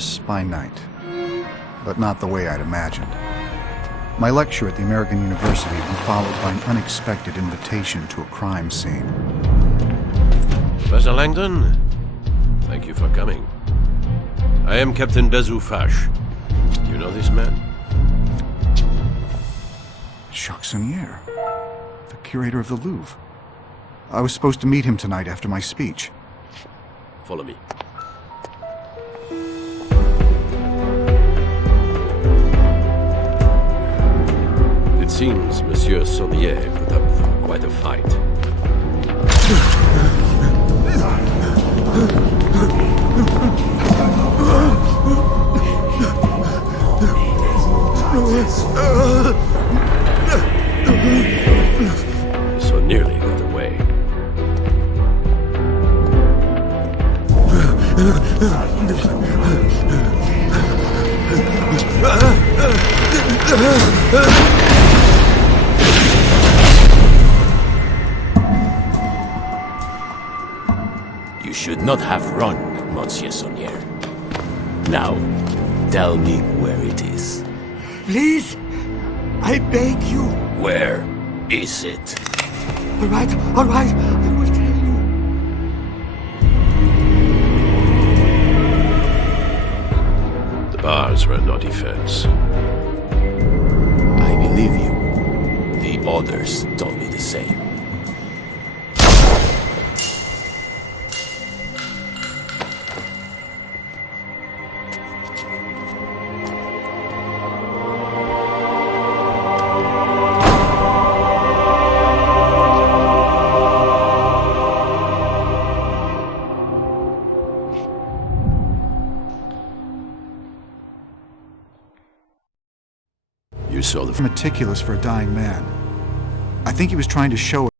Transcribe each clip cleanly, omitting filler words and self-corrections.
Paris by night. But not the way I'd imagined. My lecture at the American University had been followed by an unexpected invitation to a crime scene. Professor Langdon, thank you for coming. I am Captain Bezoufache. Do you know this man? Chacsonnier, the curator of the Louvre. I was supposed to meet him tonight after my speech. Follow me. It seems Monsieur Saunier put up quite a fight. So nearly got away. You should not have run, Monsieur Saunier. Now, tell me where it is. Please, I beg you. Where is it? All right, I will tell you. The bars were no defense. I believe you. The others told me the same. You saw the... Meticulous for a dying man. I think he was trying to show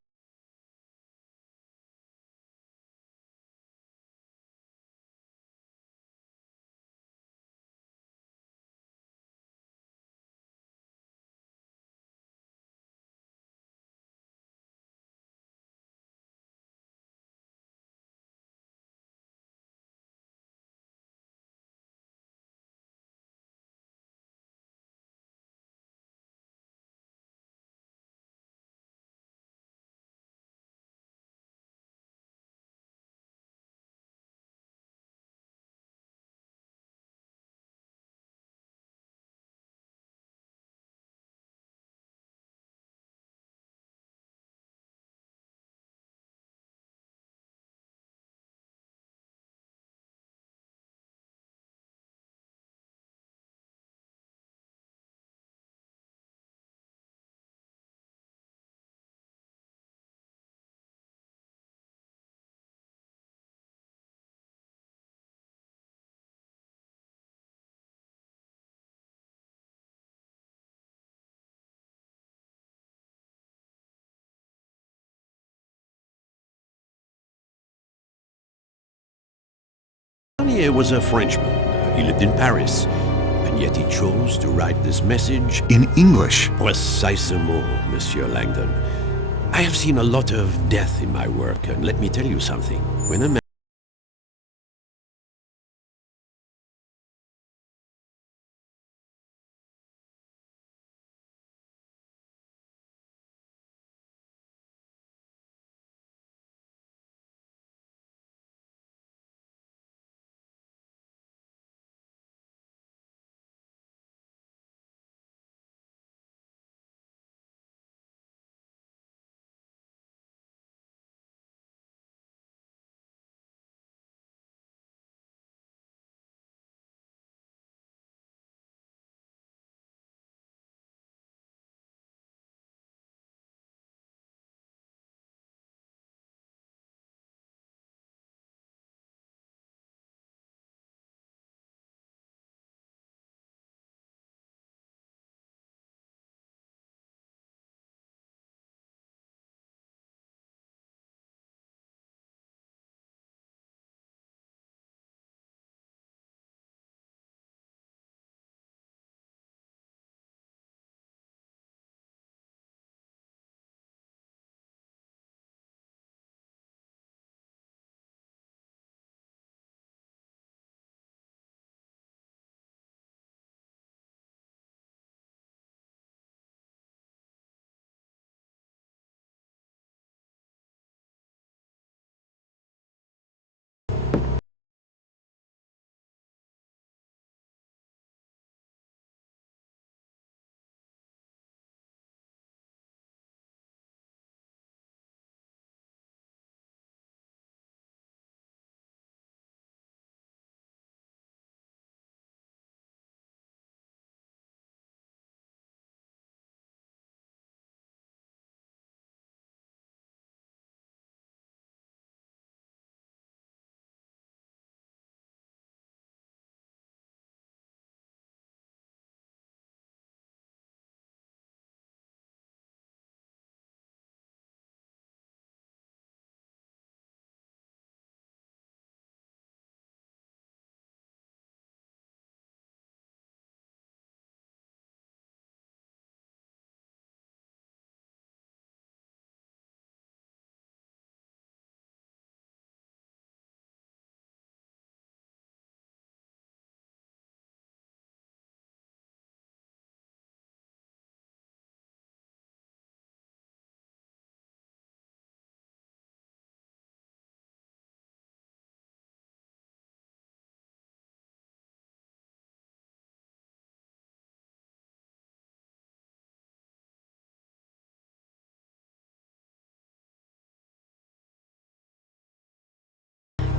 Saunier was a Frenchman. He lived in Paris. And yet he chose to write this message in English. Précisément, Monsieur Langdon. I have seen a lot of death in my work, and let me tell you something. When a man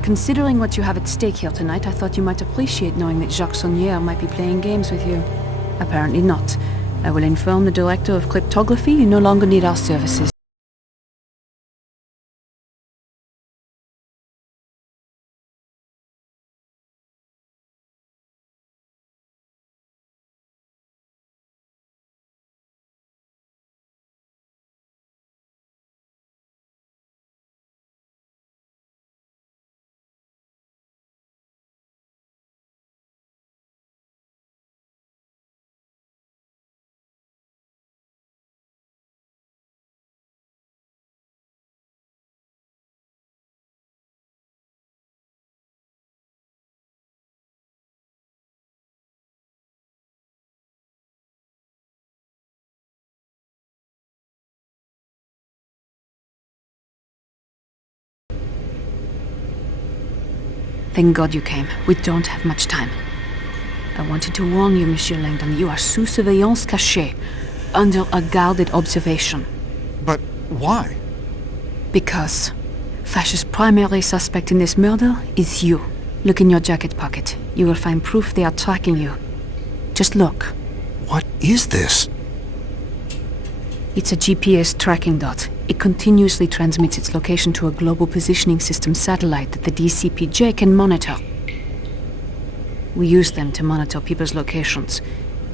Considering what you have at stake here tonight, I thought you might appreciate knowing that Jacques Saunière might be playing games with you. Apparently not. I will inform the Director of Cryptography you no longer need our services. Thank God you came. We don't have much time. I wanted to warn you, Monsieur Langdon, you are sous surveillance cachée, under a guarded observation. But why? Because Fash's primary suspect in this murder is you. Look in your jacket pocket. You will find proof they are tracking you. Just look. What is this? It's a GPS tracking dot. It continuously transmits its location to a global positioning system satellite that the DCPJ can monitor. We use them to monitor people's locations.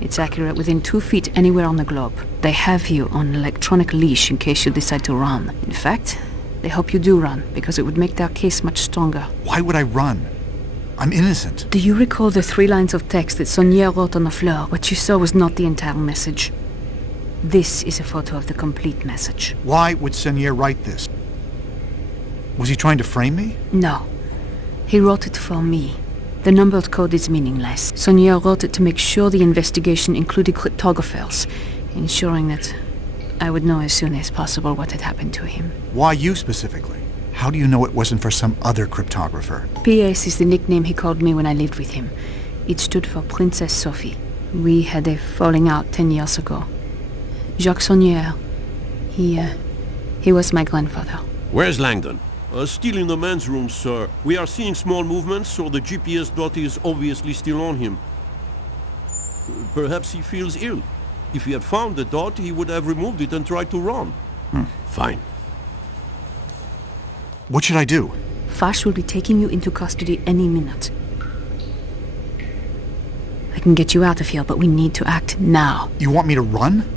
It's accurate within 2 feet anywhere on the globe. They have you on an electronic leash in case you decide to run. In fact, they hope you do run, because it would make their case much stronger. Why would I run? I'm innocent. Do you recall the 3 lines of text that Saunière wrote on the floor? What you saw was not the entire message. This is a photo of the complete message. Why would Saunière write this? Was he trying to frame me? No. He wrote it for me. The numbered code is meaningless. Saunière wrote it to make sure the investigation included cryptographers, ensuring that I would know as soon as possible what had happened to him. Why you specifically? How do you know it wasn't for some other cryptographer? PS is the nickname he called me when I lived with him. It stood for Princess Sophie. We had a falling out 10 years ago. Jacques Saunière, he was my grandfather. Where's Langdon? Still in the men's room, sir. We are seeing small movements, so the GPS dot is obviously still on him. Perhaps he feels ill. If he had found the dot, he would have removed it and tried to run. Fine. What should I do? Fash will be taking you into custody any minute. I can get you out of here, but we need to act now. You want me to run?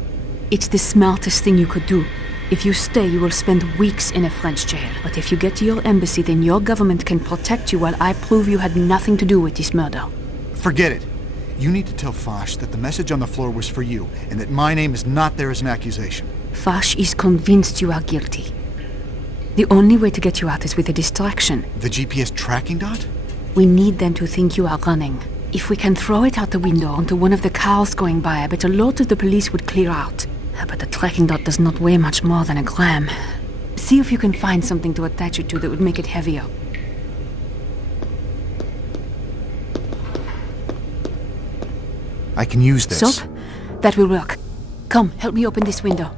It's the smartest thing you could do. If you stay, you will spend weeks in a French jail. But if you get to your embassy, then your government can protect you while I prove you had nothing to do with this murder. Forget it. You need to tell Fash that the message on the floor was for you, and that my name is not there as an accusation. Fash is convinced you are guilty. The only way to get you out is with a distraction. The GPS tracking dot? We need them to think you are running. If we can throw it out the window onto one of the cars going by, I bet a lot of the police would clear out. But the tracking dot does not weigh much more than a gram. See if you can find something to attach it to that would make it heavier. I can use this. Soap? That will work. Come, help me open this window.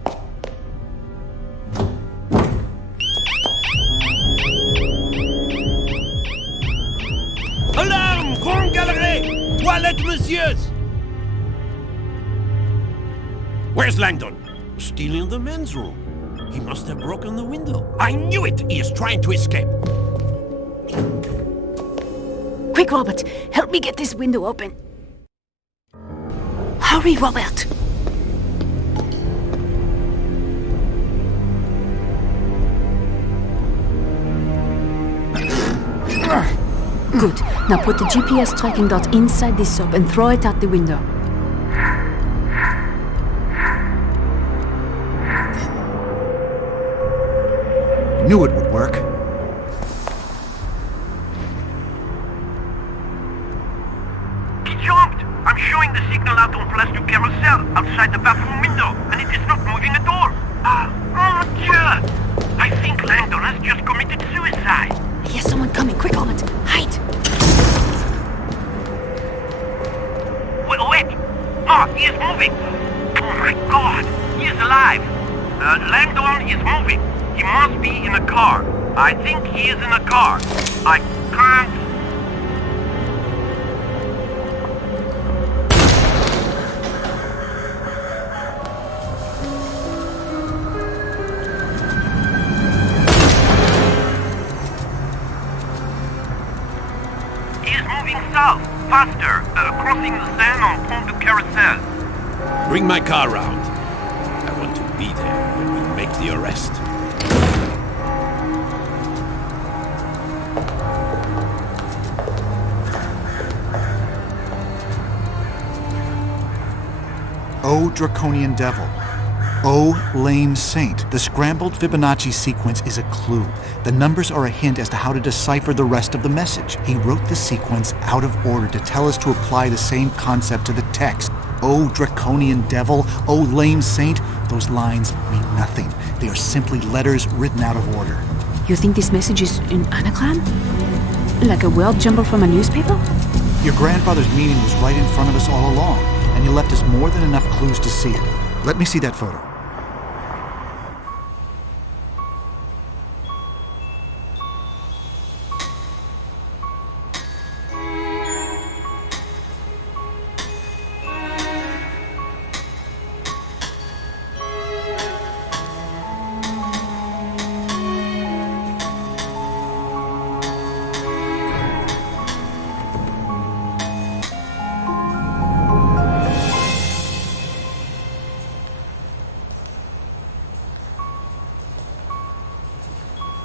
Alarm! Grande Galerie! Toilette, messieurs! Where's Langdon? Still in the men's room. He must have broken the window. I knew it! He is trying to escape. Quick, Robert! Help me get this window open. Hurry, Robert! Good. Now put the GPS tracking dot inside this soap and throw it out the window. Knew it would work. He jumped! I'm showing the signal out on Place du Carousel, outside the bathroom window, and it is not moving at all. Ah, mon Dieu! I think Langdon has just committed suicide. I hear someone coming. Quick, Robert! Hide! Wait! Oh, he is moving! Oh my God! He is alive! Langdon is moving. He must be in a car. I think he is in a car. can't. He is moving south, faster, crossing the Seine on Pont du Carousel. Bring my car round. I want to be there when we make the arrest. Oh, draconian devil. Oh, lame saint. The scrambled Fibonacci sequence is a clue. The numbers are a hint as to how to decipher the rest of the message. He wrote the sequence out of order to tell us to apply the same concept to the text. Oh, draconian devil. Oh, lame saint. Those lines mean nothing. They are simply letters written out of order. You think this message is an anagram? Like a word jumbled from a newspaper? Your grandfather's meaning was right in front of us all along, and you left us more than enough clues to see it. Let me see that photo.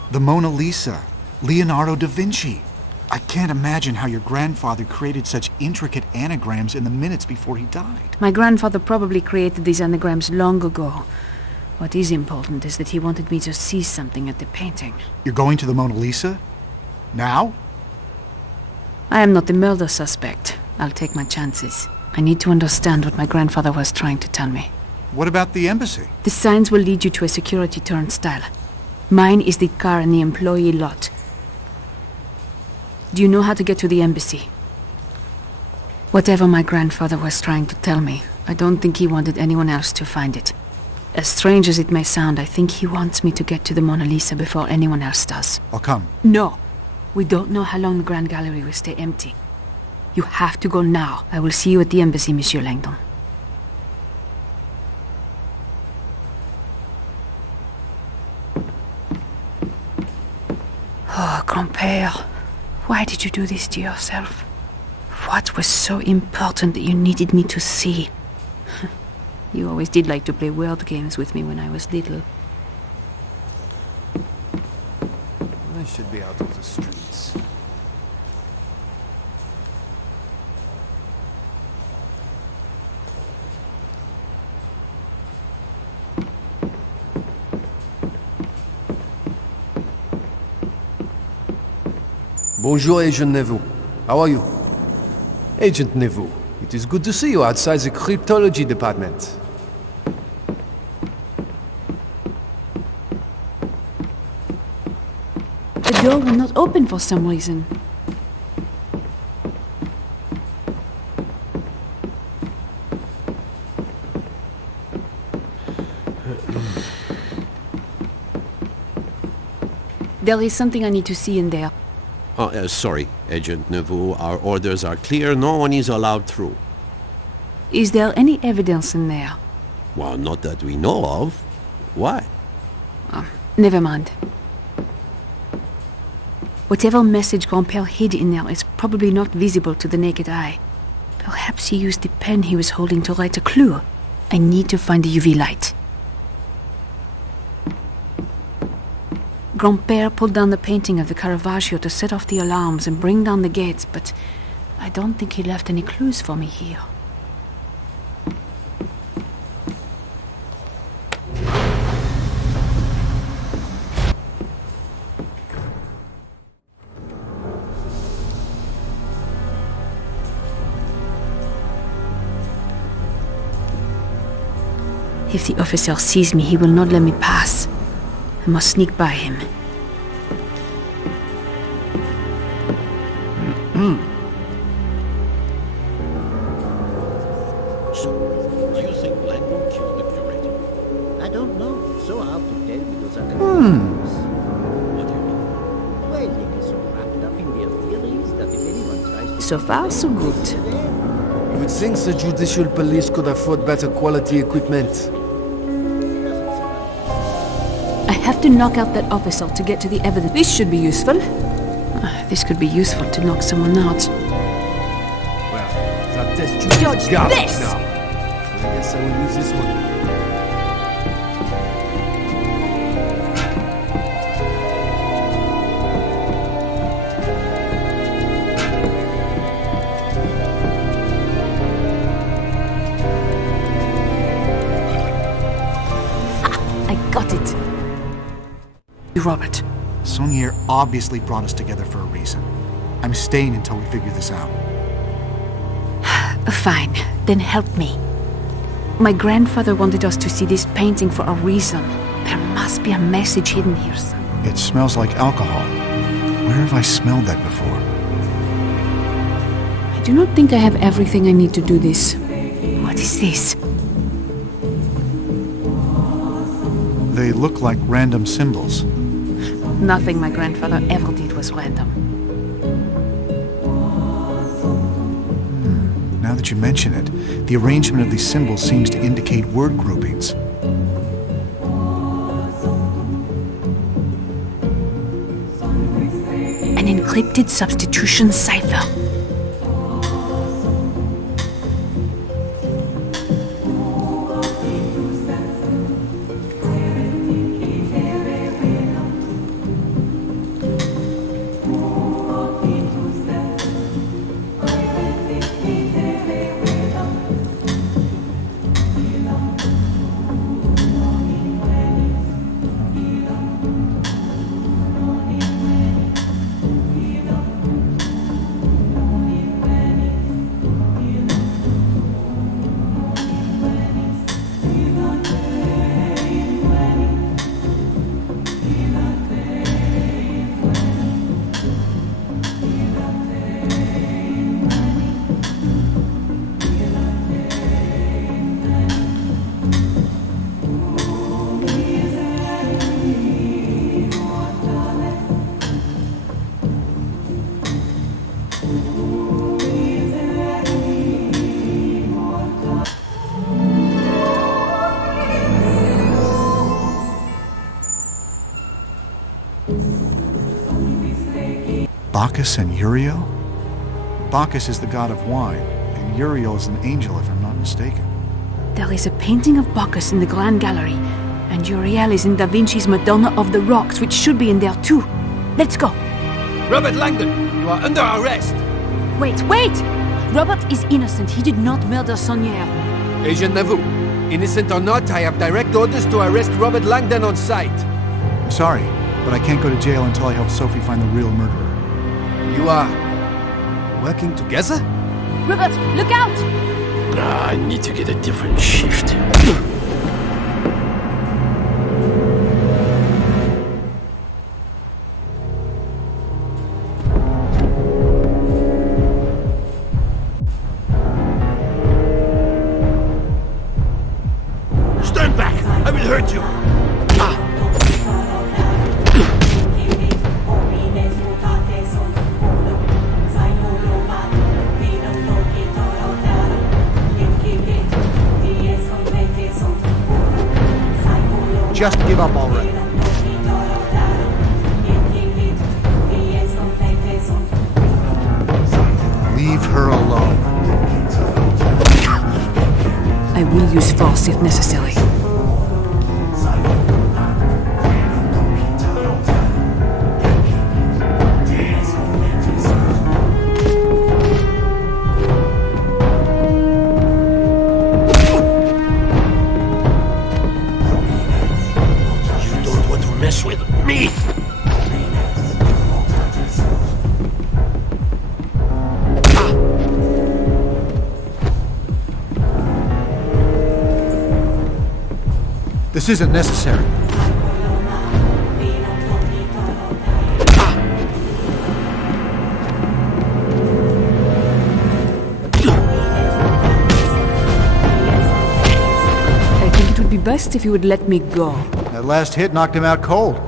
The Mona Lisa, Leonardo da Vinci. I can't imagine how your grandfather created such intricate anagrams in the minutes before he died. My grandfather probably created these anagrams long ago. What is important is that he wanted me to see something at the painting. You're going to the Mona Lisa? Now? I am not the murder suspect. I'll take my chances. I need to understand what my grandfather was trying to tell me. What about the embassy? The signs will lead you to a security turnstile. Mine is the car in the employee lot. Do you know how to get to the embassy? Whatever my grandfather was trying to tell me, I don't think he wanted anyone else to find it. As strange as it may sound, I think he wants me to get to the Mona Lisa before anyone else does. I'll come. No. We don't know how long the Grand Gallery will stay empty. You have to go now. I will see you at the embassy, Monsieur Langdon. Oh, grand-père, why did you do this to yourself? What was so important that you needed me to see? You always did like to play word games with me when I was little. I should be out of the streets. Bonjour, Agent Neveu. How are you? Agent Neveu, it is good to see you outside the cryptology department. The door will not open for some reason. There is something I need to see in there. Sorry, Agent Neveu. Our orders are clear. No one is allowed through. Is there any evidence in there? Well, not that we know of. Why? Never mind. Whatever message Grand-père hid in there is probably not visible to the naked eye. Perhaps he used the pen he was holding to write a clue. I need to find the UV light. Grand-père pulled down the painting of the Caravaggio to set off the alarms and bring down the gates, but I don't think he left any clues for me here. If the officer sees me, he will not let me pass. I must sneak by him. So, do you think Langdon killed the curator? I don't know. It's so hard to tell because I don't What do you mean? Well, he is so wrapped up in their So far, so good. You would think the judicial police could afford better quality equipment. I have to knock out that officer to get to the evidence. This should be useful. This could be useful to knock someone out. Well, that test tube Judge, is garbage this! now. I guess I will use this one. I got it. Robert. Saunier obviously brought us together for a reason. I'm staying until we figure this out. Fine, then help me. My grandfather wanted us to see this painting for a reason. There must be a message hidden here. It smells like alcohol. Where have I smelled that before? I do not think I have everything I need to do this. What is this? They look like random symbols. Nothing my grandfather ever did was random. Now that you mention it, the arrangement of these symbols seems to indicate word groupings. An encrypted substitution cipher. Bacchus and Uriel? Bacchus is the god of wine, and Uriel is an angel if I'm not mistaken. There is a painting of Bacchus in the Grand Gallery, and Uriel is in Da Vinci's Madonna of the Rocks, which should be in there too. Let's go. Robert Langdon, you are under arrest. Wait! Robert is innocent. He did not murder Saunier. Agent Neveu, innocent or not, I have direct orders to arrest Robert Langdon on sight. I'm sorry, but I can't go to jail until I help Sophie find the real murderer. You are working together? Robert, look out! I need to get a different shift. Stand back! I will hurt you! Just give up already. Leave her alone. I will use force if necessary. Mess with me! This isn't necessary. I think it would be best if you would let me go. That last hit knocked him out cold.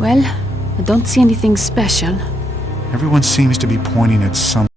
Well, I don't see anything special. Everyone seems to be pointing at some...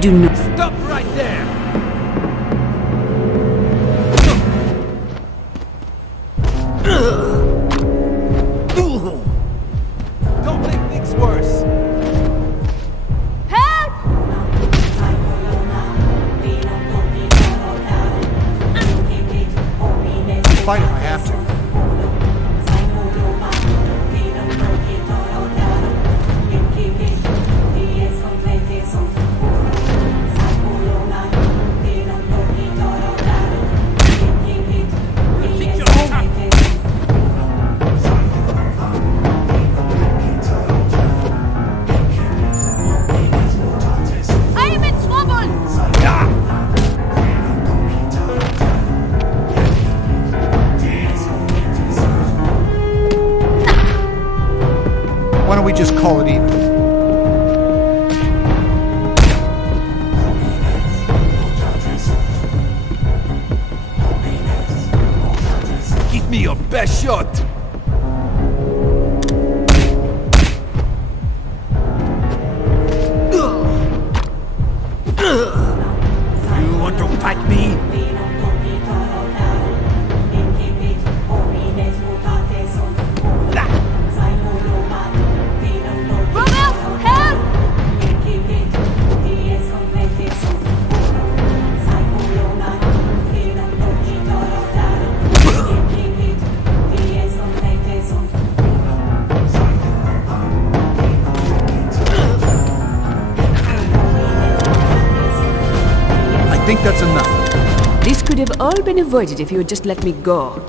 Do not... Stop right there! Don't make things worse! Fight if I have to. Why don't we just call it even? Give me your best shot! You want to fight me? I think that's enough. This could have all been avoided if you had just let me go.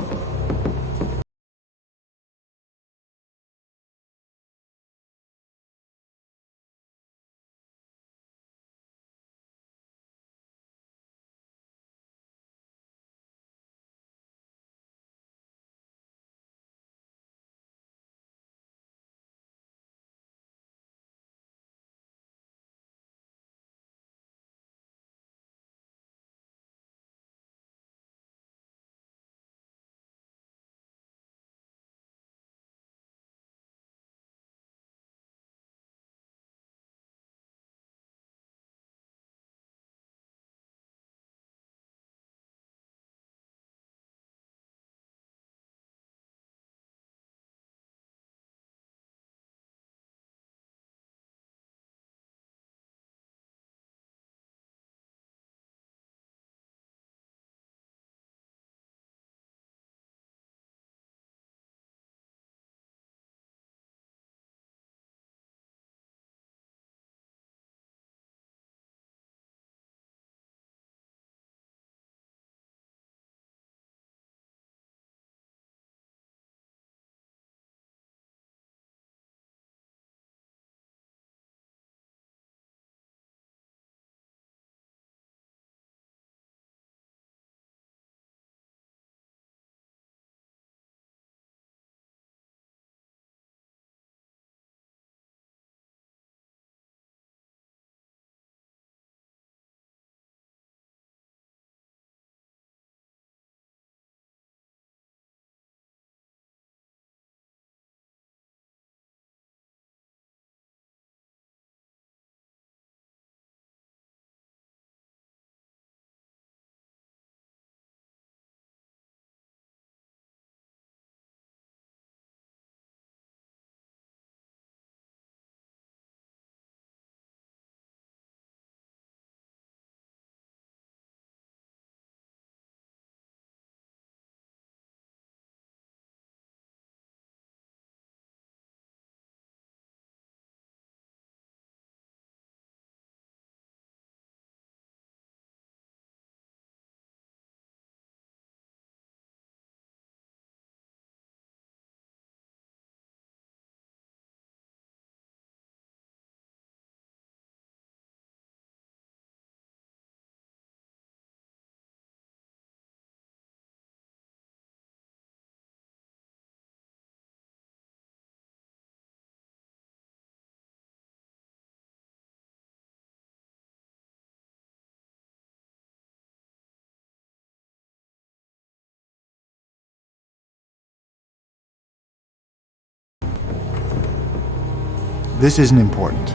This isn't important.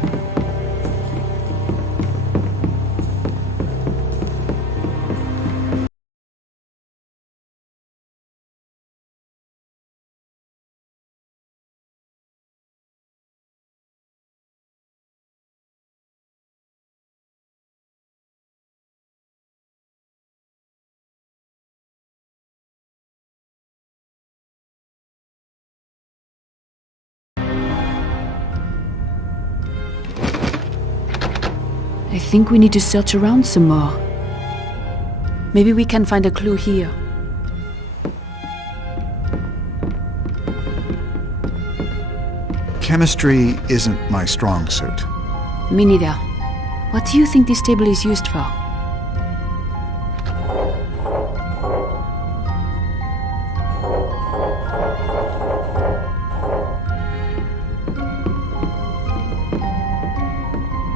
I think we need to search around some more. Maybe we can find a clue here. Chemistry isn't my strong suit. Me neither. What do you think this table is used for?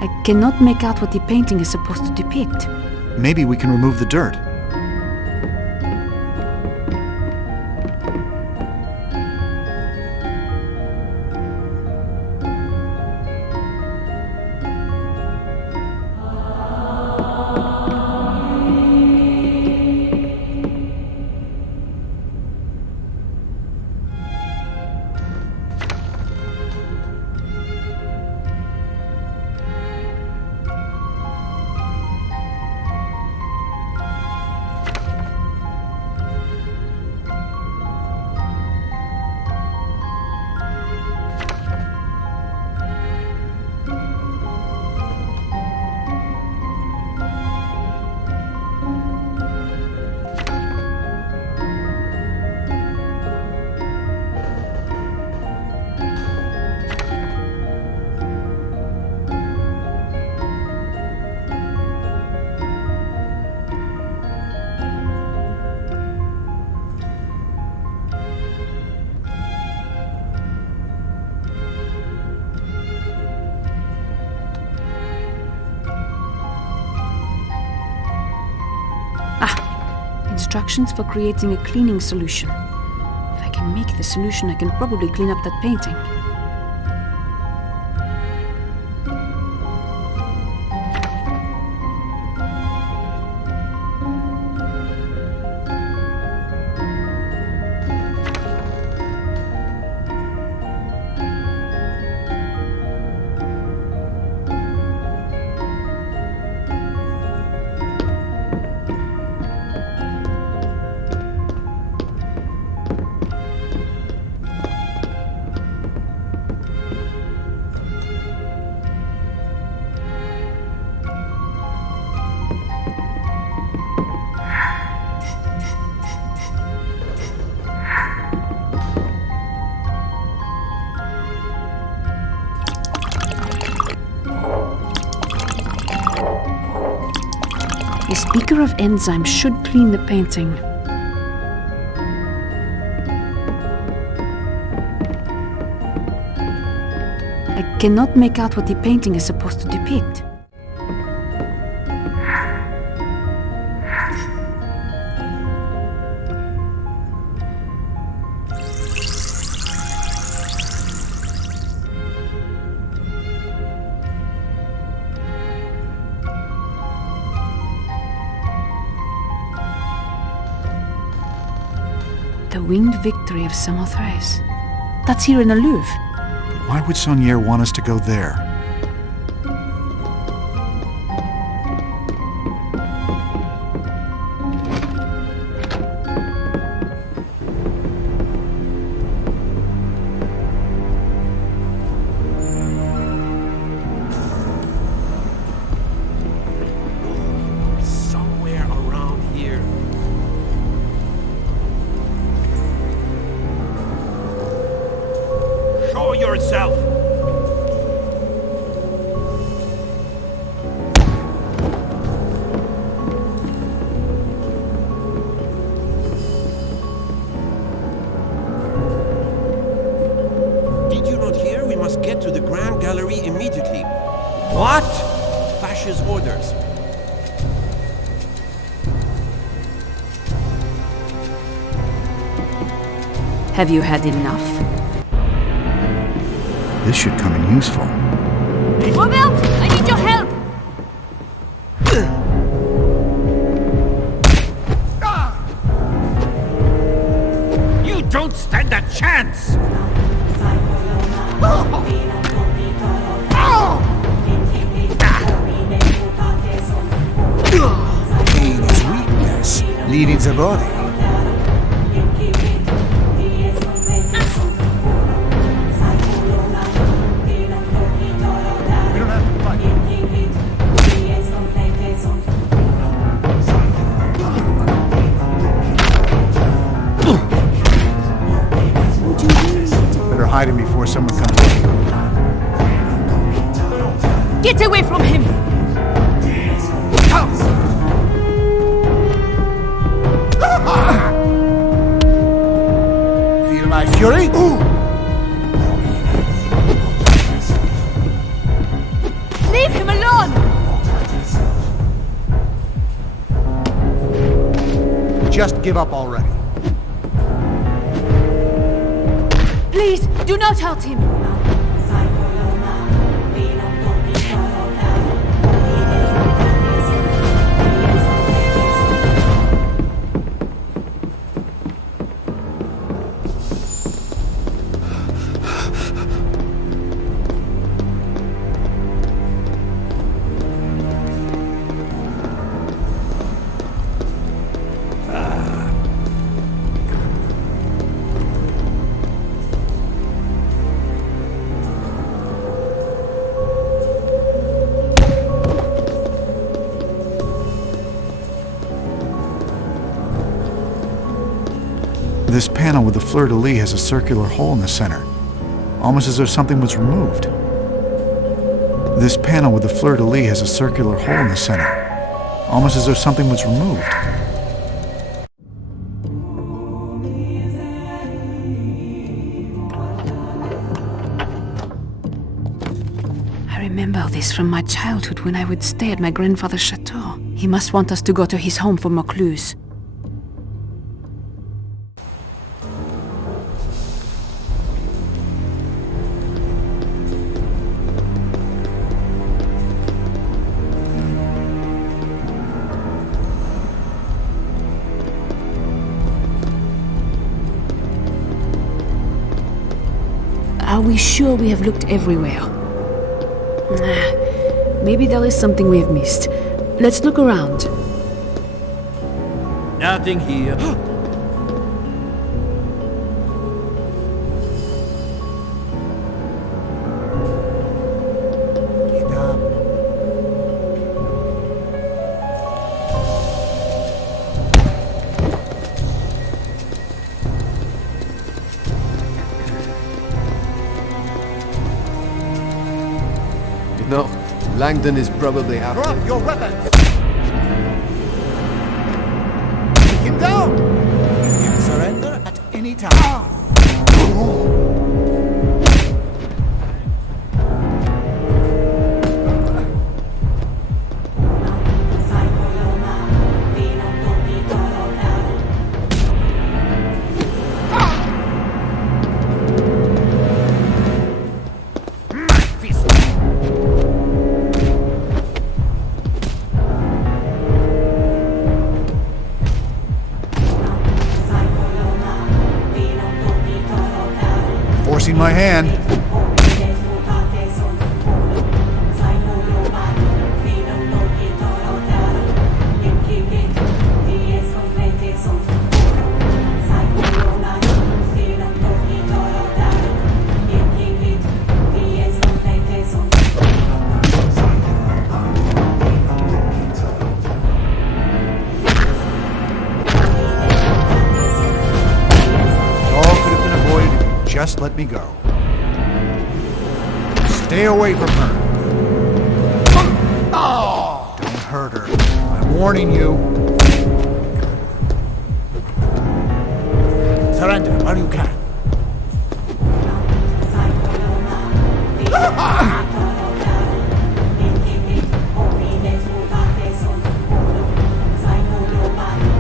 I cannot make out what the painting is supposed to depict. Maybe we can remove the dirt. Instructions for creating a cleaning solution. If I can make the solution, I can probably clean up that painting. A speaker of enzymes should clean the painting. I cannot make out what the painting is supposed to depict. The winged victory of Samothrace. That's here in the Louvre. Why would Saunier want us to go there? Somewhere around here. Show yourself! Did you not hear? We must get to the Grand Gallery immediately. What? Fascist orders. Have you had enough? This should come in useful. Robert, I need your help! You don't stand a chance! Pain is weakness, leading the body. Better hide him before someone comes in. Get away from him! Feel my fury? Leave him alone! Just give up already. Please, do not hurt him! This panel with the fleur-de-lis has a circular hole in the center, almost as though something was removed. This panel with the fleur-de-lis has a circular hole in the center, almost as though something was removed. I remember this from my childhood when I would stay at my grandfather's chateau. He must want us to go to his home for more clues. Are we sure we have looked everywhere? Maybe there is something we have missed. Let's look around. Nothing here. Get up. No, Langdon is probably out. Drop your weapons! Take him down! You can surrender at any time. Forcing my hand. Just let me go. Stay away from her. Oh! Don't hurt her. I'm warning you. Surrender while you can.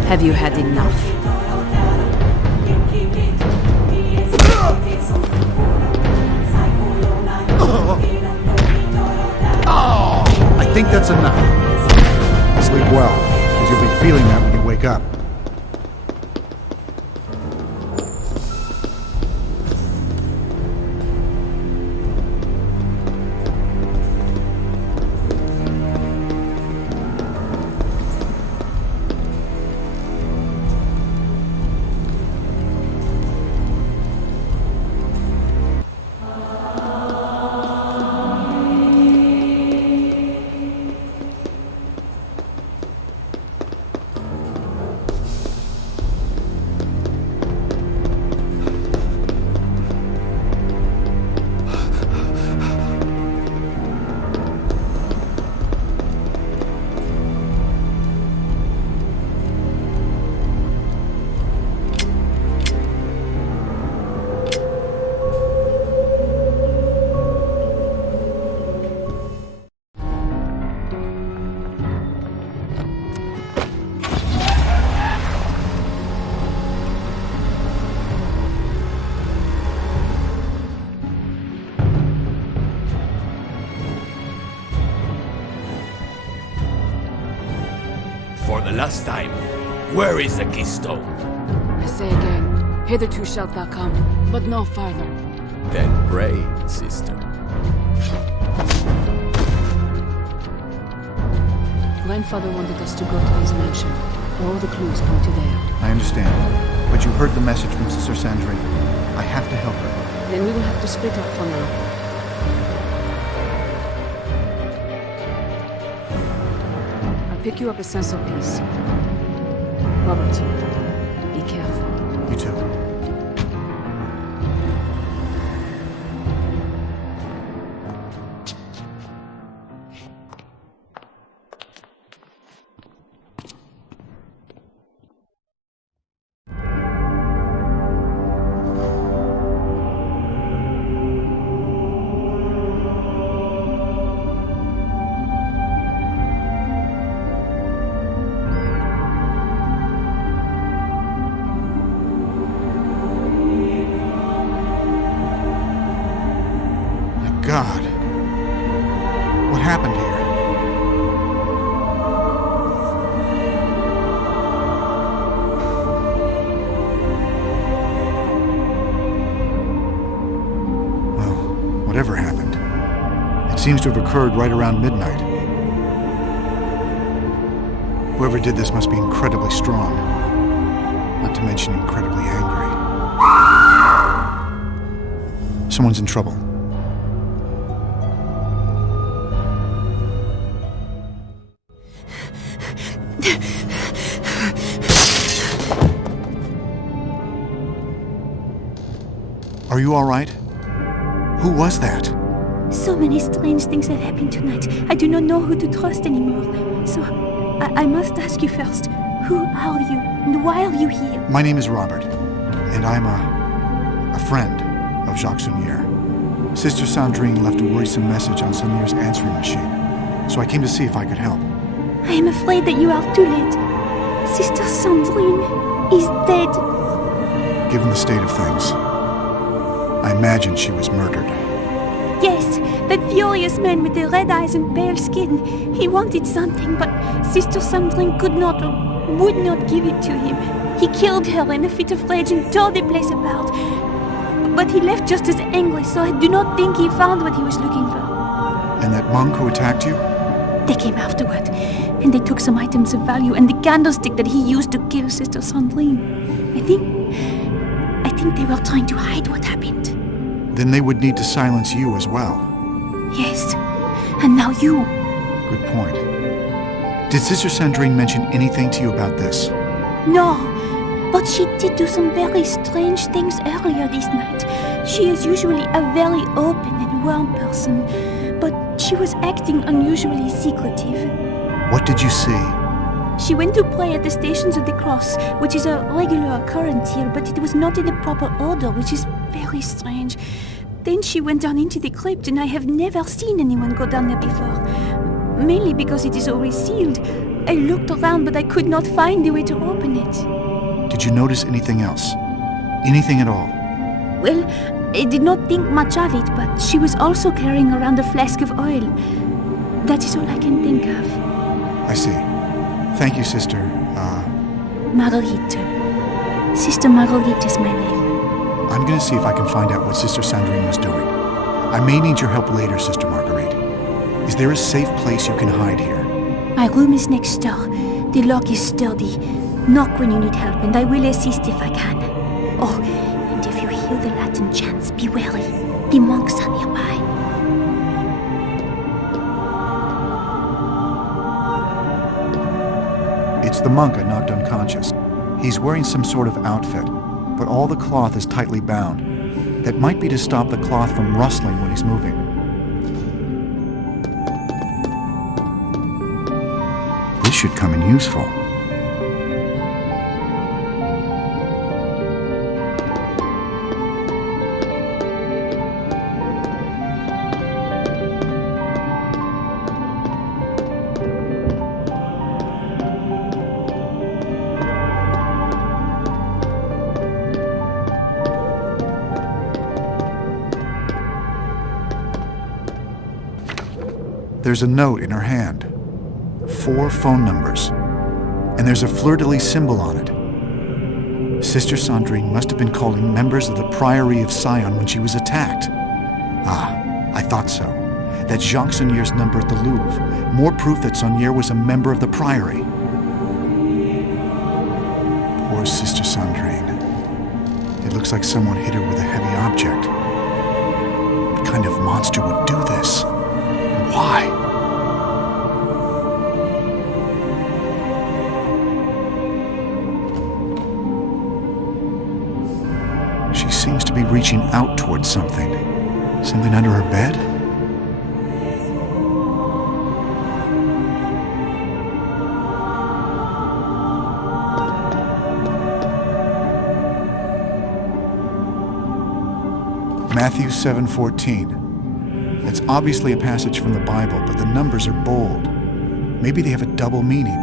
Have you had enough? Look. Oh! I think that's enough. Sleep well, because you'll be feeling that when you wake up. For the last time, where is the keystone? I say again, hitherto shalt thou come, but no farther. Then pray, sister. Grandfather wanted us to go to his mansion. All the clues point to there. I understand. But you heard the message from Sister Sandrine. I have to help her. Then we will have to split up for now. I'll pick you up a sense of peace. Robert, be careful. You too. God. What happened here? Well, whatever happened, it seems to have occurred right around midnight. Whoever did this must be incredibly strong, not to mention incredibly angry. Someone's in trouble. Are you all right? Who was that? So many strange things have happened tonight. I do not know who to trust anymore. So, I must ask you first. Who are you? And why are you here? My name is Robert, and I'm a friend of Jacques Saunier. Sister Sandrine left a worrisome message on Saunier's answering machine, so I came to see if I could help. I am afraid that you are too late. Sister Sandrine is dead. Given the state of things, I imagine she was murdered. Yes, that furious man with the red eyes and pale skin. He wanted something, but Sister Sandrine could not or would not give it to him. He killed her in a fit of rage and tore the place apart. But he left just as angry, so I do not think he found what he was looking for. And that monk who attacked you? They came afterward, and they took some items of value and the candlestick that he used to kill Sister Sandrine. I think they were trying to hide what happened. Then they would need to silence you as well. Yes, and now you. Good point. Did Sister Sandrine mention anything to you about this? No, but she did do some very strange things earlier this night. She is usually a very open and warm person, but she was acting unusually secretive. What did you see? She went to pray at the Stations of the Cross, which is a regular occurrence here, but it was not in the proper order, which is very strange. Then she went down into the crypt, and I have never seen anyone go down there before. Mainly because it is always sealed. I looked around, but I could not find the way to open it. Did you notice anything else? Anything at all? Well, I did not think much of it, but she was also carrying around a flask of oil. That is all I can think of. I see. Thank you, Sister. Marguerite. Sister Marguerite is my name. I'm gonna see if I can find out what Sister Sandrine was doing. I may need your help later, Sister Marguerite. Is there a safe place you can hide here? My room is next door. The lock is sturdy. Knock when you need help, and I will assist if I can. Oh, and if you hear the Latin chants, be wary. The monks are nearby. It's the monk I knocked unconscious. He's wearing some sort of outfit, but all the cloth is tightly bound. That might be to stop the cloth from rustling when he's moving. This should come in useful. There's a note in her hand. 4 phone numbers. And there's a fleur-de-lis symbol on it. Sister Sandrine must have been calling members of the priory of Sion when she was attacked. Ah, I thought so. That's Jacques Saunier's number at the Louvre. More proof that Saunier was a member of the priory. Poor Sister Sandrine. It looks like someone hit her with a heavy object. What kind of monster would do this? Why? She seems to be reaching out towards something. Something under her bed? Matthew 7:14. It's obviously a passage from the Bible, but the numbers are bold. Maybe they have a double meaning.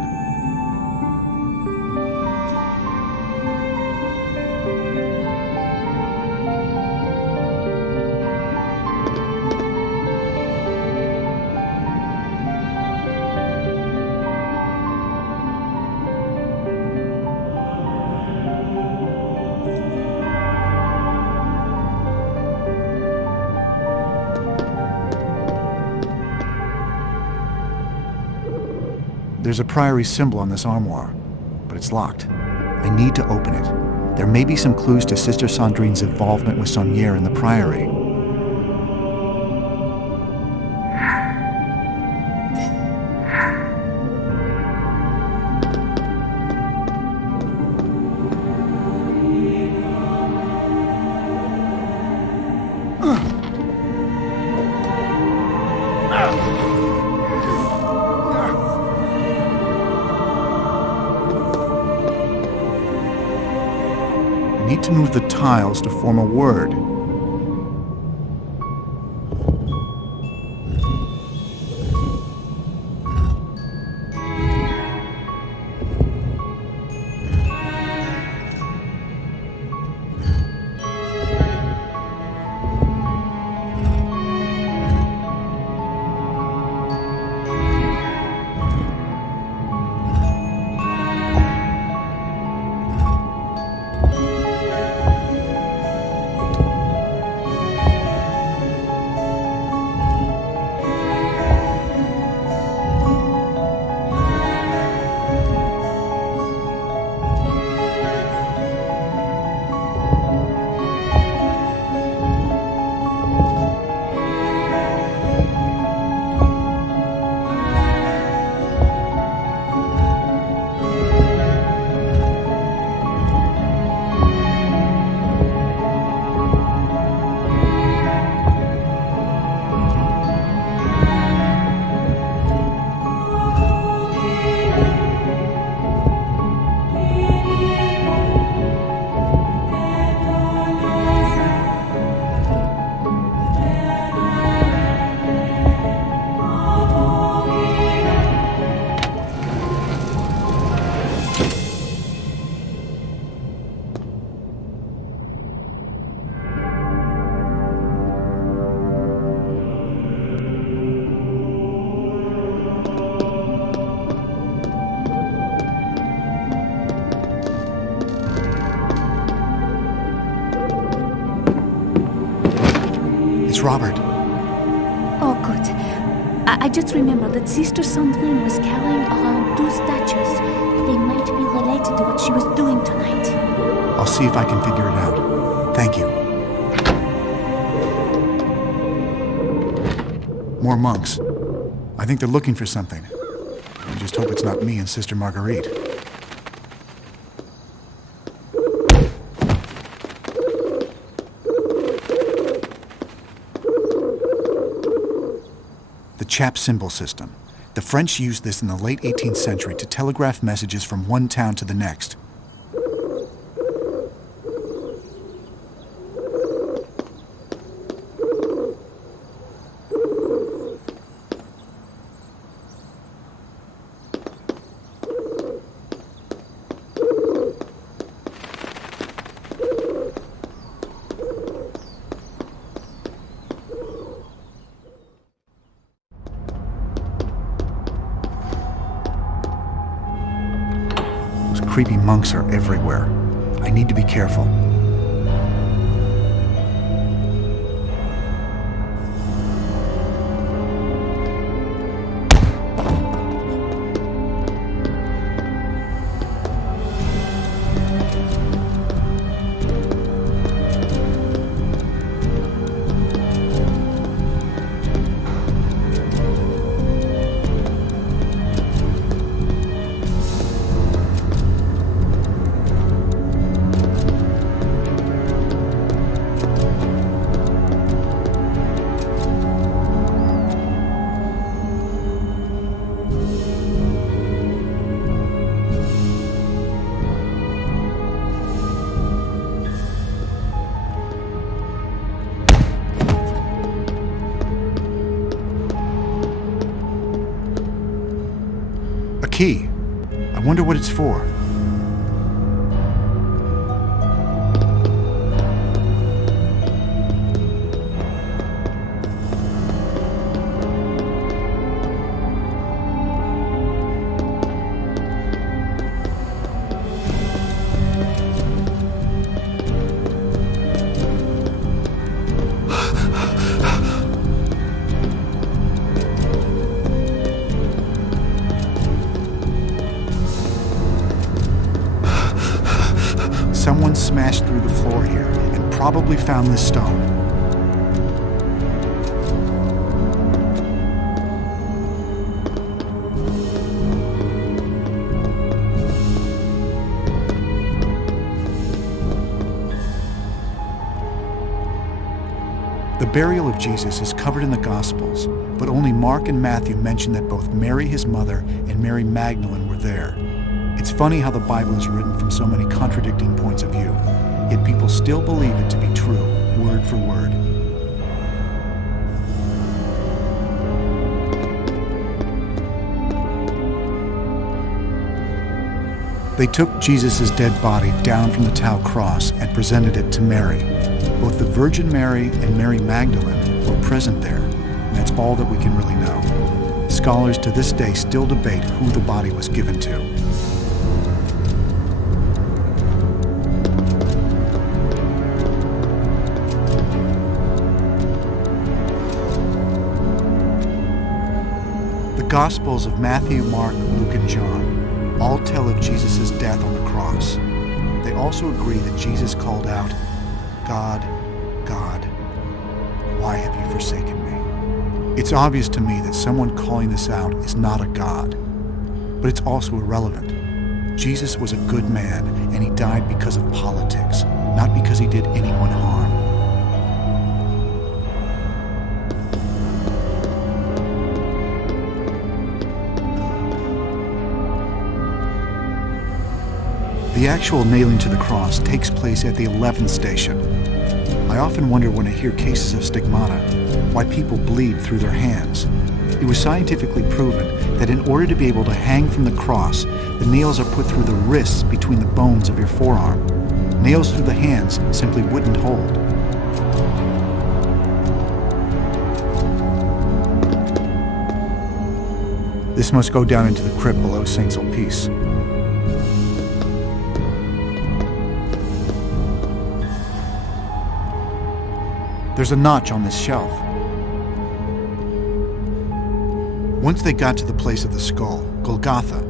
There's a priory symbol on this armoire, but it's locked. I need to open it. There may be some clues to Sister Sandrine's involvement with Saunier in the priory. I need to move the tiles to form a word. It's Robert. Oh, good. I just remembered that Sister Sandrine was carrying around 2 statues. They might be related to what she was doing tonight. I'll see if I can figure it out. Thank you. More monks. I think they're looking for something. I just hope it's not me and Sister Marguerite. The chap symbol system. The French used this in the late 18th century to telegraph messages from one town to the next. Creepy monks are everywhere. I need to be careful. Key. I wonder what it's for. Someone smashed through the floor here and probably found this stone. The burial of Jesus is covered in the Gospels, but only Mark and Matthew mention that both Mary, his mother, and Mary Magdalene were there. It's funny how the Bible is written from so many contradicting points of view, yet people still believe it to be true, word for word. They took Jesus' dead body down from the Tau cross and presented it to Mary. Both the Virgin Mary and Mary Magdalene were present there, and that's all that we can really know. Scholars to this day still debate who the body was given to. The Gospels of Matthew, Mark, Luke, and John all tell of Jesus' death on the cross. They also agree that Jesus called out, "God, God, why have you forsaken me?" It's obvious to me that someone calling this out is not a god, but it's also irrelevant. Jesus was a good man, and he died because of politics, not because he did anyone harm. The actual nailing to the cross takes place at the 11th station. I often wonder when I hear cases of stigmata, why people bleed through their hands. It was scientifically proven that in order to be able to hang from the cross, the nails are put through the wrists between the bones of your forearm. Nails through the hands simply wouldn't hold. This must go down into the crypt below Saint Sulpice. There's a notch on this shelf. Once they got to the place of the skull, Golgotha,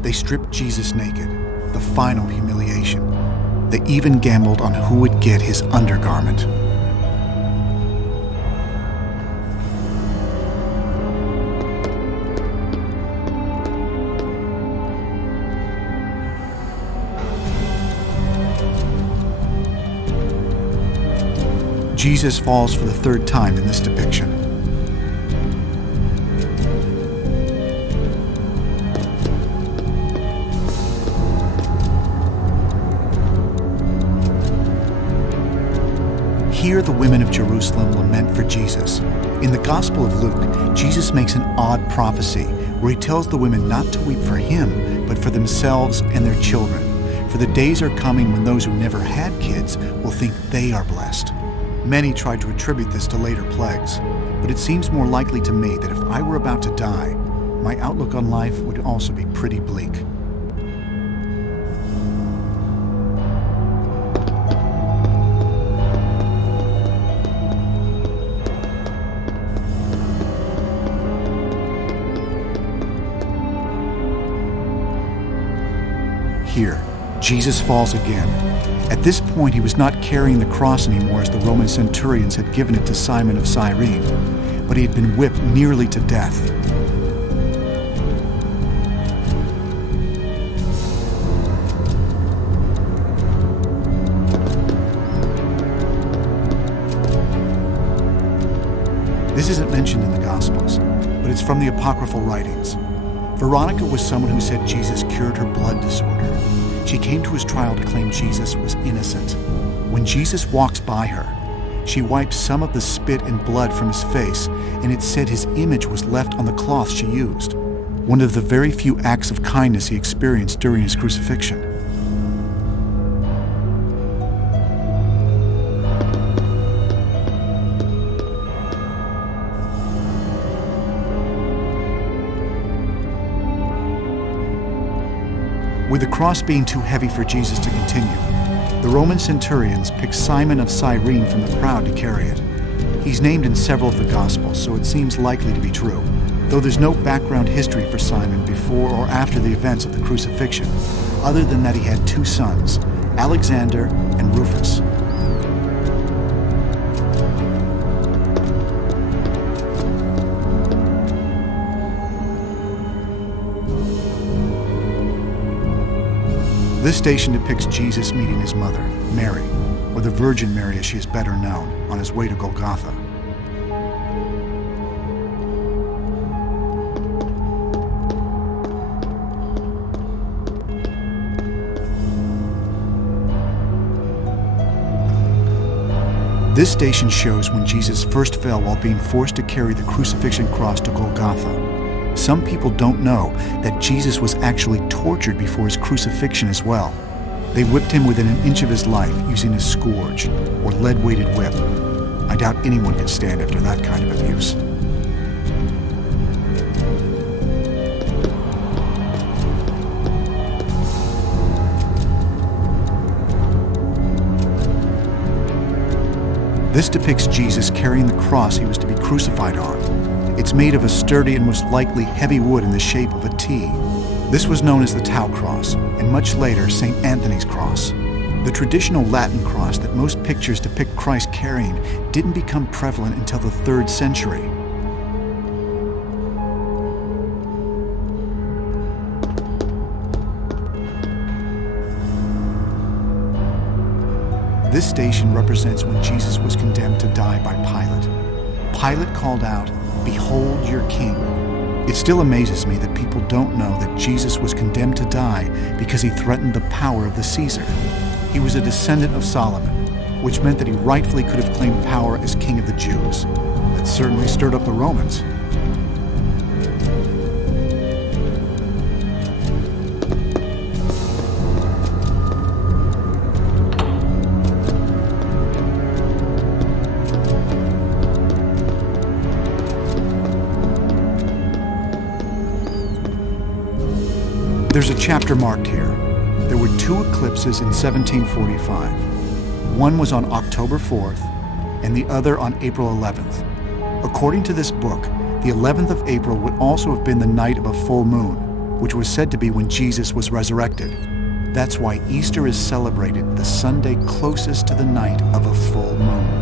they stripped Jesus naked, the final humiliation. They even gambled on who would get his undergarment. Jesus falls for the third time in this depiction. Here the women of Jerusalem lament for Jesus. In the Gospel of Luke, Jesus makes an odd prophecy where he tells the women not to weep for him, but for themselves and their children. For the days are coming when those who never had kids will think they are blessed. Many tried to attribute this to later plagues, but it seems more likely to me that if I were about to die, my outlook on life would also be pretty bleak. Here, Jesus falls again. At this point, he was not carrying the cross anymore as the Roman centurions had given it to Simon of Cyrene, but he had been whipped nearly to death. This isn't mentioned in the Gospels, but it's from the apocryphal writings. Veronica was someone who said Jesus cured her blood disorder. She came to his trial to claim Jesus was innocent. When Jesus walks by her, she wipes some of the spit and blood from his face, and it said his image was left on the cloth she used, one of the very few acts of kindness he experienced during his crucifixion. With the cross being too heavy for Jesus to continue, the Roman centurions picked Simon of Cyrene from the crowd to carry it. He's named in several of the Gospels, so it seems likely to be true, though there's no background history for Simon before or after the events of the crucifixion, other than that he had two sons, Alexander and Rufus. This station depicts Jesus meeting his mother, Mary, or the Virgin Mary as she is better known, on his way to Golgotha. This station shows when Jesus first fell while being forced to carry the crucifixion cross to Golgotha. Some people don't know that Jesus was actually tortured before his crucifixion as well. They whipped him within an inch of his life using a scourge, or lead-weighted whip. I doubt anyone could stand after that kind of abuse. This depicts Jesus carrying the cross he was to be crucified on. It's made of a sturdy and most likely heavy wood in the shape of a T. This was known as the Tau cross, and much later, St. Anthony's cross. The traditional Latin cross that most pictures depict Christ carrying didn't become prevalent until the 3rd century. This station represents when Jesus was condemned to die by Pilate. Pilate called out, "Behold your king." It still amazes me that people don't know that Jesus was condemned to die because he threatened the power of the Caesar. He was a descendant of Solomon, which meant that he rightfully could have claimed power as king of the Jews. That certainly stirred up the Romans. There's a chapter marked here. There were 2 eclipses in 1745. One was on October 4th, and the other on April 11th. According to this book, the 11th of April would also have been the night of a full moon, which was said to be when Jesus was resurrected. That's why Easter is celebrated the Sunday closest to the night of a full moon.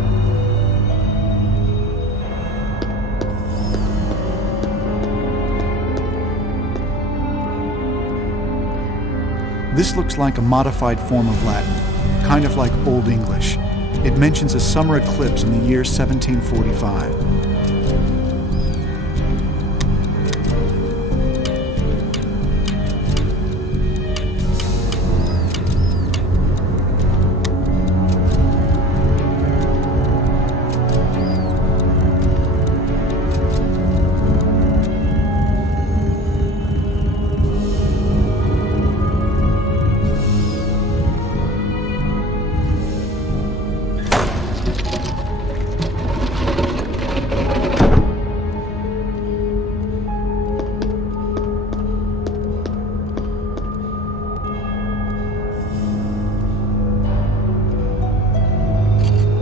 This looks like a modified form of Latin, kind of like Old English. It mentions a summer eclipse in the year 1745.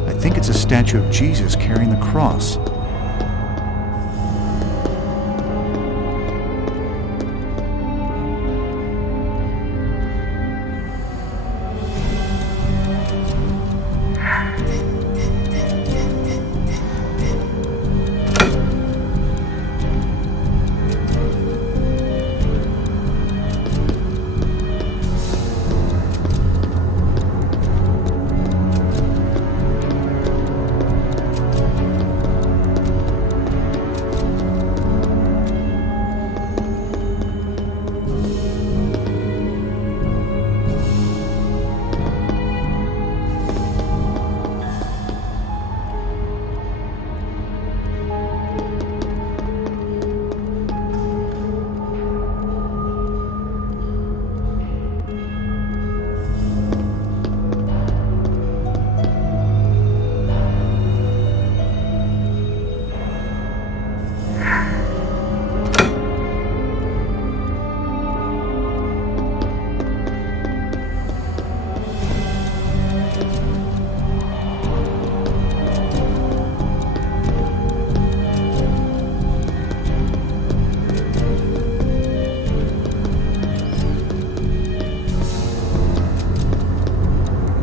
I think it's a statue of Jesus carrying the cross.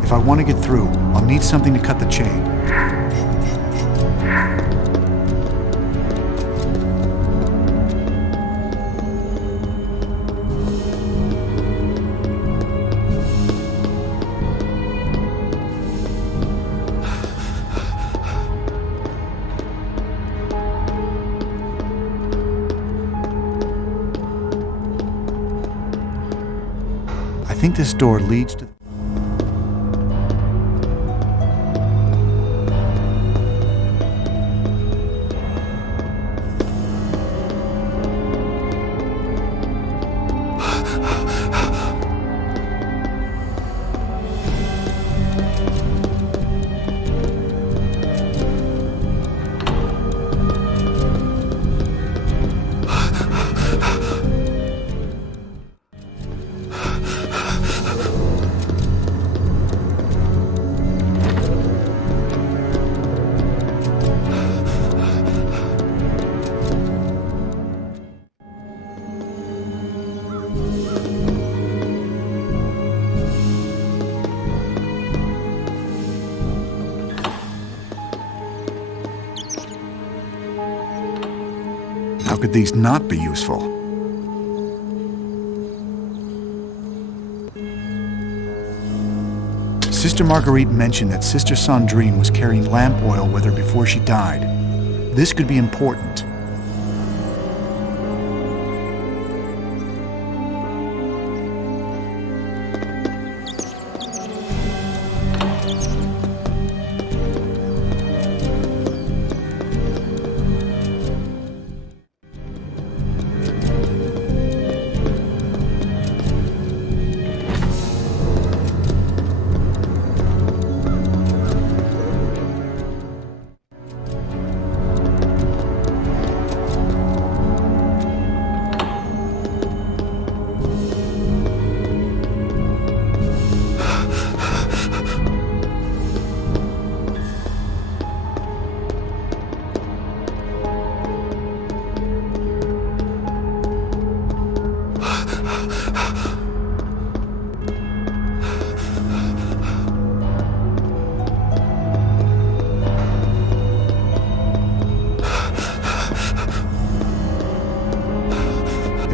If I want to get through, I'll need something to cut the chain. I think this door leads to... How could these not be useful? Sister Marguerite mentioned that Sister Sandrine was carrying lamp oil with her before she died. This could be important.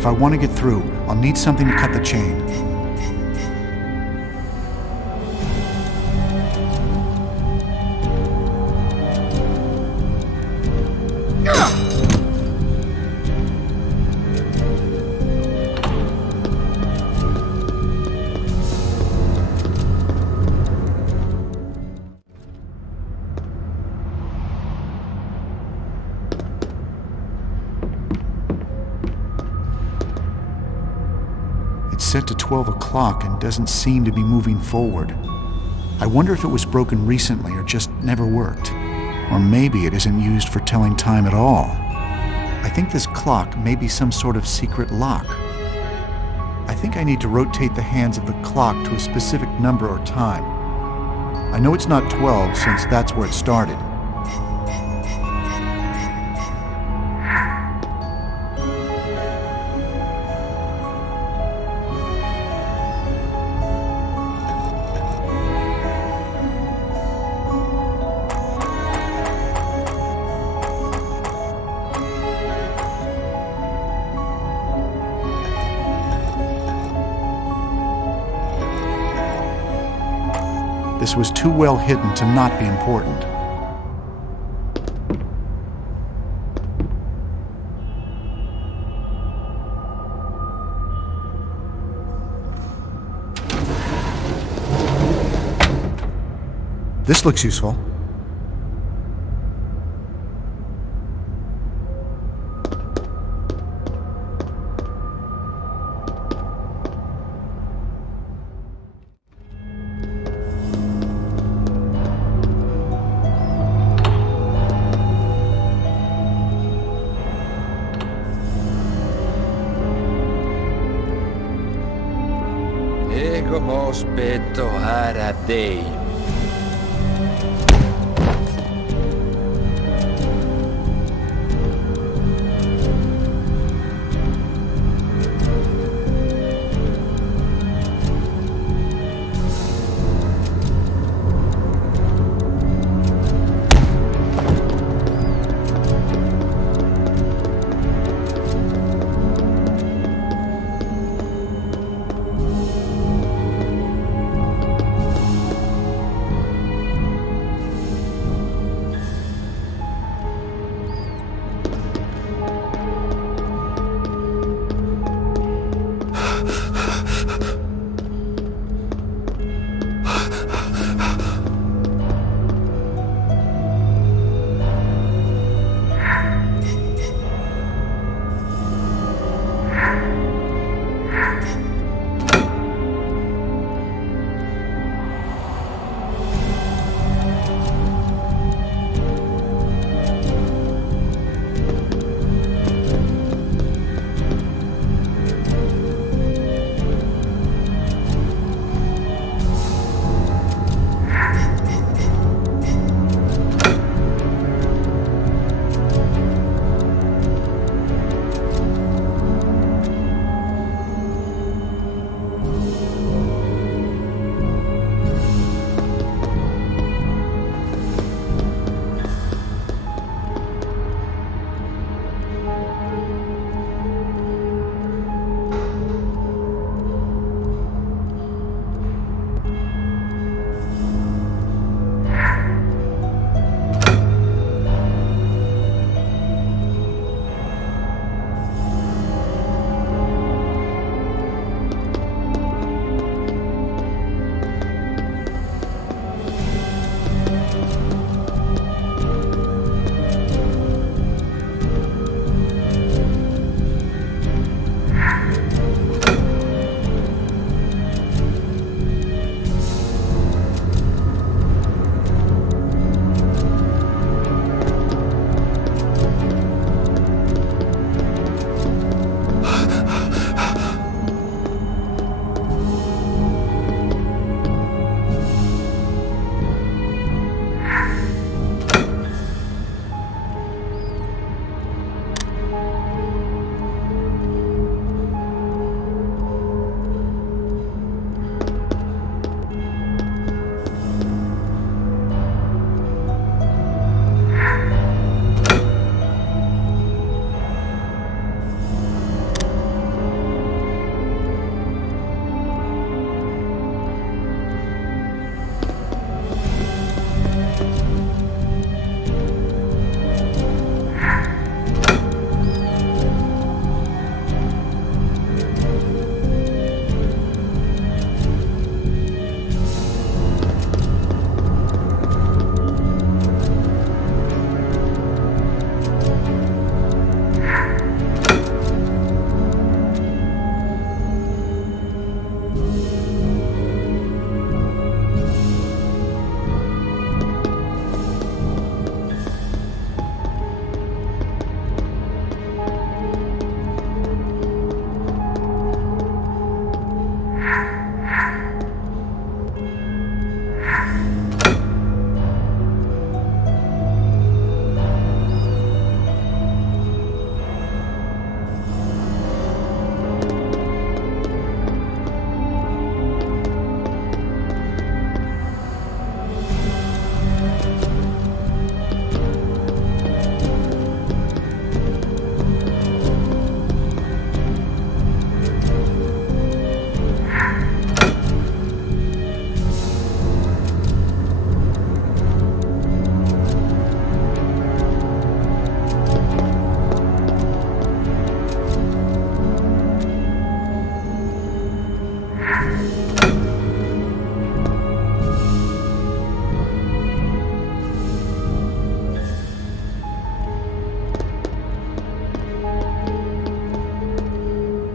If I want to get through, I'll need something to cut the chain. It's set to 12 o'clock and doesn't seem to be moving forward. I wonder if it was broken recently or just never worked. Or maybe it isn't used for telling time at all. I think this clock may be some sort of secret lock. I think I need to rotate the hands of the clock to a specific number or time. I know it's not 12 since that's where it started. This was too well hidden to not be important. This looks useful. Ego spetto haradei.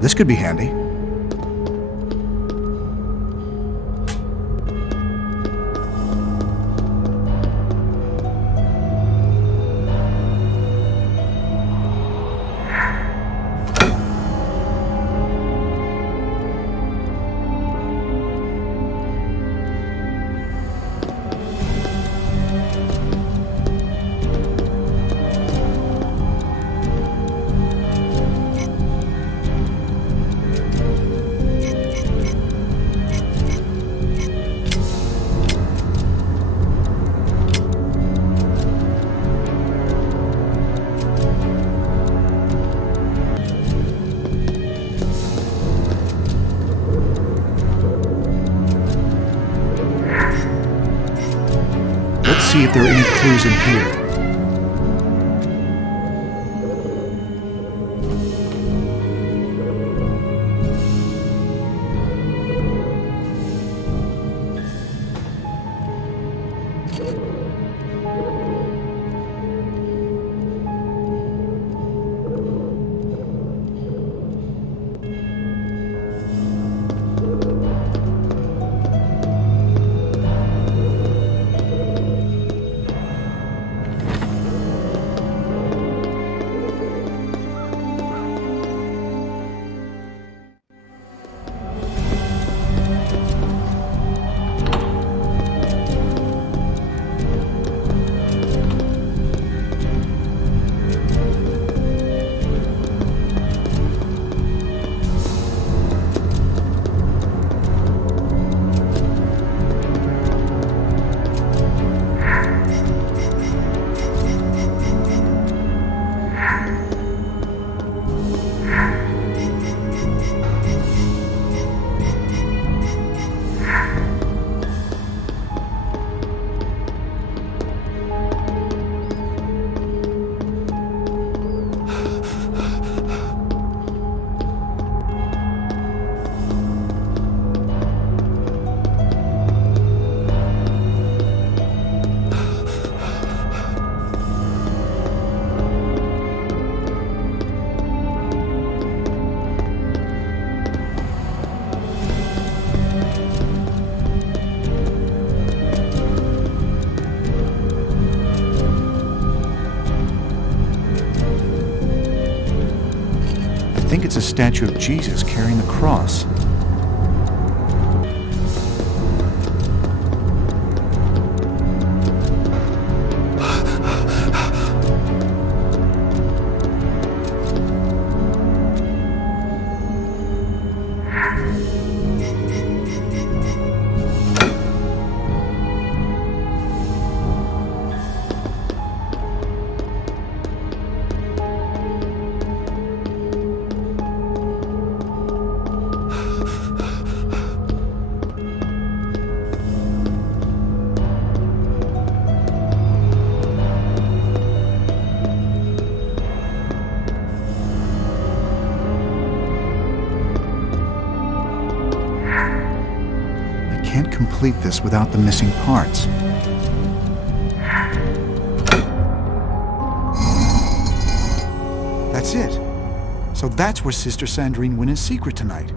This could be handy. Let's see if there are any clues in here. I think it's a statue of Jesus carrying the cross. Can't complete this without the missing parts. That's it. So that's where Sister Sandrine went in secret tonight.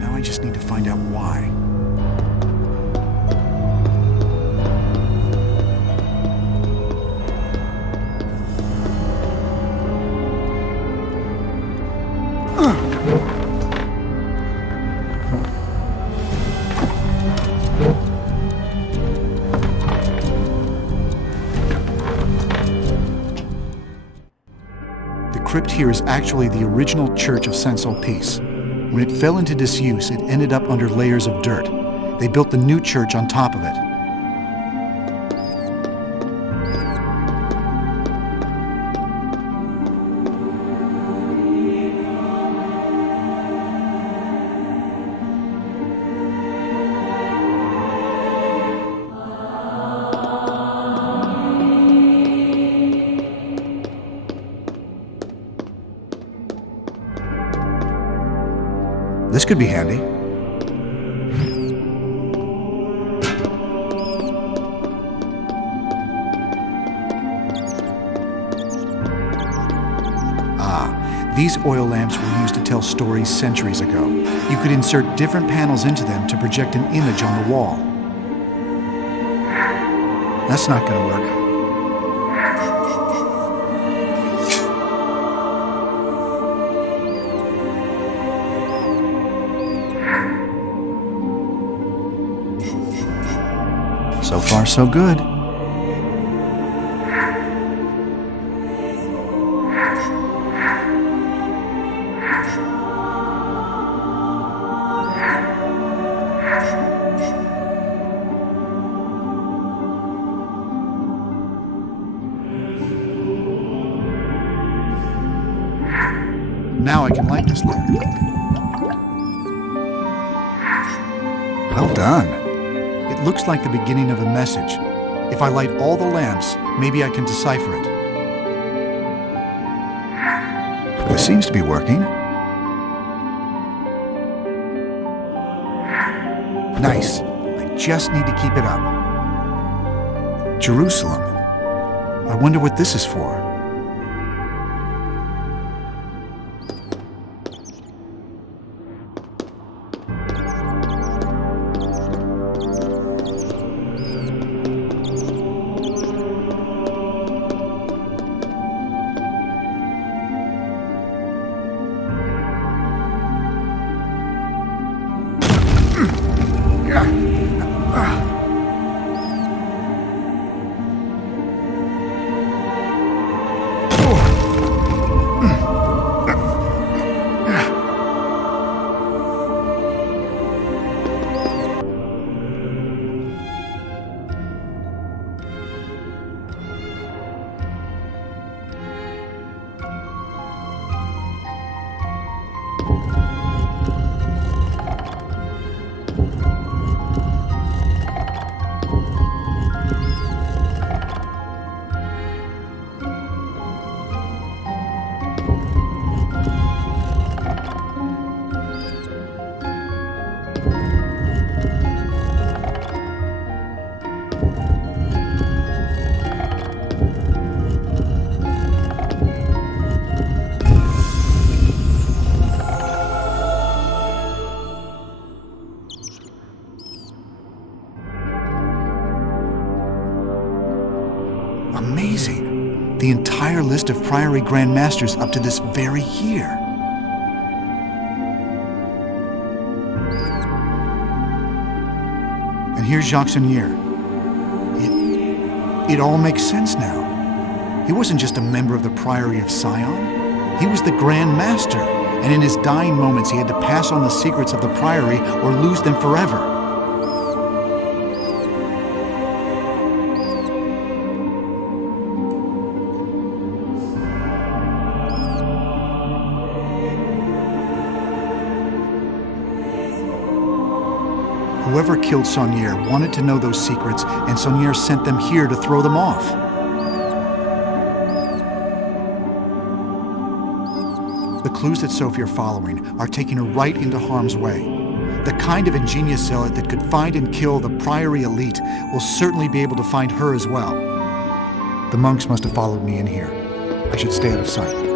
Now I just need to find out why. The crypt here is actually the original Church of Saint-Sulpice. When it fell into disuse, it ended up under layers of dirt. They built the new church on top of it. This could be handy. These oil lamps were used to tell stories centuries ago. You could insert different panels into them to project an image on the wall. That's not going to work. So far, so good. Now I can light this lamp. Well done. It looks like the beginning of a message. If I light all the lamps, maybe I can decipher it. This seems to be working. Nice. I just need to keep it up. Jerusalem. I wonder what this is for. Amazing. The entire list of priory Grand Masters up to this very year. And here's Jacques Sonnier. It all makes sense now. He wasn't just a member of the Priory of Sion. He was the Grand Master, and in his dying moments he had to pass on the secrets of the Priory or lose them forever. Whoever killed Sonnier wanted to know those secrets, and Sonnier sent them here to throw them off. The clues that Sophie are following are taking her right into harm's way. The kind of ingenious zealot that could find and kill the Priory elite will certainly be able to find her as well. The monks must have followed me in here. I should stay out of sight.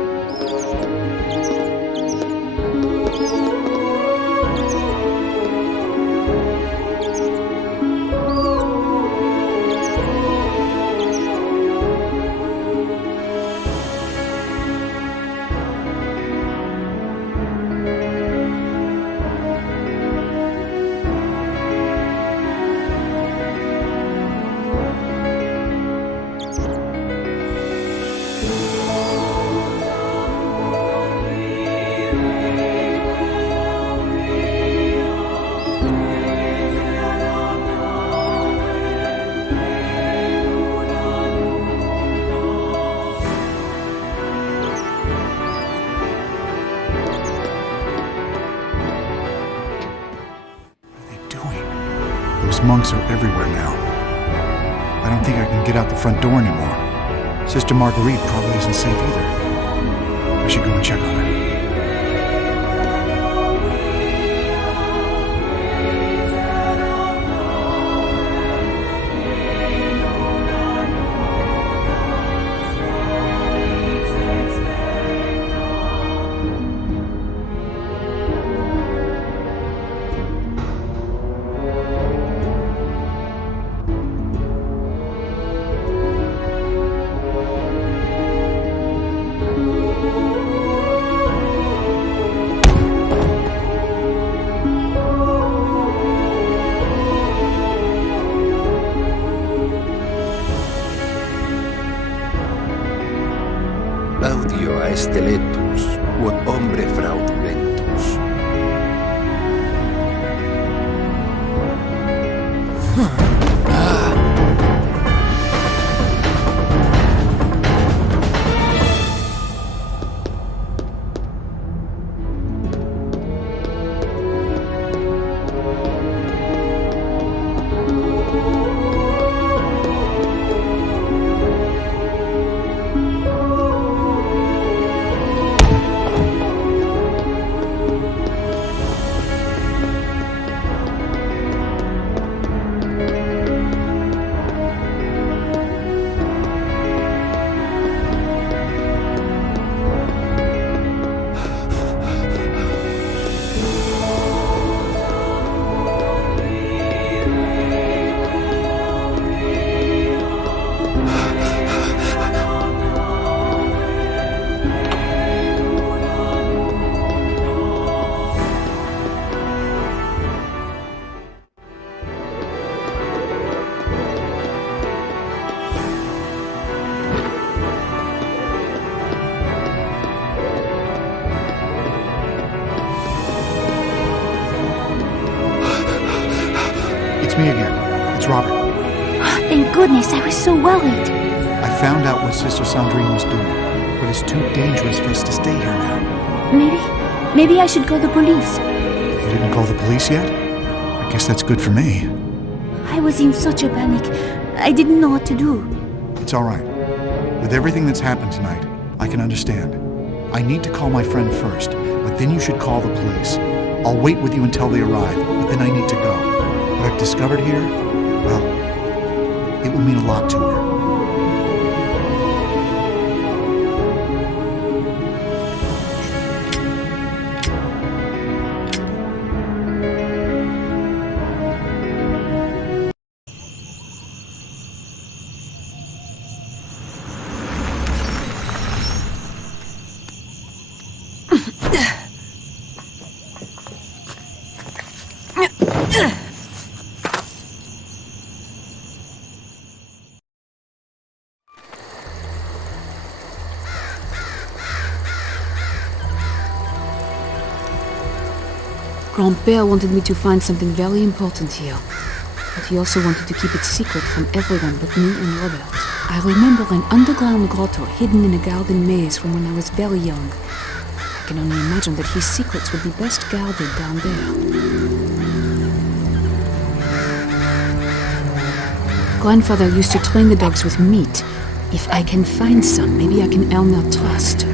Monks are everywhere now. I don't think I can get out the front door anymore. Sister Marguerite probably isn't safe either. I should go and check on her. steletus, ut hombre fraudulentus. It's me again. It's Robert. Thank goodness, I was so worried. I found out what Sister Sandrine was doing, but it's too dangerous for us to stay here now. Maybe I should call the police. You didn't call the police yet? I guess that's good for me. I was in such a panic. I didn't know what to do. It's all right. With everything that's happened tonight, I can understand. I need to call my friend first, but then you should call the police. I'll wait with you until they arrive, but then I need to go. What I've discovered here, well, it will mean a lot to her. Grand-père wanted me to find something very important here, but he also wanted to keep it secret from everyone but me and Robert. I remember an underground grotto hidden in a garden maze from when I was very young. I can only imagine that his secrets would be best guarded down there. Grandfather used to train the dogs with meat. If I can find some, maybe I can earn their trust.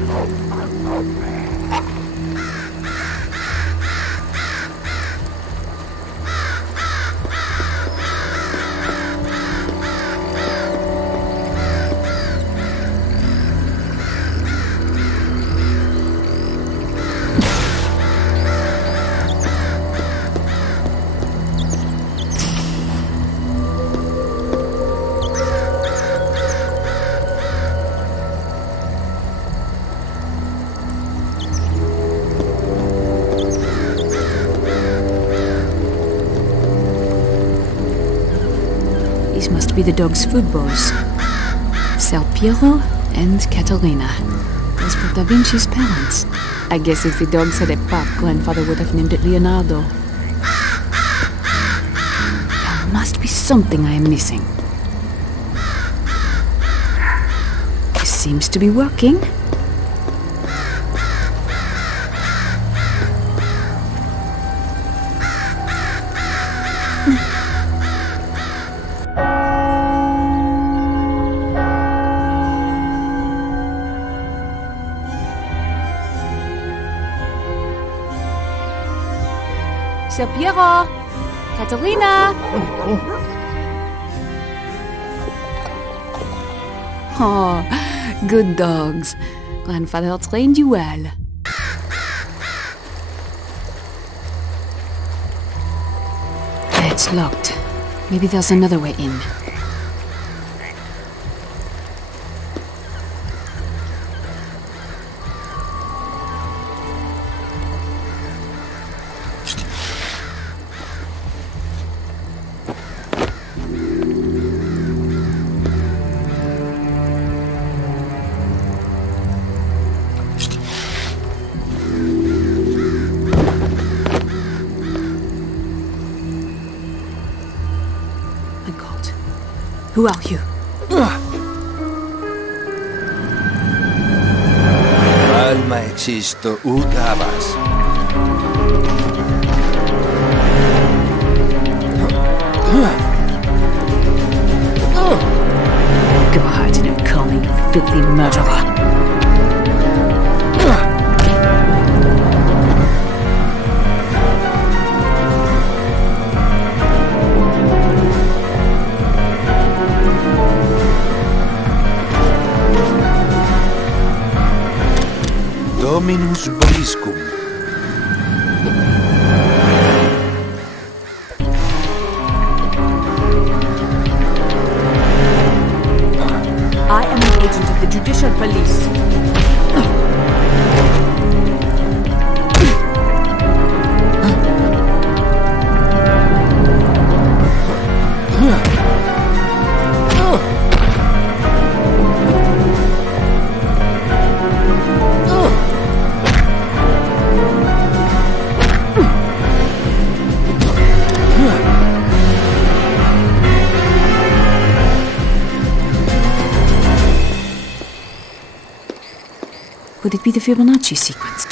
These must be the dogs' food bowls. Ser Piero and Caterina. Those were Da Vinci's parents. I guess if the dogs had a pup, Grandfather would have named it Leonardo. There must be something I am missing. This seems to be working. Ser Piero! Caterina! Oh, good dogs. Grandfather trained you well. It's locked. Maybe there's another way in. Who are you? Alma existo ut habas. Go hiding and call me, you filthy murderer. Dominus vobiscum. I am an agent of the Judicial Police. Could it be the Fibonacci sequence?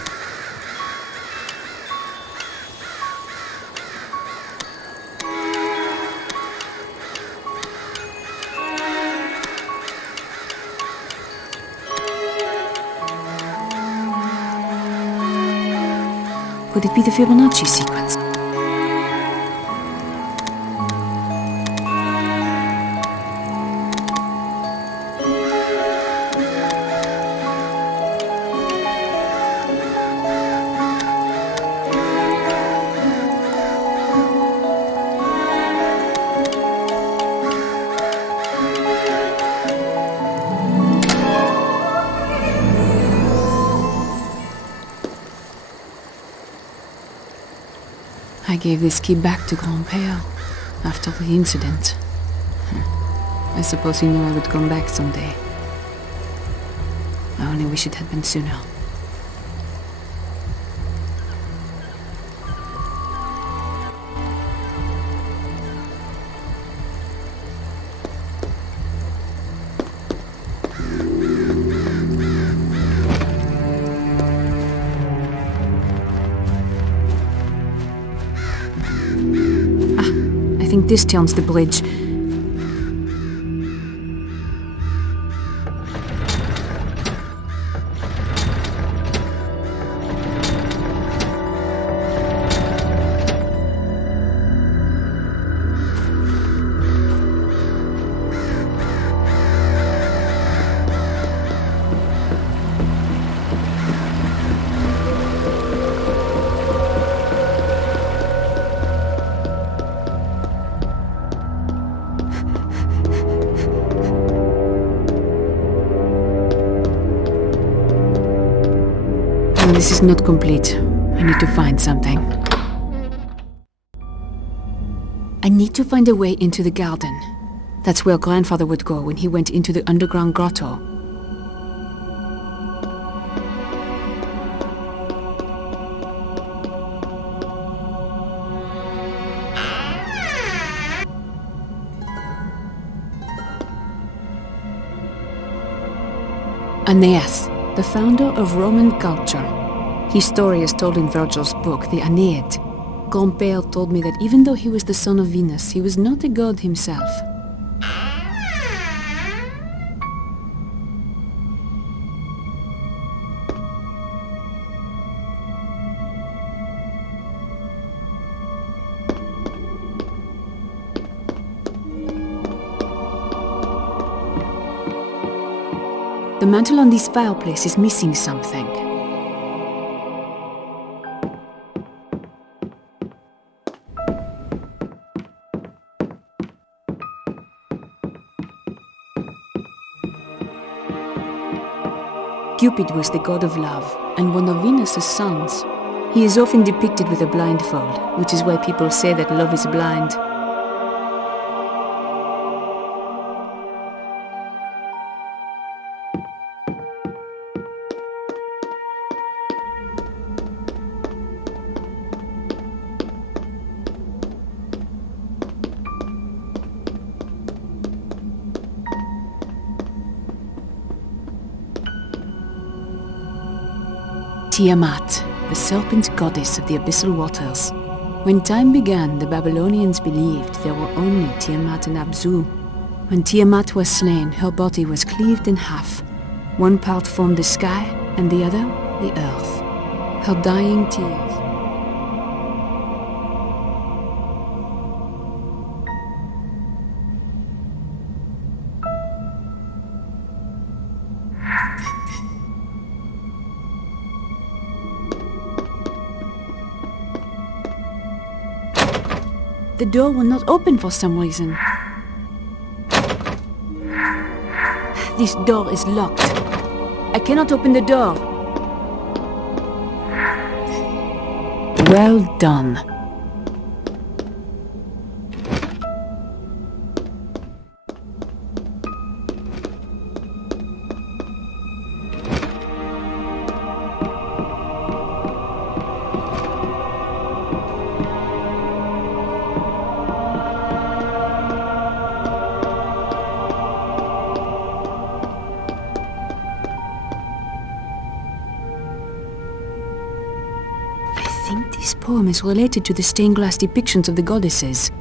Could it be the Fibonacci sequence? I gave this key back to Grand-Père after the incident. I suppose he knew I would come back someday. I only wish it had been sooner. I think this turns the bridge. This is not complete. I need to find something. I need to find a way into the garden. That's where Grandfather would go when he went into the underground grotto. Aeneas, the founder of Roman culture. His story is told in Virgil's book, the Aeneid. Grand-Père told me that even though he was the son of Venus, he was not a god himself. The mantle on this fireplace is missing something. Cupid was the god of love and one of Venus's sons. He is often depicted with a blindfold, which is why people say that love is blind. Tiamat, the serpent goddess of the abyssal waters. When time began, the Babylonians believed there were only Tiamat and Abzu. When Tiamat was slain, her body was cleaved in half. One part formed the sky, and the other, the earth. Her dying tears. The door will not open for some reason. This door is locked. I cannot open the door. Well done. This poem is related to the stained glass depictions of the goddesses.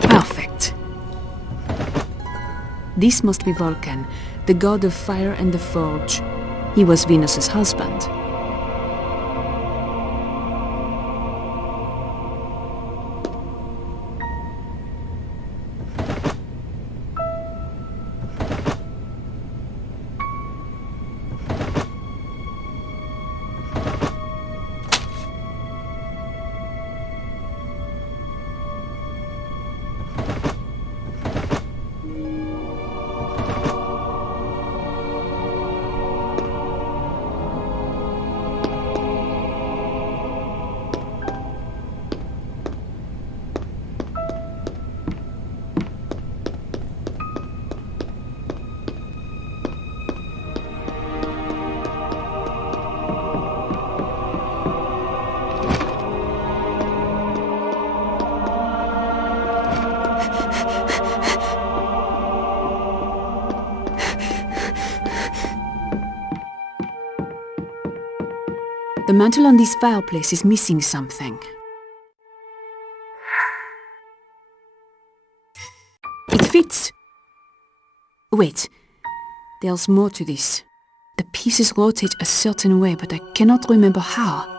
Perfect. This must be Vulcan, the god of fire and the forge. He was Venus's husband. The mantle on this fireplace is missing something. It fits! Wait, there's more to this. The pieces rotate a certain way, but I cannot remember how.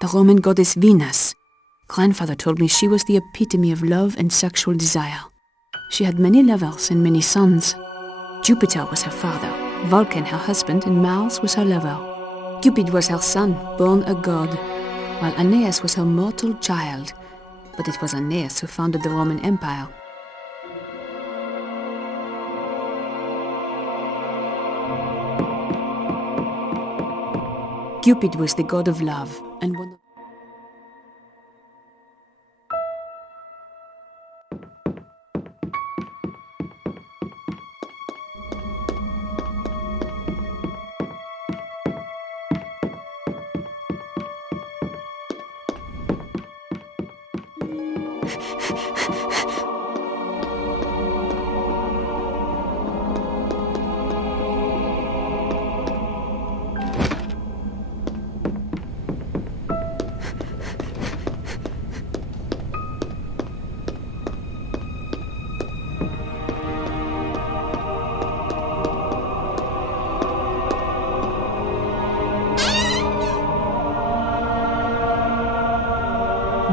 The Roman goddess Venus. Grandfather told me she was the epitome of love and sexual desire. She had many lovers and many sons. Jupiter was her father, Vulcan her husband, and Mars was her lover. Cupid was her son, born a god, while Aeneas was her mortal child. But it was Aeneas who founded the Roman Empire. Cupid was the god of love, and one of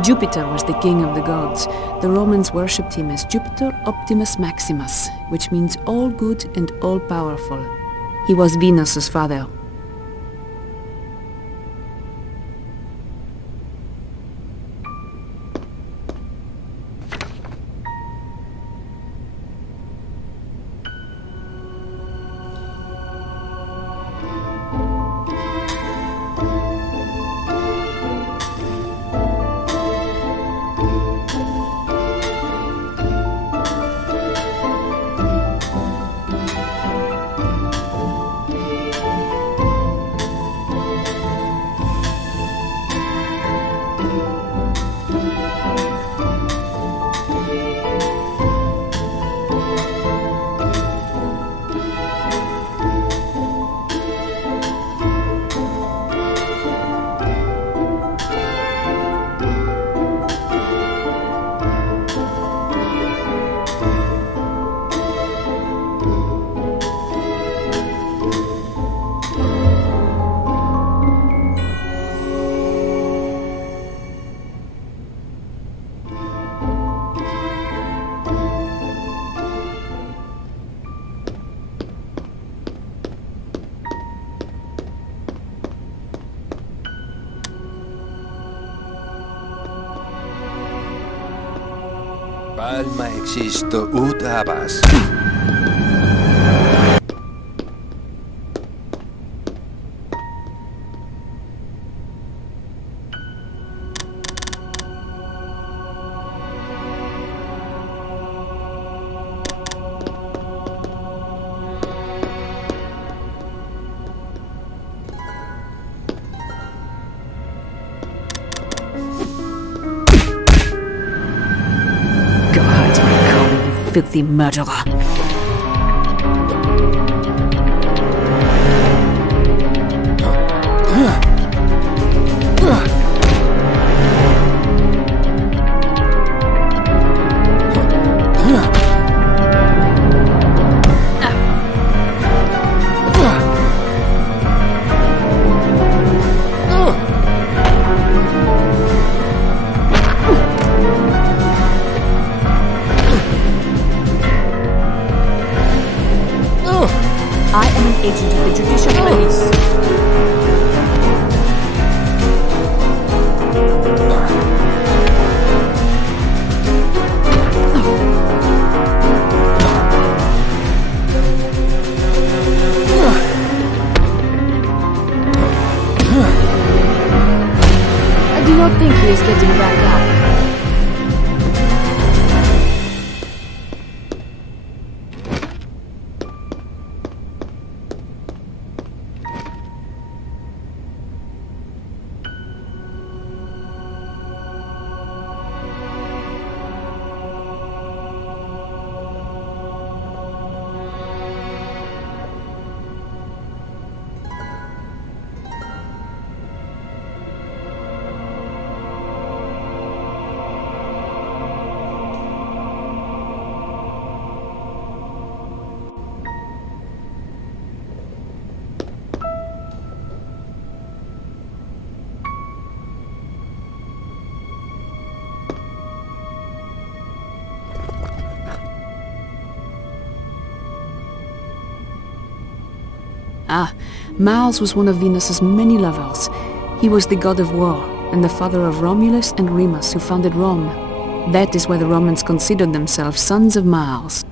Jupiter was the king of the gods. The Romans worshipped him as Jupiter Optimus Maximus, which means all good and all powerful. He was Venus's father. Alma există ut abas. Filthy murderer. Agent of the Judicial Police. I do not think he is getting back up. Mars was one of Venus's many lovers. He was the god of war, and the father of Romulus and Remus, who founded Rome. That is why the Romans considered themselves sons of Mars.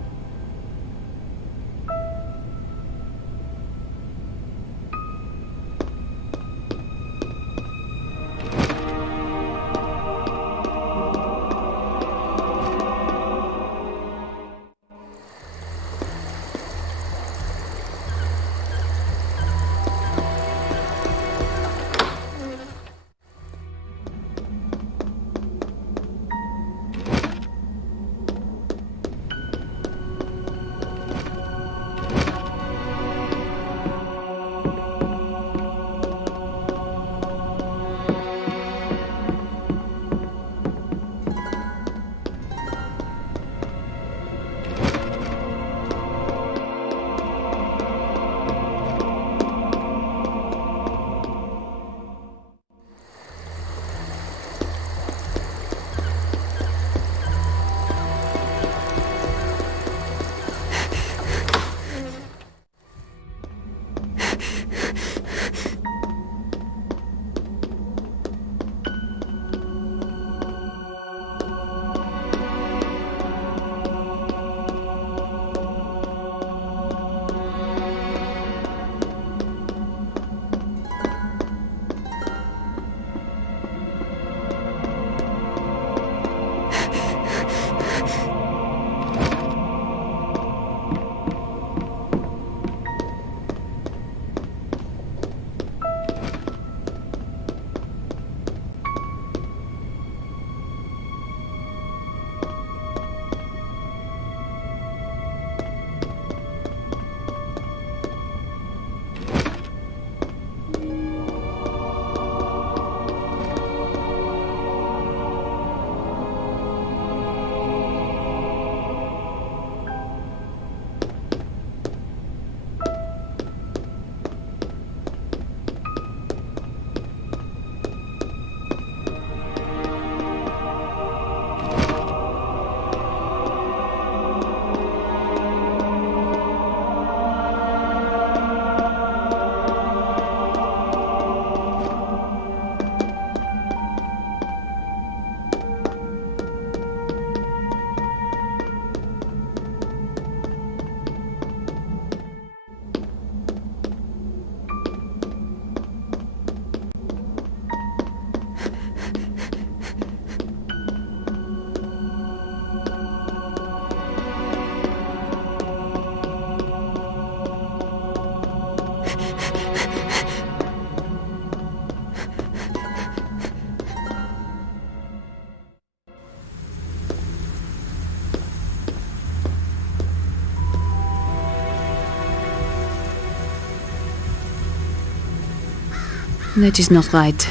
That is not right.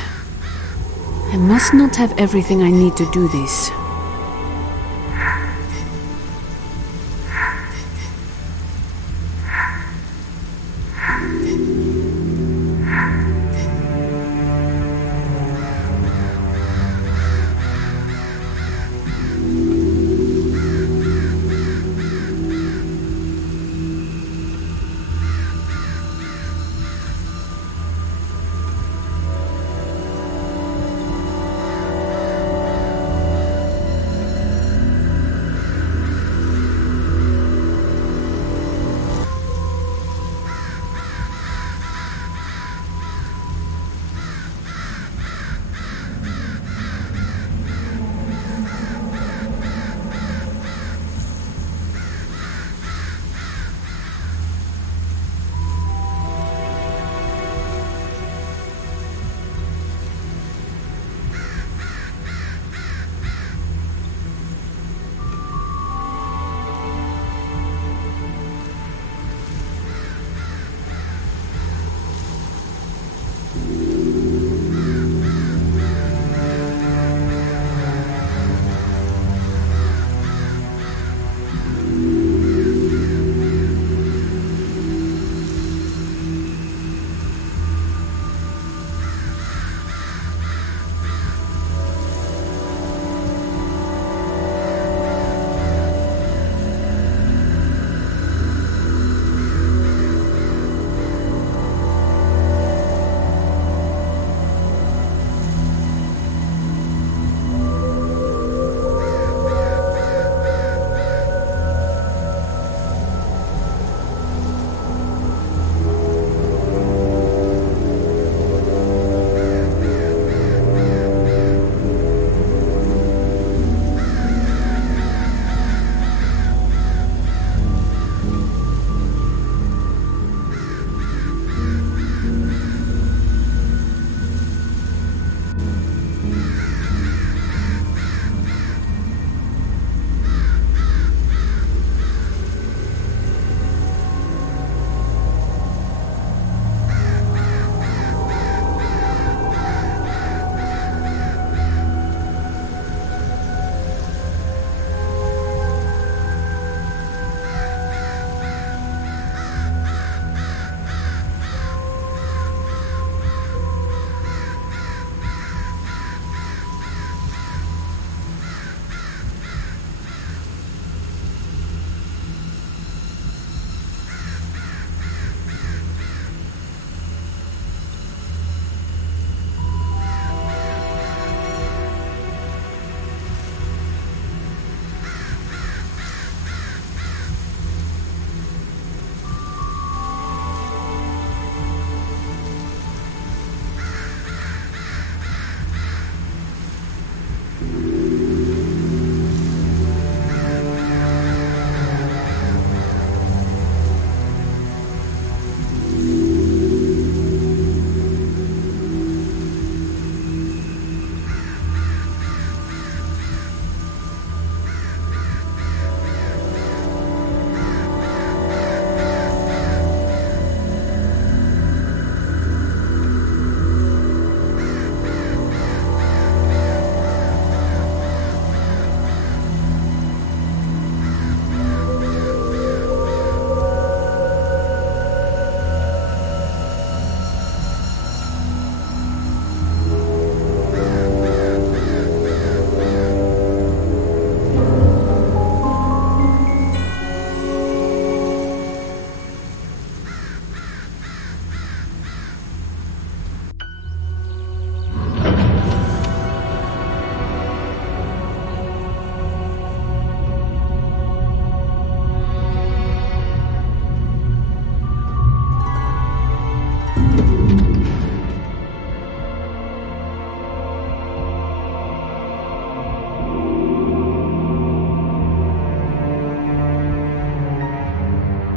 I must not have everything I need to do this.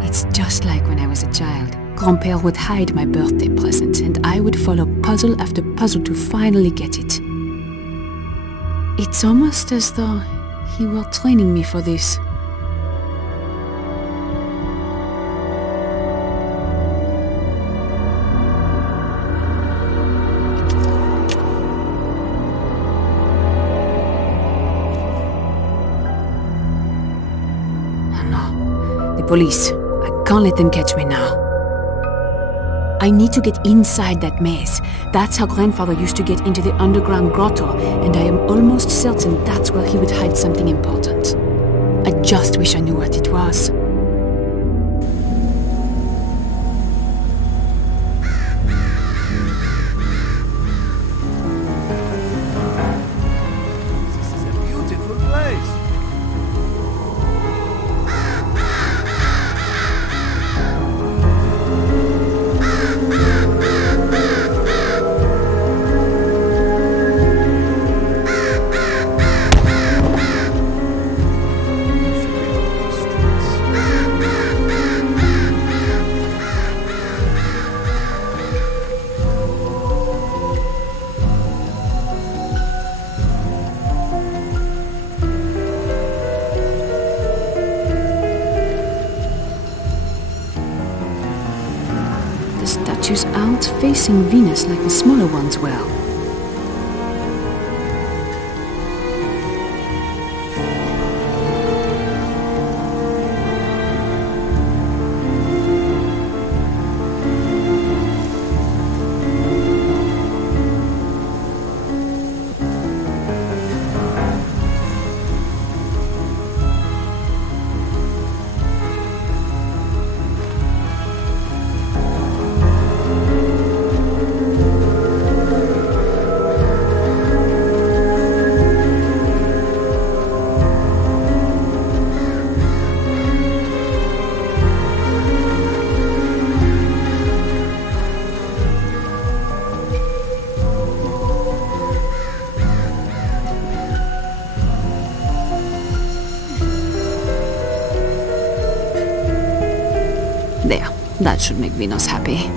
It's just like when I was a child. Grand-père would hide my birthday present, and I would follow puzzle after puzzle to finally get it. It's almost as though he were training me for this. police. I can't let them catch me now. I need to get inside that maze. That's how Grandfather used to get into the underground grotto, and I am almost certain that's where he would hide something important. I just wish I knew what it was. This is a beautiful place. Statues out facing Venus like the smaller ones were. There, that should make Venus happy.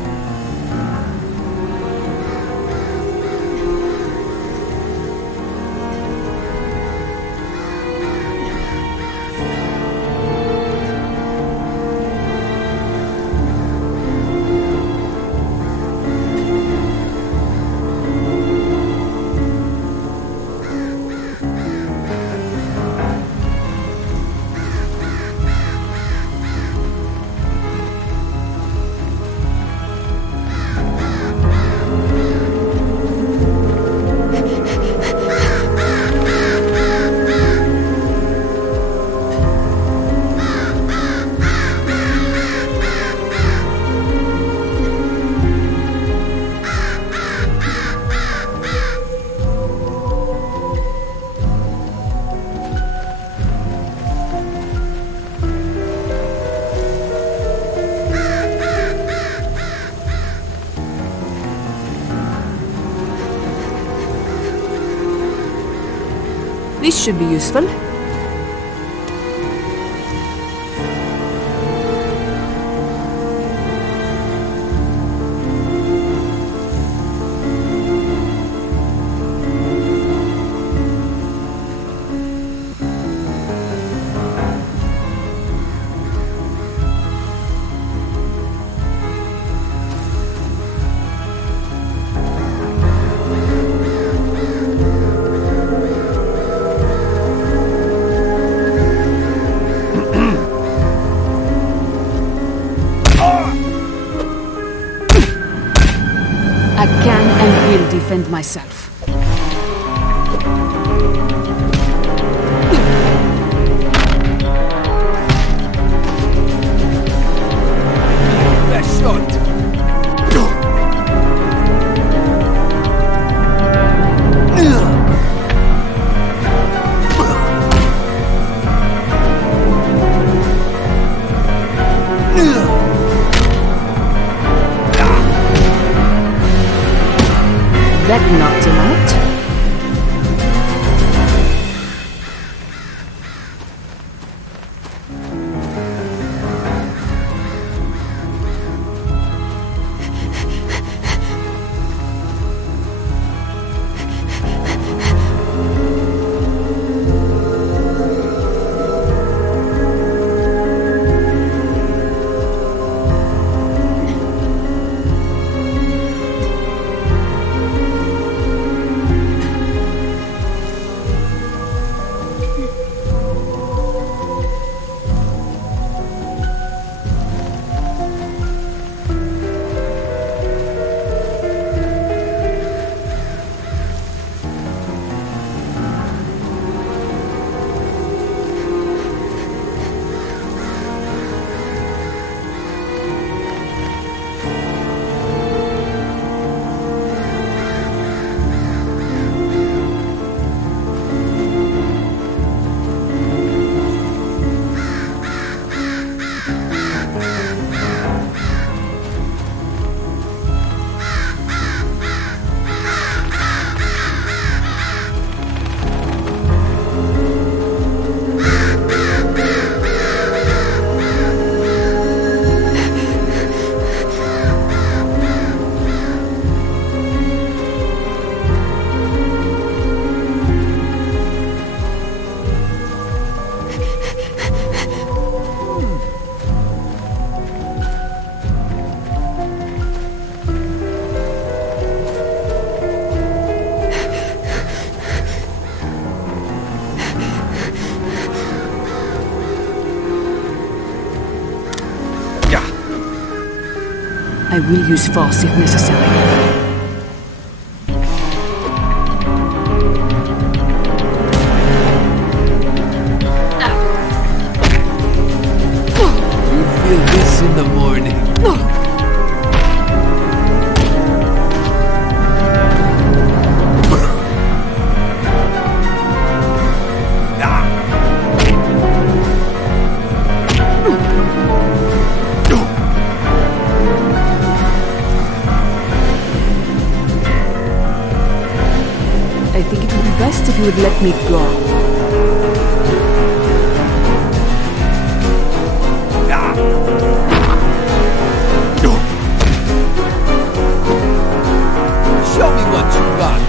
This should be useful. I can and will defend myself. Best shot. That knocked him out. I will use force if necessary. Feel this in the morning. I think it would be best if you would let me go. Show me what you got.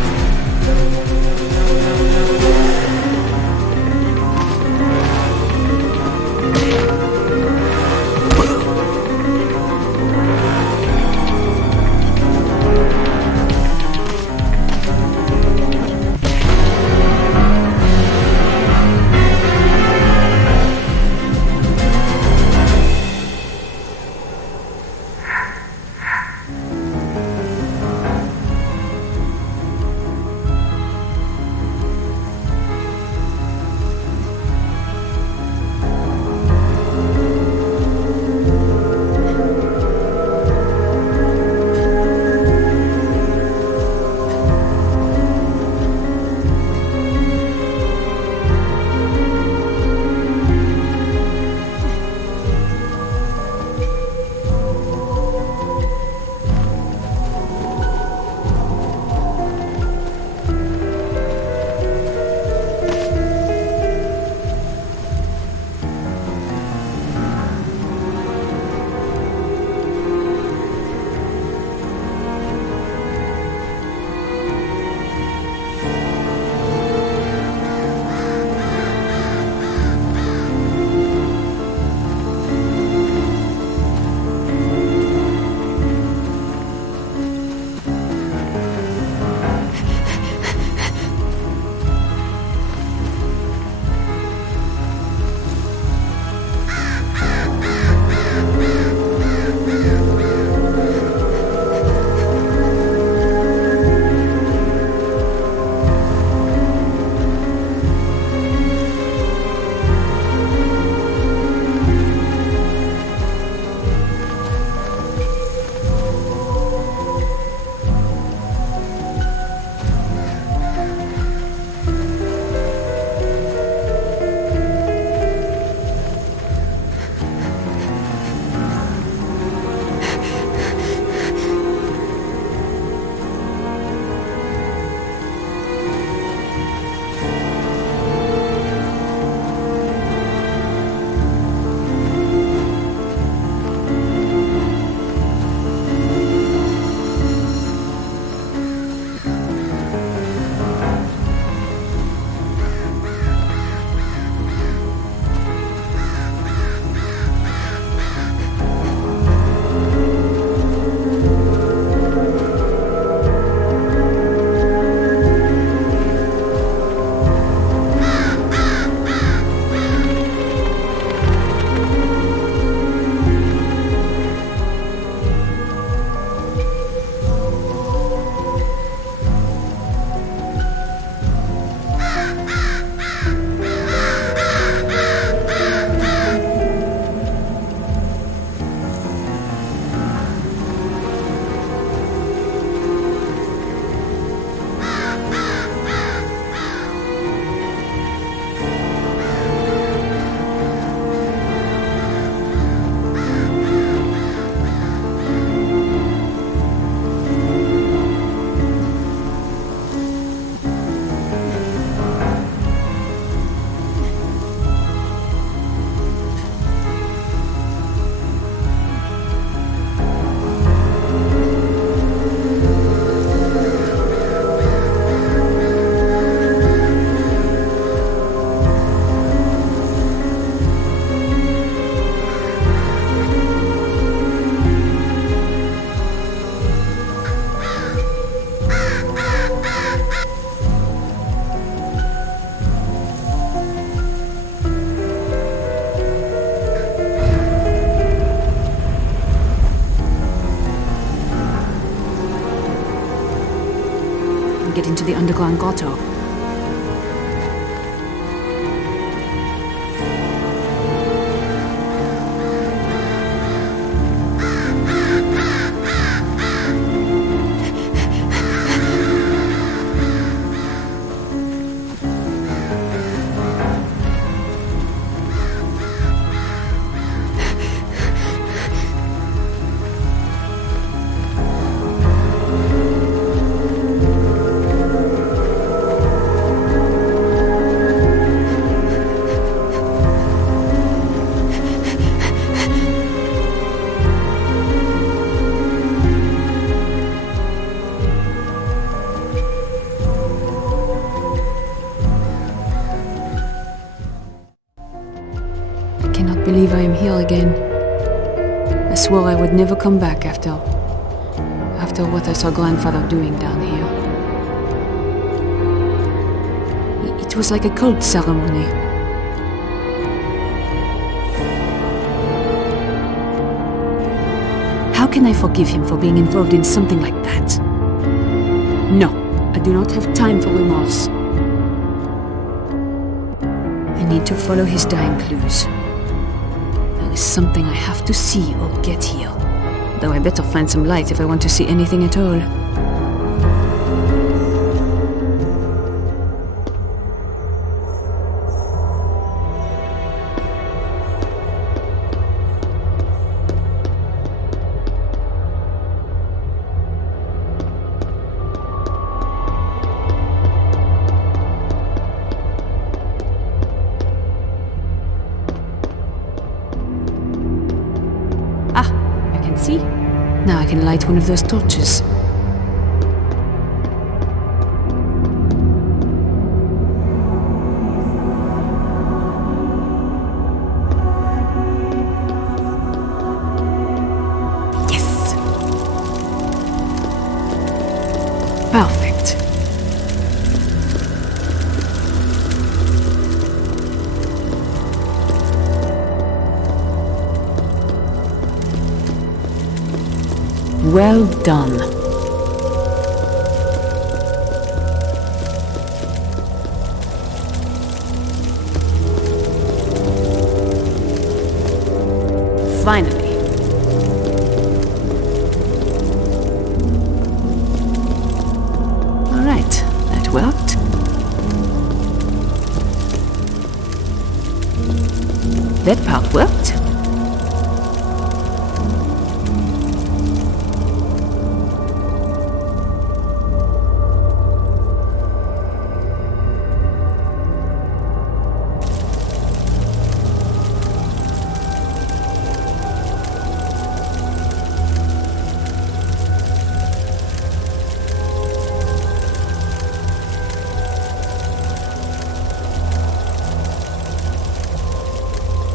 get into the underground grotto. I believe I am here again. I swore I would never come back after what I saw grandfather doing down here. It was like a cult ceremony. How can I forgive him for being involved in something like that? No, I do not have time for remorse. I need to follow his dying clues. There is something I have to see or get here. Though I better find some light if I want to see anything at all. See? Now I can light one of those torches. Yes! Perfect. Well done. Finally. All right, that worked. That part worked.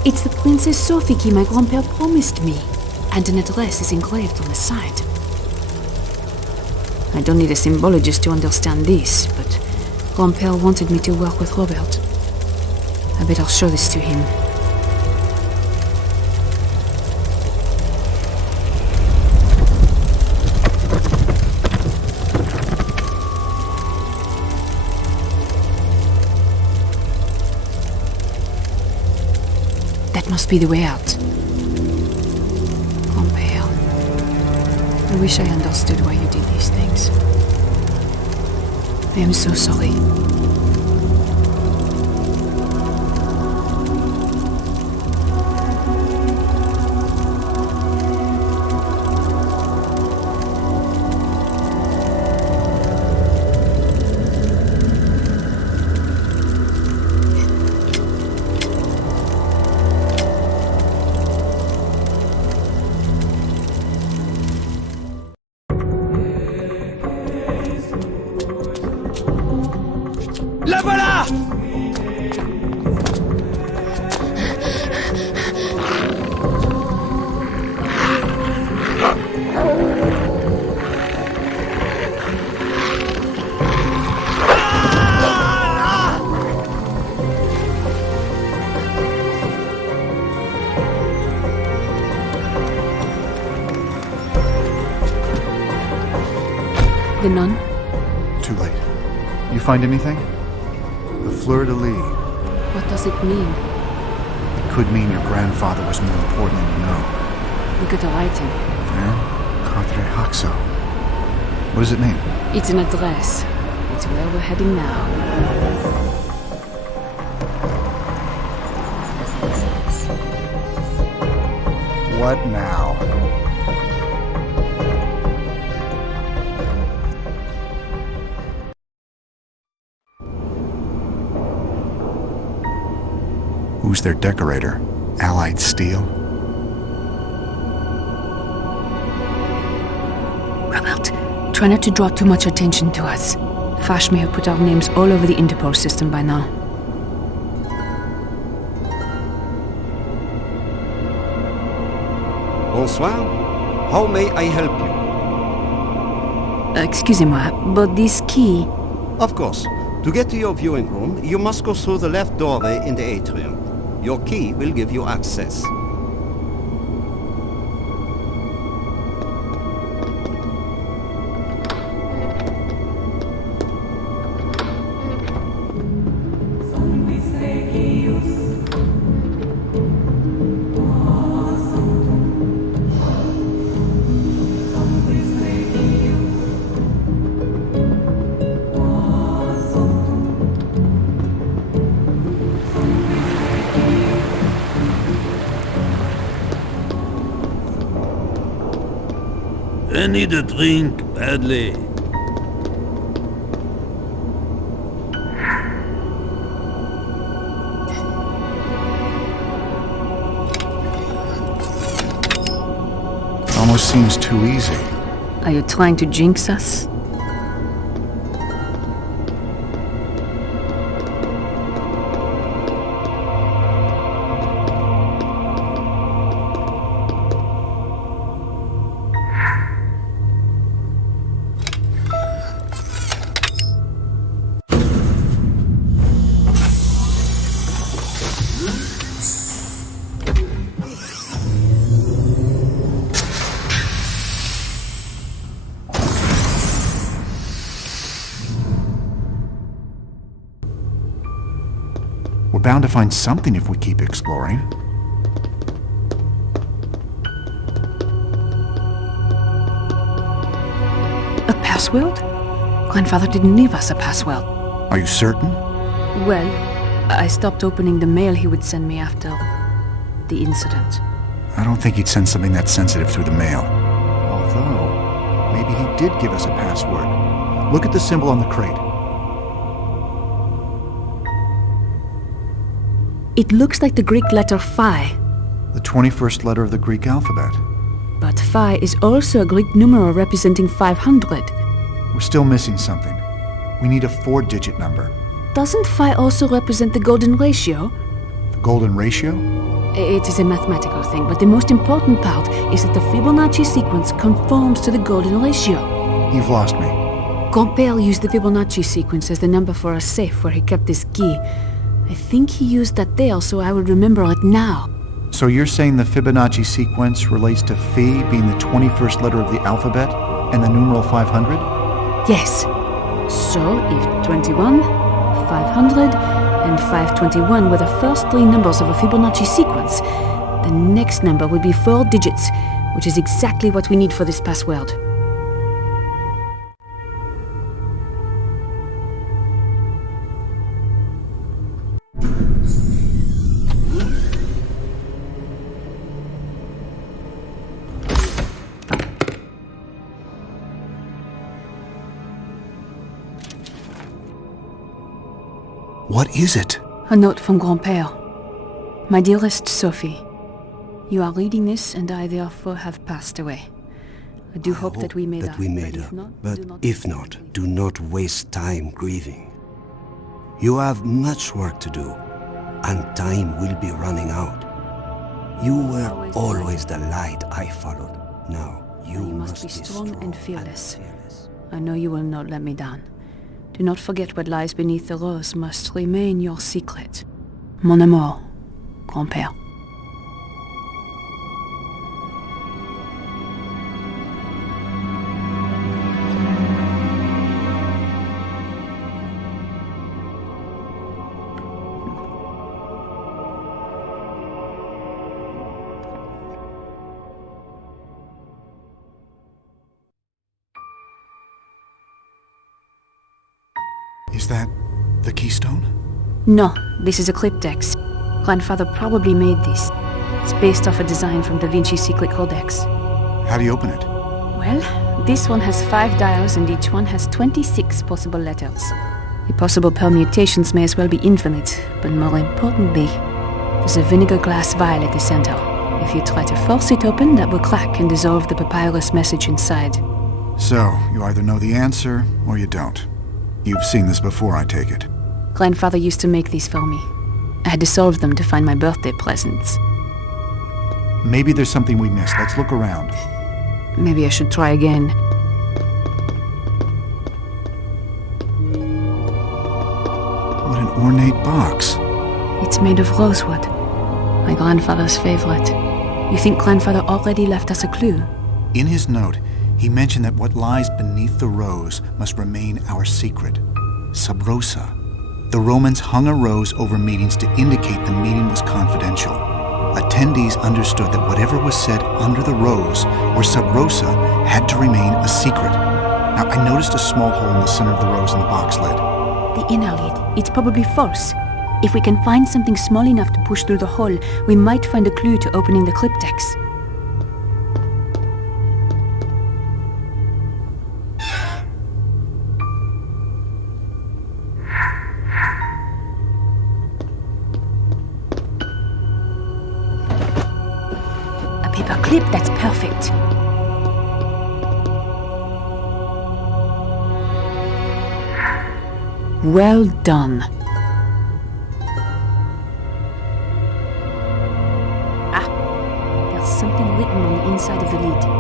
It's the Princess Sophie key my grandpère promised me, and an address is engraved on the side. I don't need a symbologist to understand this, but grandpère wanted me to work with Robert. I better show this to him. That must be the way out. Grandpère, I wish I understood why you did these things. I am so sorry. La voilà! The nun? Too late. You find anything? The fleur-de-lis. What does it mean? It could mean your grandfather was more important than you know. Look at the writing. Van Cartre Haxo. What does it mean? It's an address. It's where we're heading now. What now? Who's their decorator? Allied Steel? Robert, try not to draw too much attention to us. Fash may have put our names all over the Interpol system by now. Bonsoir. How may I help you? Excusez-moi, but this key... Of course. To get to your viewing room, you must go through the left doorway in the atrium. Your key will give you access. I need a drink badly. Almost seems too easy. Are you trying to jinx us? We're bound to find something if we keep exploring. A password? Grandfather didn't leave us a password. Are you certain? Well, I stopped opening the mail he would send me after the incident. I don't think he'd send something that sensitive through the mail. Although, maybe he did give us a password. Look at the symbol on the crate. It looks like the Greek letter phi. The 21st letter of the Greek alphabet. But phi is also a Greek numeral representing 500. We're still missing something. We need a 4-digit number. Doesn't phi also represent the golden ratio? The golden ratio? It is a mathematical thing, but the most important part is that the Fibonacci sequence conforms to the golden ratio. You've lost me. Grandpère used the Fibonacci sequence as the number for a safe where he kept his key. I think he used that there, so I would remember it now. So you're saying the Fibonacci sequence relates to phi being the 21st letter of the alphabet and the numeral 500? Yes. So if 21, 500, and 521 were the first 3 numbers of a Fibonacci sequence, the next number would be 4 digits, which is exactly what we need for this password. What is it? A note from Grandpère. My dearest Sophie, you are reading this and I therefore have passed away. I do hope that we made up. But if not, do not waste time grieving. You have much work to do, and time will be running out. You were always the light I followed. Now, you must be strong and fearless. I know you will not let me down. Do not forget what lies beneath the rose must remain your secret. Mon amour, Grand-père. Is that the keystone? No, this is a cryptex. Grandfather probably made this. It's based off a design from the Vinci Secret Codex. How do you open it? Well, this one has 5 dials and each one has 26 possible letters. The possible permutations may as well be infinite, but more importantly, there's a vinegar glass vial at the center. If you try to force it open, that will crack and dissolve the papyrus message inside. So, you either know the answer, or you don't. You've seen this before, I take it. Grandfather used to make these for me. I had to solve them to find my birthday presents. Maybe there's something we missed. Let's look around. Maybe I should try again. What an ornate box. It's made of rosewood. My grandfather's favorite. You think Grandfather already left us a clue? In his note, he mentioned that what lies beneath the rose must remain our secret. Sub rosa. The Romans hung a rose over meetings to indicate the meeting was confidential. Attendees understood that whatever was said under the rose, or sub rosa, had to remain a secret. Now, I noticed a small hole in the center of the rose in the box lid. The inner lid. It's probably false. If we can find something small enough to push through the hole, we might find a clue to opening the cryptex. A paper clip, that's perfect. Well done. There's something written on the inside of the lid.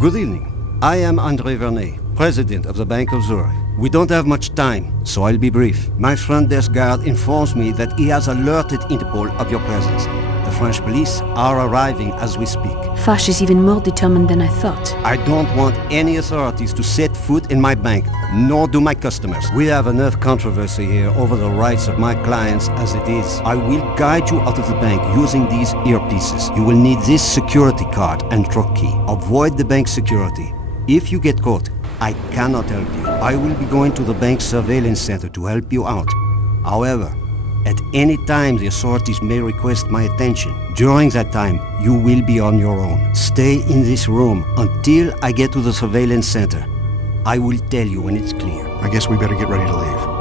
Good evening. I am André Vernet, president of the Bank of Zurich. We don't have much time, so I'll be brief. My front desk guard informs me that he has alerted Interpol of your presence. The French police are arriving as we speak. Fash is even more determined than I thought. I don't want any authorities to set foot in my bank, nor do my customers. We have enough controversy here over the rights of my clients as it is. I will guide you out of the bank using these earpieces. You will need this security card and truck key. Avoid the bank security. If you get caught, I cannot help you. I will be going to the bank surveillance center to help you out. However, at any time the authorities may request my attention. During that time, you will be on your own. Stay in this room until I get to the surveillance center. I will tell you when it's clear. I guess we better get ready to leave.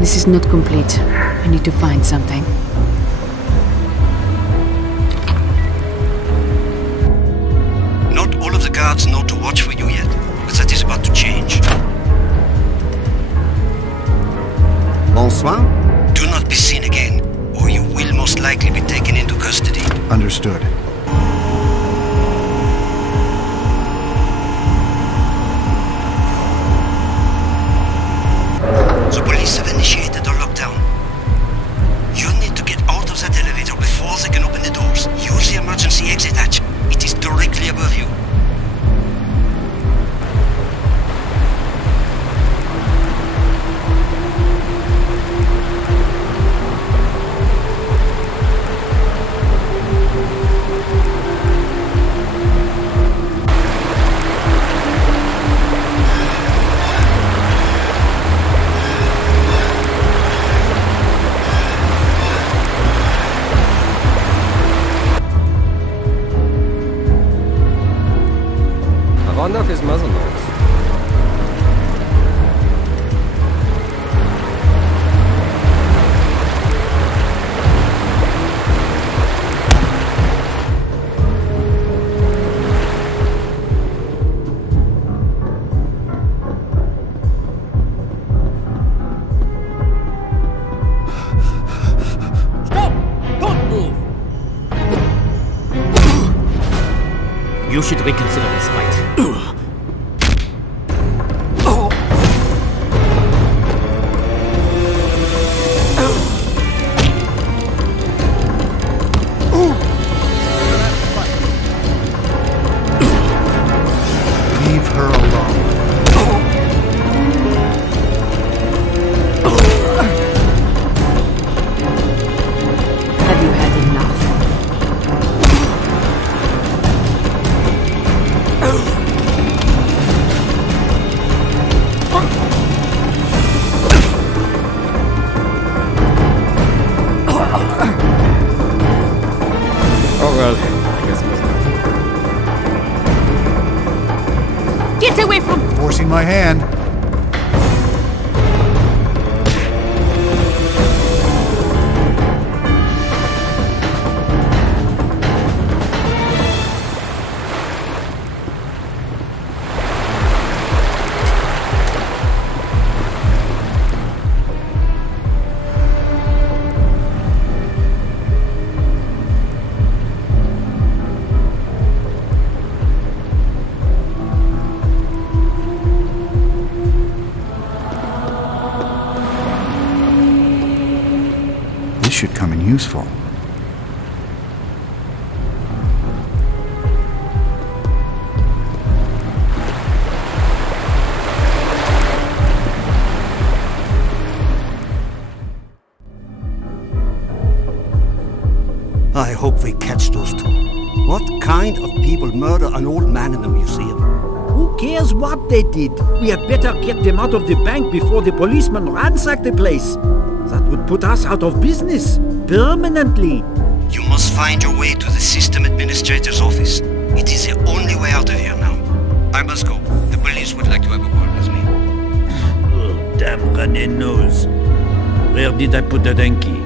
This is not complete. I need to find something. Not all of the guards know to watch for you yet, but that is about to change. Bonsoir. Do not be seen again, or you will most likely be taken into custody. Understood. The police have initiated a lockdown. You need to get out of that elevator before they can open the doors. Use the emergency exit hatch. It is directly above you. Sound off his muzzle nose. You should reconsider this fight. Leave her alone. Have you had enough? Oh well, I guess it was Get away from... Forcing my hand. This should come in useful. I hope we catch those two. What kind of people murder an old man in a museum? Who cares what they did? We had better get them out of the bank before the policemen ransack the place. That would put us out of business. Permanently. You must find your way to the system administrator's office. It is the only way out of here now. I must go. The police would like to have a word with me. Oh, damn runny nose. Where did I put the donkey?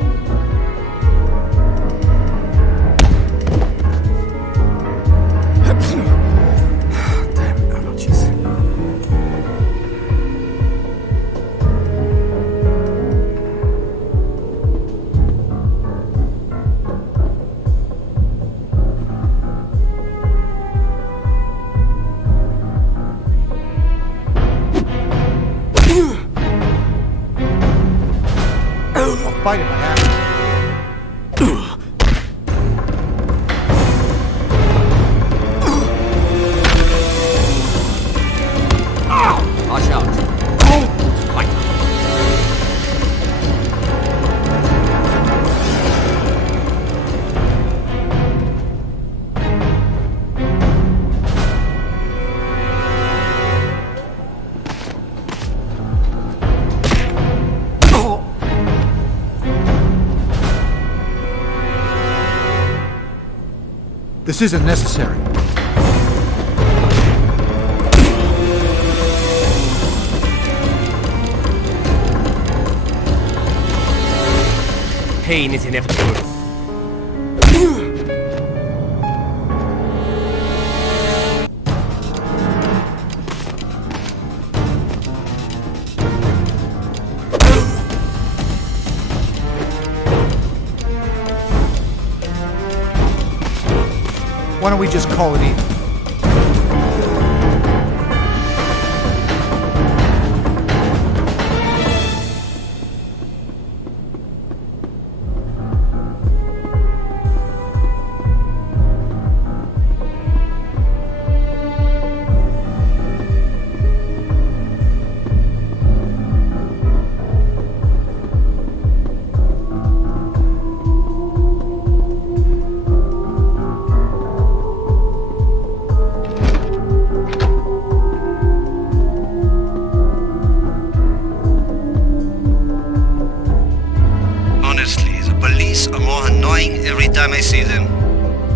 Damn allergies. I'll fight if I have to. Watch out. Fight. This isn't necessary. Pain is inevitable. Why don't we just call it even?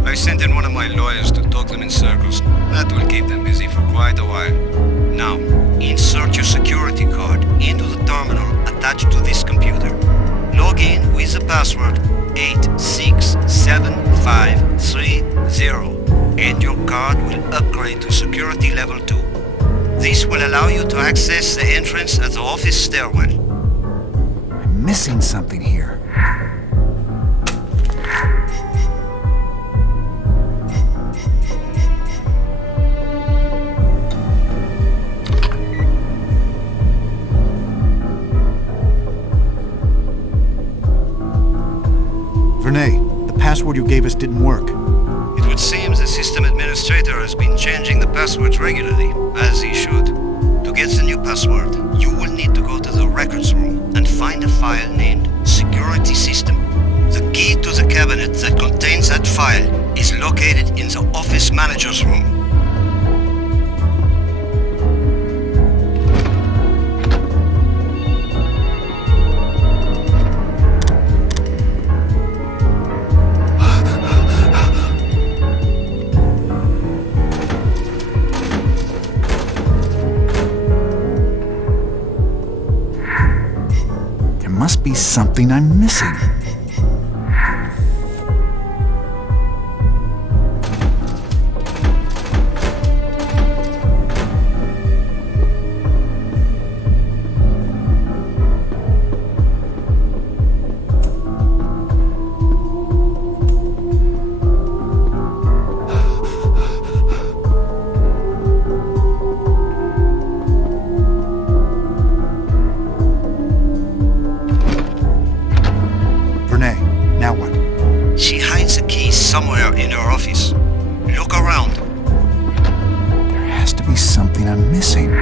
I sent in one of my lawyers to talk them in circles. That will keep them busy for quite a while. Now, insert your security card into the terminal attached to this computer. Log in with the password 867530, and your card will upgrade to security level 2. This will allow you to access the entrance at the office stairwell. I'm missing something here. Vernay, the password you gave us didn't work. It would seem the system administrator has been changing the passwords regularly, as he should. To get the new password, you will need to go to the records room and find a file named Security System. The key to the cabinet that contains that file is located in the office manager's room. Must be something I'm missing. Somewhere in her office. Look around. There has to be something I'm missing.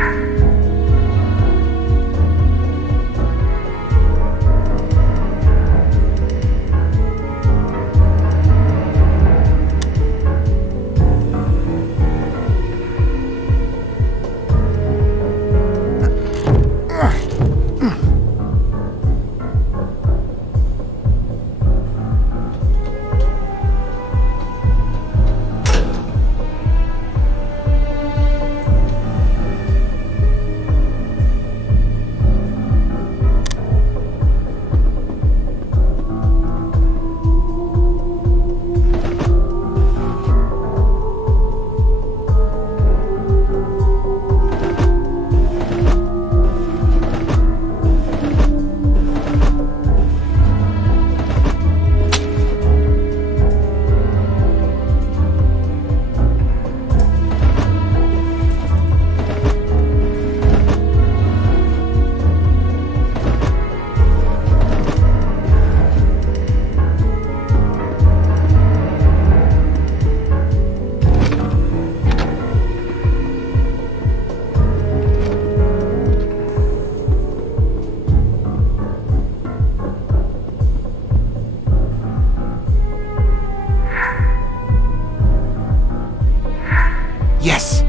Yes!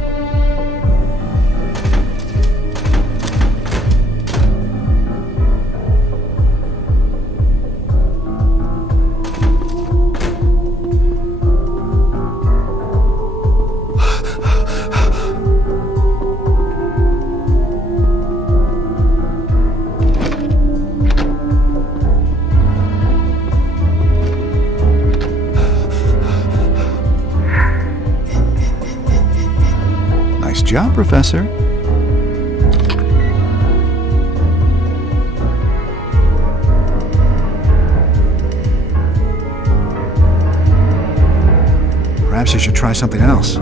Nice job, Professor. Perhaps you should try something else.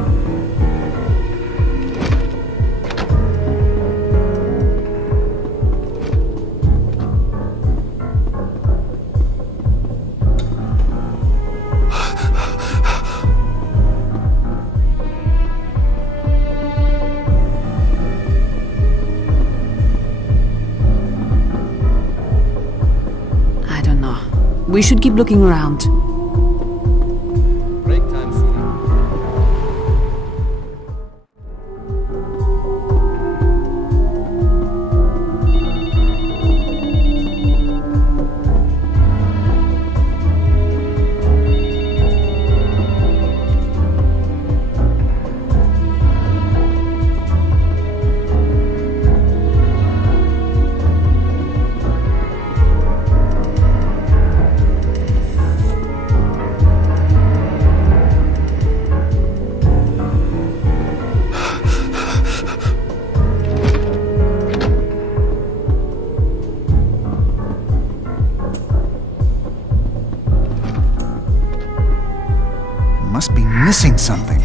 We should keep looking around. Break time, Sophie. must be missing something.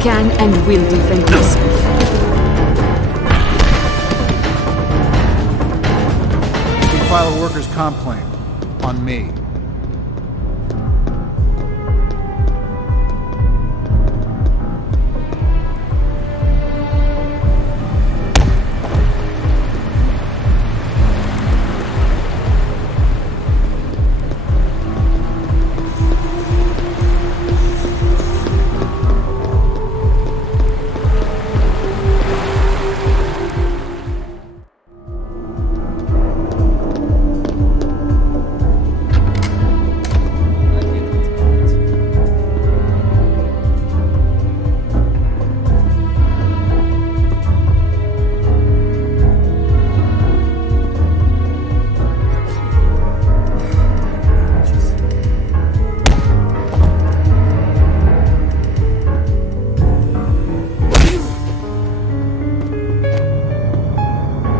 Can and will defend myself. You can file a workers' comp claim. On me.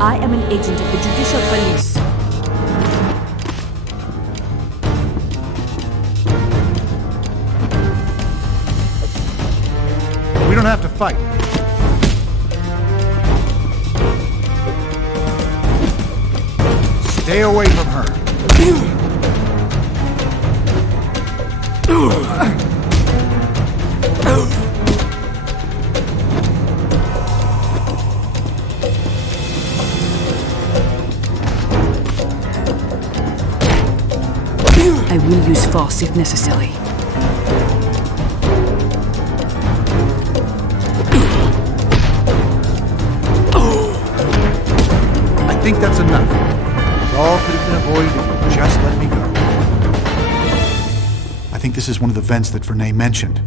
I am an agent of the Judicial Police. We don't have to fight. Stay away from her. I will use force if necessary. I think that's enough. It all could have been avoided if you just let me go. I think this is one of the vents that Vernay mentioned.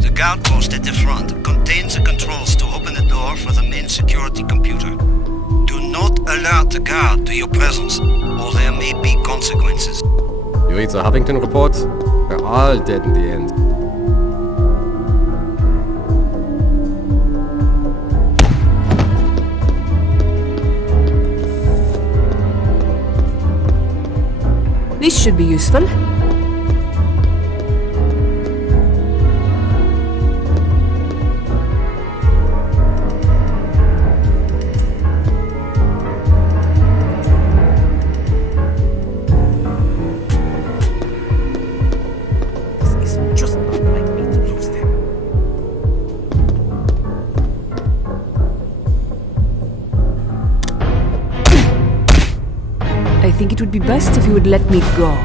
The guard post at the front contains the controls to open the door for the main security computer. Do not alert the guard to your presence, or there may be consequences. You read the Huffington report? We're all dead in the end. This should be useful. I think it would be best if you would let me go.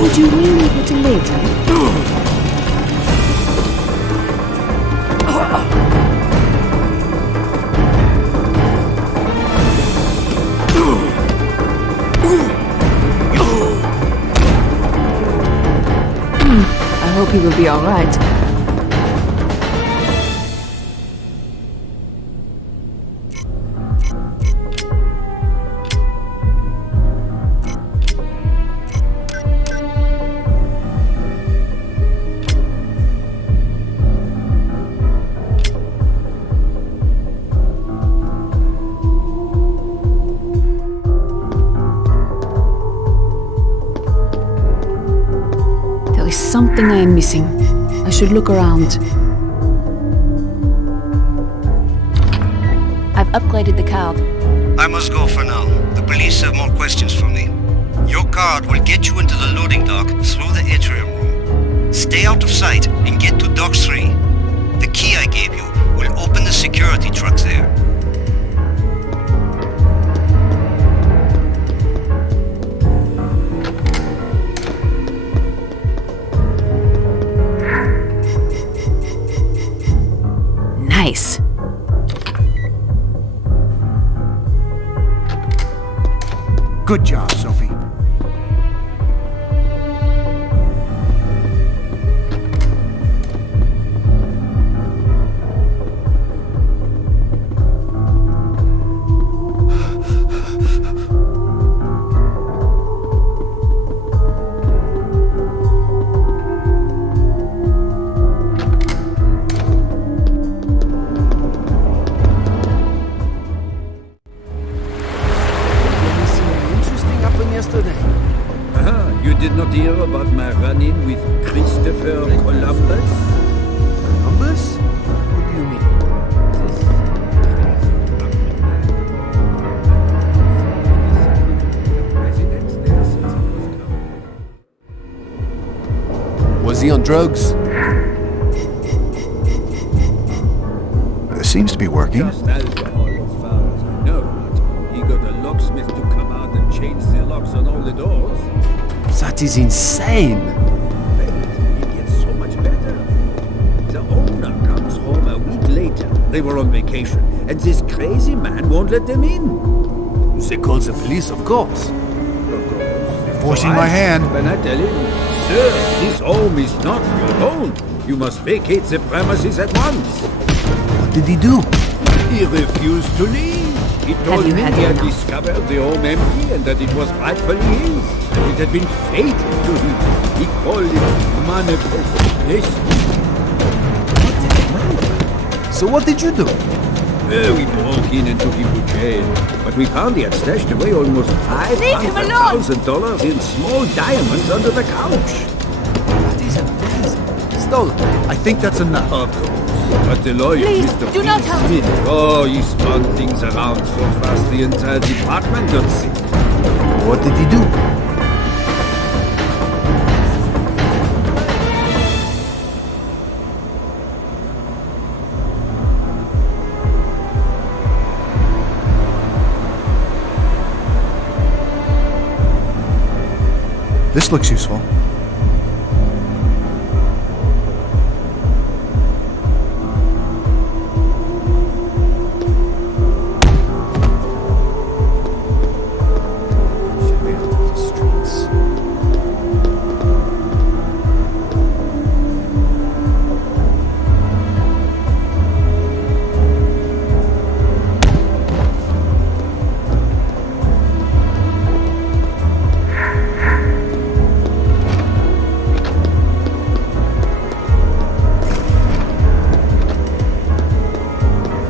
Would you really leave it till later? hope he will be all right. Something I am missing. I should look around. I've upgraded the card. I must go for now. The police have more questions for me. Your card will get you into the loading dock through the atrium room. Stay out of sight and get to Dock 3. The key I gave you will open the security trucks there. Nice. Good job, Sophie. You did not hear about my run-in with Christopher Columbus? Columbus? What do you mean? Was he on drugs? It seems to be working. Just alcohol, as far as I know. He got a locksmith to come out and change the locks on all the doors. That is insane! It gets so much better. The owner comes home a week later. They were on vacation, and this crazy man won't let them in. They call the police, of course. Of course. You're forcing my hand. When I tell him, sir, this home is not your own. You must vacate the premises at once. What did he do? He refused to leave. He told me he had enough? discovered the home empty and that it was rightfully his. And it had been fated to him. He called it manifest destiny. So what did you do? We broke in and took him to jail. But we found he had stashed away almost $500,000 in small diamonds under the couch. That is amazing. Stolen. I think that's enough. Of course. But the lawyer, Please, Mr. do not help me. Smith, oh, he spun things around so fast the entire department got sick. What did he do? This looks useful.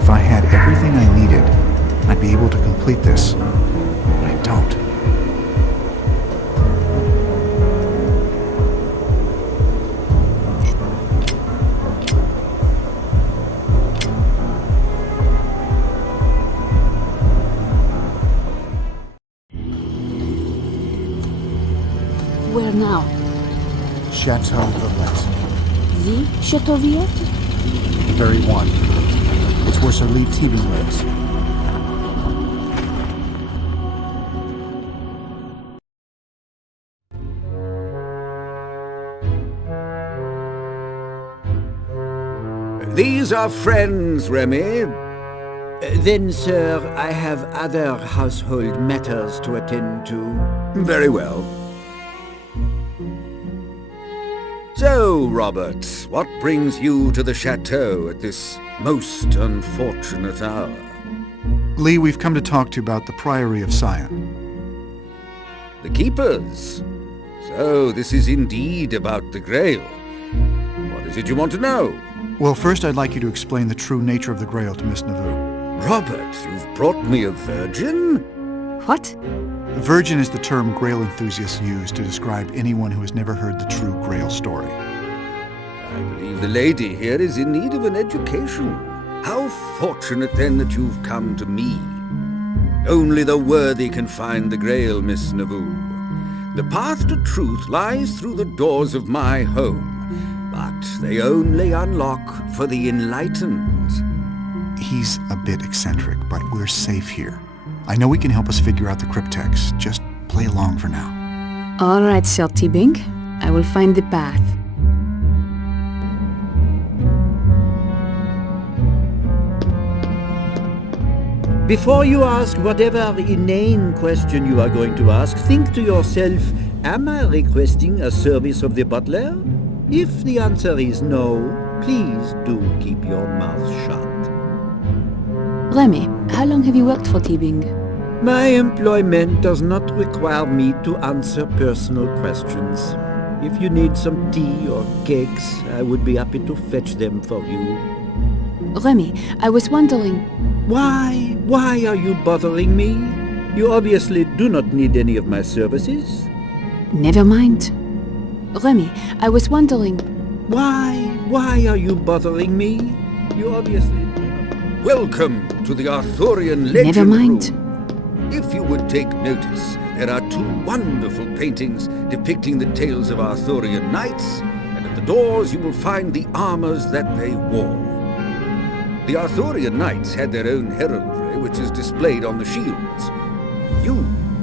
If I had everything I needed, I'd be able to complete this. But I don't. Where now? Chateau Villette. The Chateau Villette? The very one. It's where Sir Lee Teabing lives. These are friends, Remy. Then, sir, I have other household matters to attend to. Very well. So, Robert, what brings you to the chateau at this most unfortunate hour? Lee, we've come to talk to you about the priory of Sion. The Keepers? So, this is indeed about the Grail. What is it you want to know? Well, first I'd like you to explain the true nature of the Grail to Miss Neveu. Robert, you've brought me a virgin? What? Virgin is the term Grail enthusiasts use to describe anyone who has never heard the true Grail story. I believe the lady here is in need of an education. How fortunate, then, that you've come to me. Only the worthy can find the Grail, Miss Neveu. The path to truth lies through the doors of my home, but they only unlock for the enlightened. He's a bit eccentric, but we're safe here. I know he can help us figure out the cryptex. Just play along for now. All right, Sir T-Bing. I will find the path. Before you ask whatever inane question you are going to ask, think to yourself, am I requesting a service of the butler? If the answer is no, please do keep your mouth shut. Remy, how long have you worked for T-Bing? My employment does not require me to answer personal questions. If you need some tea or cakes, I would be happy to fetch them for you. Remy, I was wondering... Why are you bothering me? You obviously do not need any of my services. Never mind. Remy, I was wondering... Why are you bothering me? You obviously do not... Welcome to the Arthurian Legend Never mind. Room. If you would take notice, there are two wonderful paintings depicting the tales of Arthurian knights, and at the doors you will find the armors that they wore. The Arthurian knights had their own heraldry, which is displayed on the shields. You,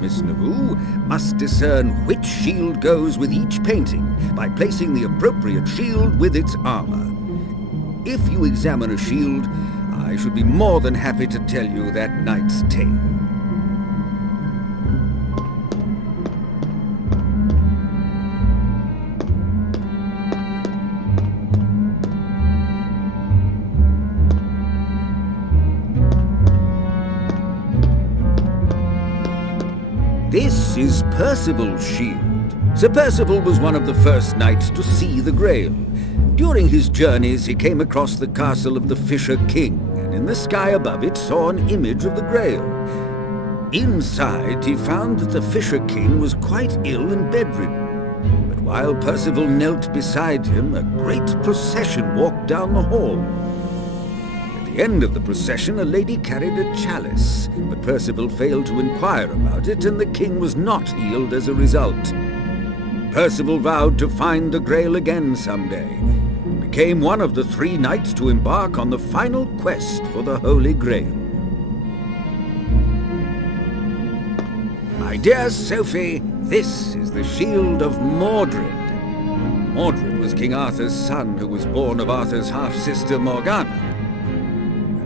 Miss Neveu, must discern which shield goes with each painting by placing the appropriate shield with its armor. If you examine a shield, I should be more than happy to tell you that knight's tale. This is Percival's shield. Sir Percival was one of the first knights to see the Grail. During his journeys, he came across the castle of the Fisher King, and in the sky above it saw an image of the Grail. Inside, he found that the Fisher King was quite ill and bedridden. But while Percival knelt beside him, a great procession walked down the hall. At the end of the procession, a lady carried a chalice, but Percival failed to inquire about it, and the king was not healed as a result. Percival vowed to find the Grail again someday, and became one of the 3 knights to embark on the final quest for the Holy Grail. My dear Sophie, this is the shield of Mordred. Mordred was King Arthur's son, who was born of Arthur's half-sister Morgana.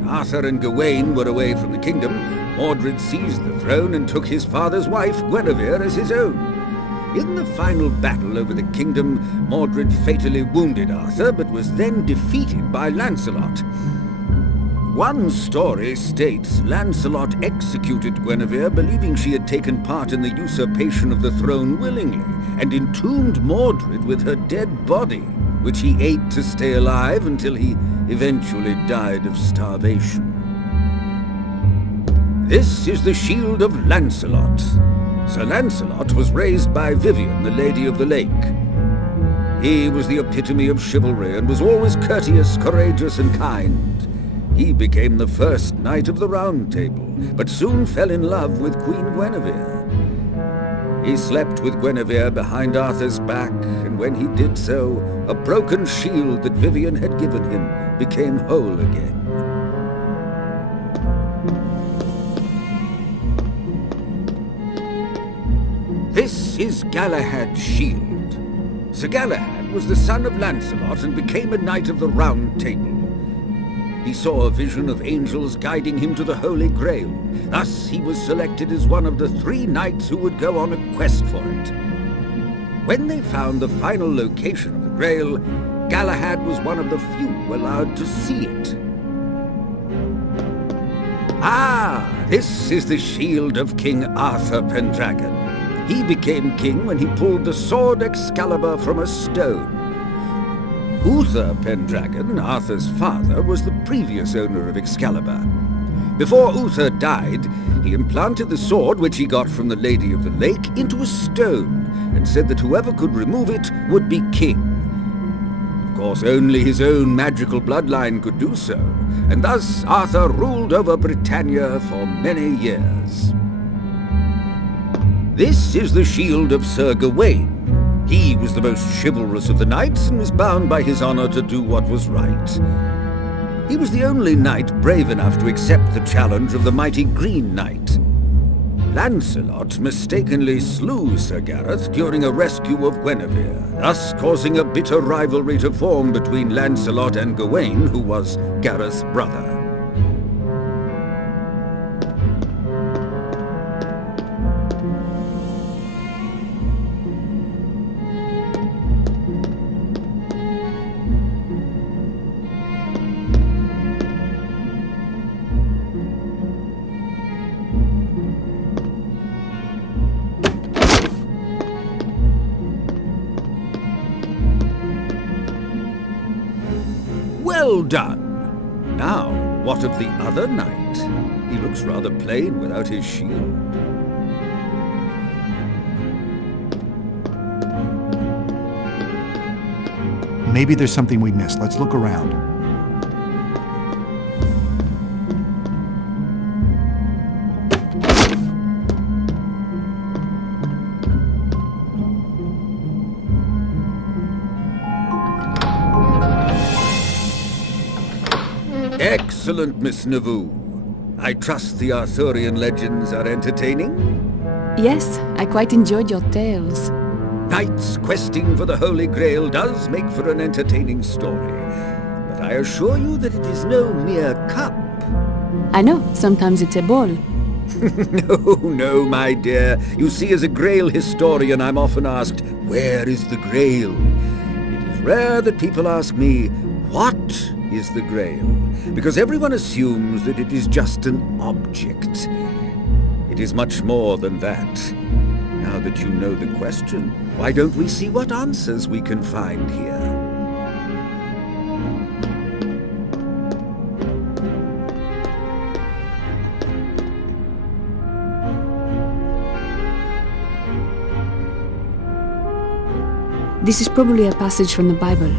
Arthur and Gawain were away from the kingdom. Mordred seized the throne and took his father's wife, Guinevere, as his own. In the final battle over the kingdom, Mordred fatally wounded Arthur, but was then defeated by Lancelot. One story states Lancelot executed Guinevere, believing she had taken part in the usurpation of the throne willingly, and entombed Mordred with her dead body, which he ate to stay alive until he eventually died of starvation. This is the shield of Lancelot. Sir Lancelot was raised by Vivian, the Lady of the Lake. He was the epitome of chivalry and was always courteous, courageous, and kind. He became the first knight of the Round Table, but soon fell in love with Queen Guinevere. He slept with Guinevere behind Arthur's back, and when he did so, a broken shield that Vivian had given him became whole again. This is Galahad's shield. Sir Galahad was the son of Lancelot and became a knight of the Round Table. He saw a vision of angels guiding him to the Holy Grail. Thus, he was selected as one of the 3 knights who would go on a quest for it. When they found the final location of the Grail, Galahad was one of the few allowed to see it. Ah, this is the shield of King Arthur Pendragon. He became king when he pulled the sword Excalibur from a stone. Uther Pendragon, Arthur's father, was the previous owner of Excalibur. Before Uther died, he implanted the sword, which he got from the Lady of the Lake, into a stone, and said that whoever could remove it would be king. Of course, only his own magical bloodline could do so, and thus Arthur ruled over Britannia for many years. This is the shield of Sir Gawain. He was the most chivalrous of the knights and was bound by his honor to do what was right. He was the only knight brave enough to accept the challenge of the mighty Green Knight. Lancelot mistakenly slew Sir Gareth during a rescue of Guinevere, thus causing a bitter rivalry to form between Lancelot and Gawain, who was Gareth's brother. Well done. Now, what of the other knight? He looks rather plain without his shield. Maybe there's something we missed. Let's look around. Excellent, Miss Neveu. I trust the Arthurian legends are entertaining? Yes, I quite enjoyed your tales. Knights questing for the Holy Grail does make for an entertaining story, but I assure you that it is no mere cup. I know, sometimes it's a ball. No, my dear. You see, as a Grail historian, I'm often asked, where is the Grail? It is rare that people ask me, what is the Grail? Because everyone assumes that it is just an object. It is much more than that. Now that you know the question, why don't we see what answers we can find here? This is probably a passage from the Bible.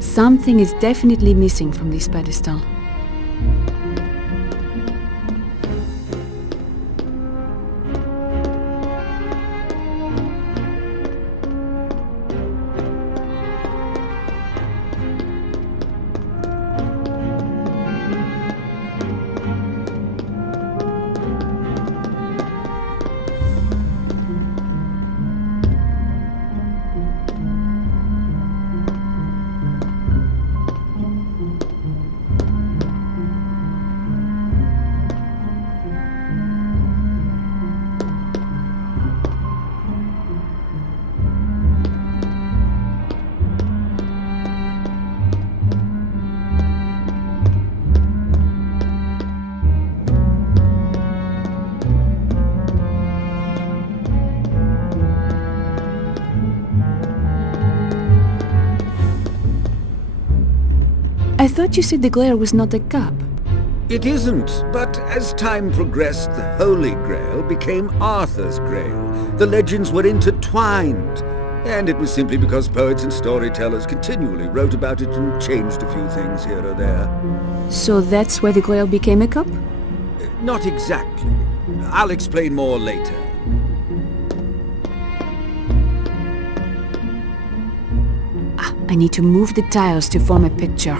Something is definitely missing from this pedestal. I thought you said the Grail was not a cup. It isn't, but as time progressed, the Holy Grail became Arthur's Grail. The legends were intertwined, and it was simply because poets and storytellers continually wrote about it and changed a few things here or there. So that's why the Grail became a cup? Not exactly. I'll explain more later. I need to move the tiles to form a picture.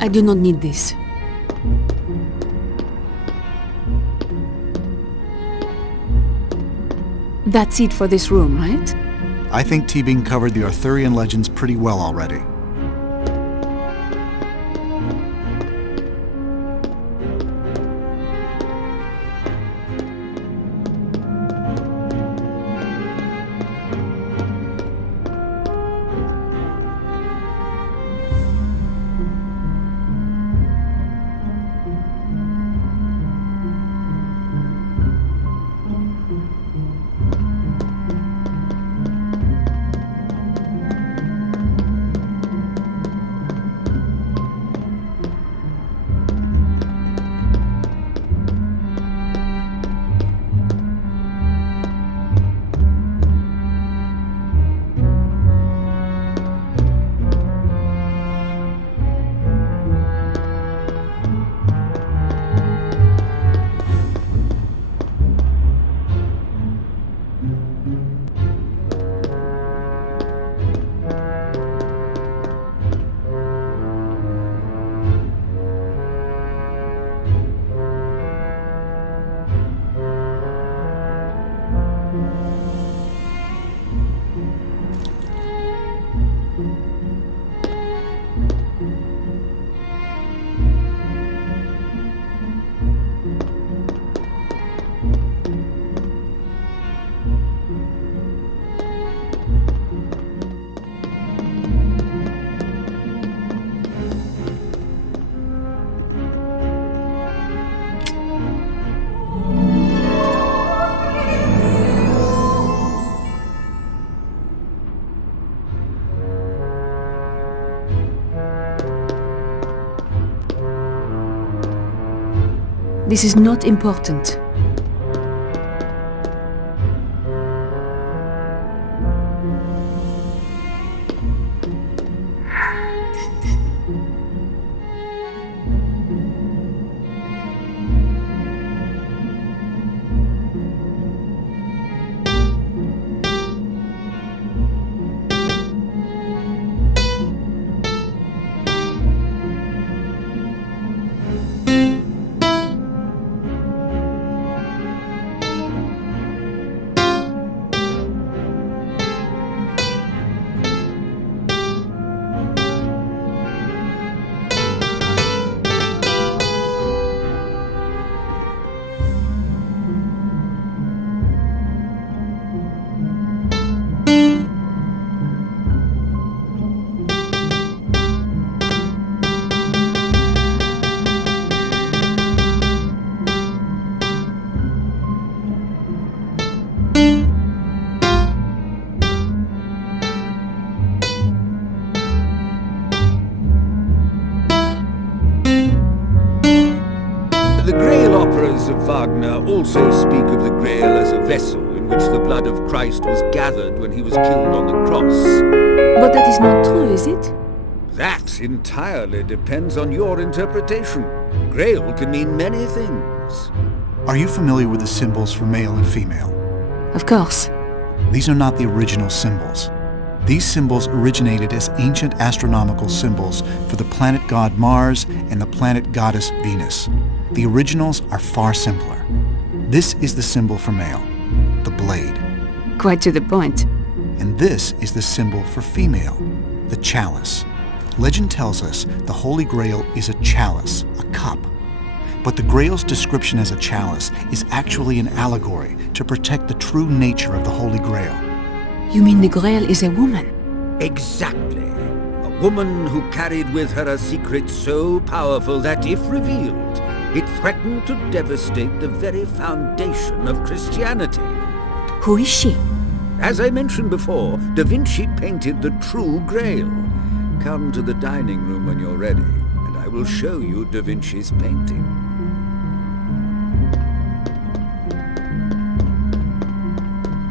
I do not need this. That's it for this room, right? I think T-Bing covered the Arthurian legends pretty well already. This is not important. vessel in which the blood of Christ was gathered when he was killed on the cross. But that is not true, is it? That entirely depends on your interpretation. Grail can mean many things. Are you familiar with the symbols for male and female? Of course. These are not the original symbols. These symbols originated as ancient astronomical symbols for the planet god Mars and the planet goddess Venus. The originals are far simpler. This is the symbol for male, the blade. Quite to the point. And this is the symbol for female, the chalice. Legend tells us the Holy Grail is a chalice, a cup. But the Grail's description as a chalice is actually an allegory to protect the true nature of the Holy Grail. You mean the Grail is a woman? Exactly. A woman who carried with her a secret so powerful that, if revealed, it threatened to devastate the very foundation of Christianity. Who is she? As I mentioned before, Da Vinci painted the true Grail. Come to the dining room when you're ready, and I will show you Da Vinci's painting.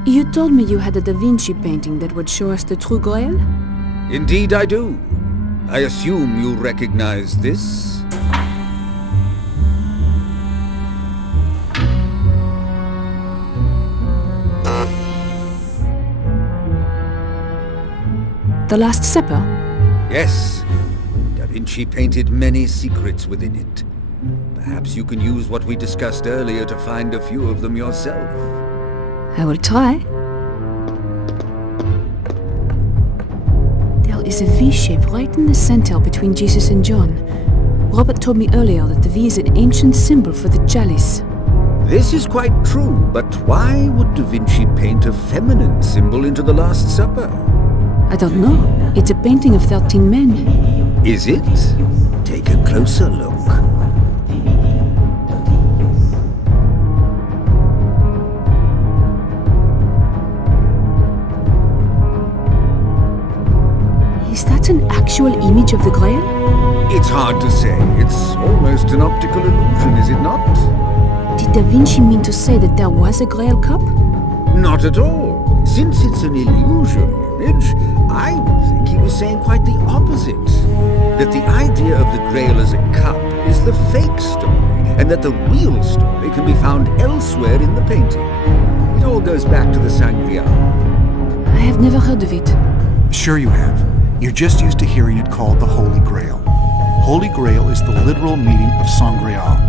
You told me you had a Da Vinci painting that would show us the true Grail? Indeed I do. I assume you recognize this? The Last Supper? Yes. Da Vinci painted many secrets within it. Perhaps you can use what we discussed earlier to find a few of them yourself. I will try. There is a V shape right in the center between Jesus and John. Robert told me earlier that the V is an ancient symbol for the chalice. This is quite true, but why would Da Vinci paint a feminine symbol into the Last Supper? I don't know. It's a painting of 13 men. Is it? Take a closer look. Is that an actual image of the Grail? It's hard to say. It's almost an optical illusion, is it not? Did Da Vinci mean to say that there was a Grail cup? Not at all. Since it's an illusory image, I would think he was saying quite the opposite. That the idea of the Grail as a cup is the fake story, and that the real story can be found elsewhere in the painting. It all goes back to the Sangria. I have never heard of it. Sure you have. You're just used to hearing it called the Holy Grail. Holy Grail is the literal meaning of Sangreal.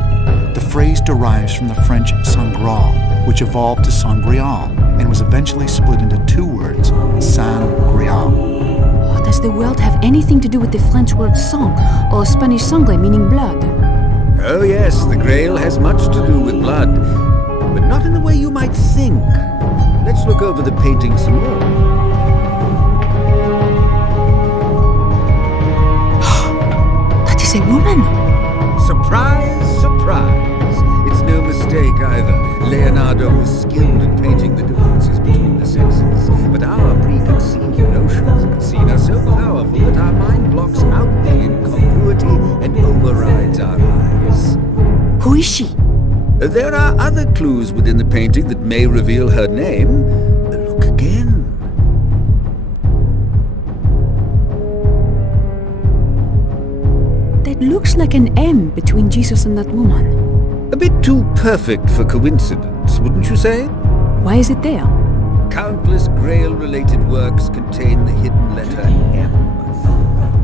The phrase derives from the French Sangral, which evolved to Sangreal and was eventually split into two words, Saint-Graal. Oh, does the word have anything to do with the French word sang, or Spanish sangre meaning blood? Oh yes, the Grail has much to do with blood, but not in the way you might think. Let's look over the painting some more. Is a woman. Surprise, surprise. It's no mistake either. Leonardo was skilled in painting the differences between the sexes. But our preconceived notions of the scene are so powerful that our mind blocks out the incongruity and overrides our eyes. Who is she? There are other clues within the painting that may reveal her name. Look again. It looks like an M between Jesus and that woman. A bit too perfect for coincidence, wouldn't you say? Why is it there? Countless Grail-related works contain the hidden letter M.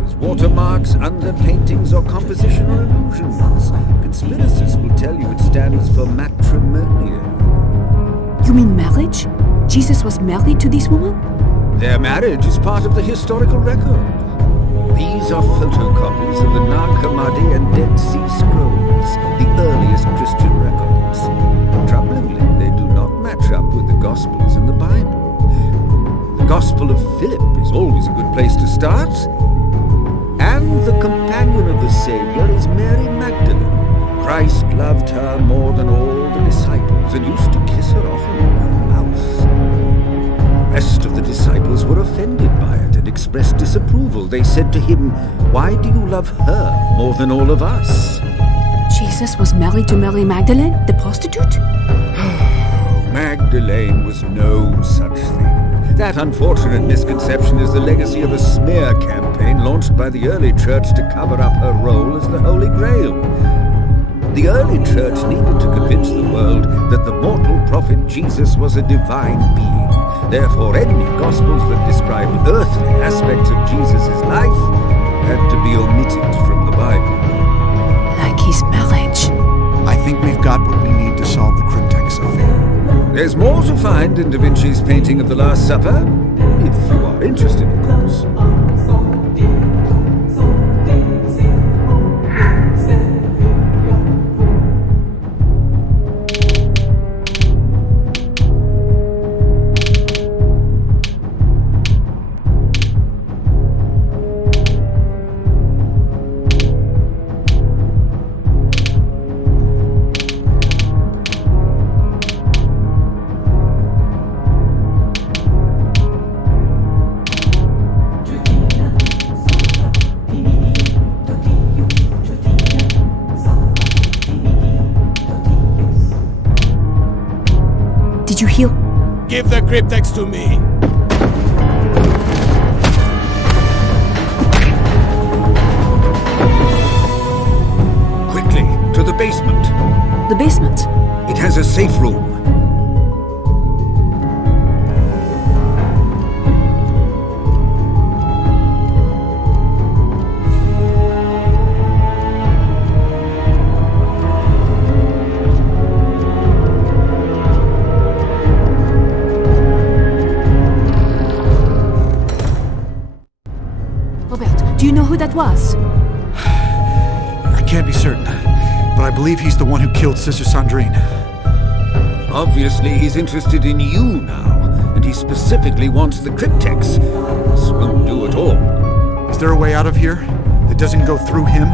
As watermarks, underpaintings, or compositional illusions. Conspiracists will tell you it stands for matrimonia. You mean marriage? Jesus was married to this woman? Their marriage is part of the historical record. These are photocopies of the Nag Hammadi and Dead Sea Scrolls, the earliest Christian records. Troublingly, they do not match up with the Gospels and the Bible. The Gospel of Philip is always a good place to start. And the companion of the Savior is Mary Magdalene. Christ loved her more than all the disciples and used to kiss her often on her mouth. The rest of the disciples were offended by it and expressed disapproval. They said to him, "Why do you love her more than all of us?" Jesus was married to Mary Magdalene, the prostitute? Magdalene was no such thing. That unfortunate misconception is the legacy of a smear campaign launched by the early church to cover up her role as the Holy Grail. The early church needed to convince the world that the mortal prophet Jesus was a divine being. Therefore, any gospels that described earthly aspects of Jesus' life had to be omitted from the Bible. Like his marriage. I think we've got what we need to solve the cryptex, Sophie. There's more to find in Da Vinci's painting of the Last Supper, if you are interested, of course. Did you hear? Give the cryptex to me! Quickly, to the basement. The basement? It has a safe room. Do you know who that was? I can't be certain, but I believe he's the one who killed Sister Sandrine. Obviously, he's interested in you now, and he specifically wants the cryptex. This won't do at all. Is there a way out of here that doesn't go through him?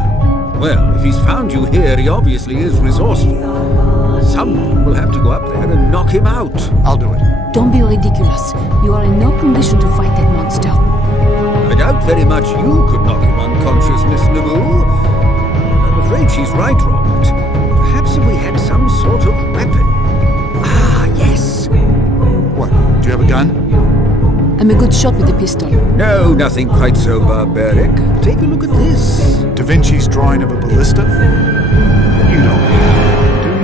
Well, if he's found you here, he obviously is resourceful. Someone will have to go up there and knock him out. I'll do it. Don't be ridiculous. You are in no condition to fight that monster. I doubt very much you could knock him unconscious, Miss Neveu. I'm afraid she's right, Robert. Perhaps if we had some sort of weapon. Ah, yes. What? Do you have a gun? I'm a good shot with a pistol. No, nothing quite so barbaric. Take a look at this. Da Vinci's drawing of a ballista? You don't have it, do you?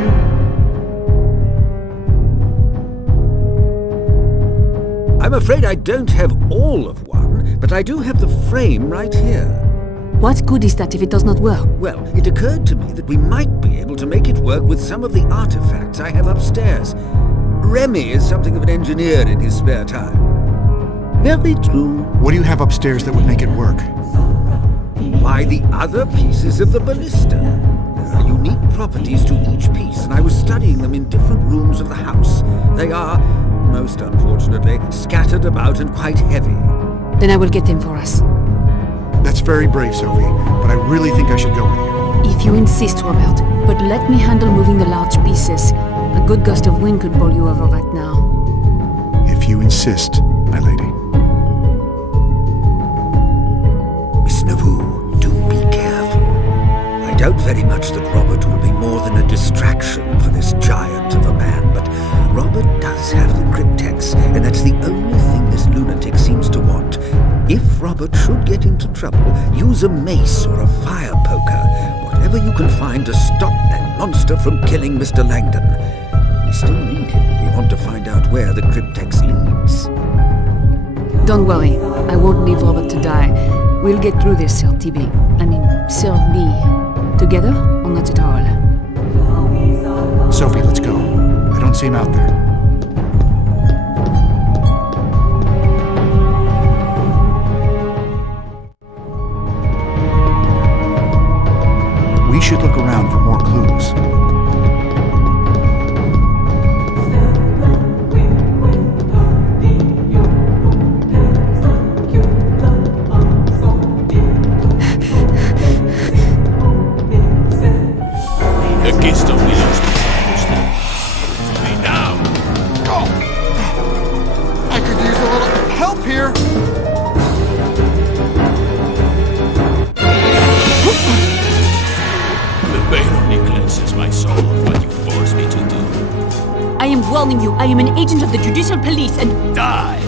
I'm afraid I don't have all of one, but I do have the frame right here. What good is that if it does not work? Well, it occurred to me that we might be able to make it work with some of the artifacts I have upstairs. Remy is something of an engineer in his spare time. Very true. What do you have upstairs that would make it work? Why, the other pieces of the ballista. There are unique properties to each piece, and I was studying them in different rooms of the house. They are, most unfortunately, scattered about and quite heavy. Then I will get them for us. That's very brave, Sophie, but I really think I should go with you. If you insist, Robert, but let me handle moving the large pieces. A good gust of wind could bowl you over right now. If you insist, my lady. Miss Neveu, do be careful. I doubt very much that Robert will be more than a distraction for this giant of a man, but Robert does have the cryptex, and that's the only thing this lunatic seems to want. If Robert should get into trouble, use a mace or a fire poker, whatever you can find to stop that monster from killing Mr. Langdon. We still need him if we want to find out where the cryptex leads. Don't worry, I won't leave Robert to die. We'll get through this, Sir TB. Sir B. Together or not at all? Sophie, let's go. I don't see him out there. We should look around for more clues. The gift of belongs to me now. Oh. I could use a little help here. The pain only cleanses my soul of what you forced me to do. I am I'm warning you, I am an agent of the Judicial Police and... Die!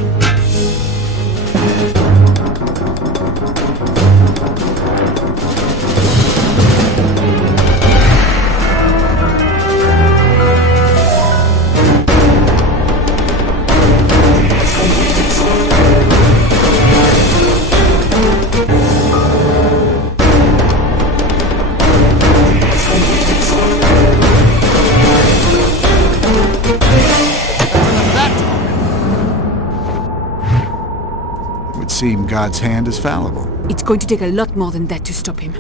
Seem God's hand is fallible. It's going to take a lot more than that to stop him.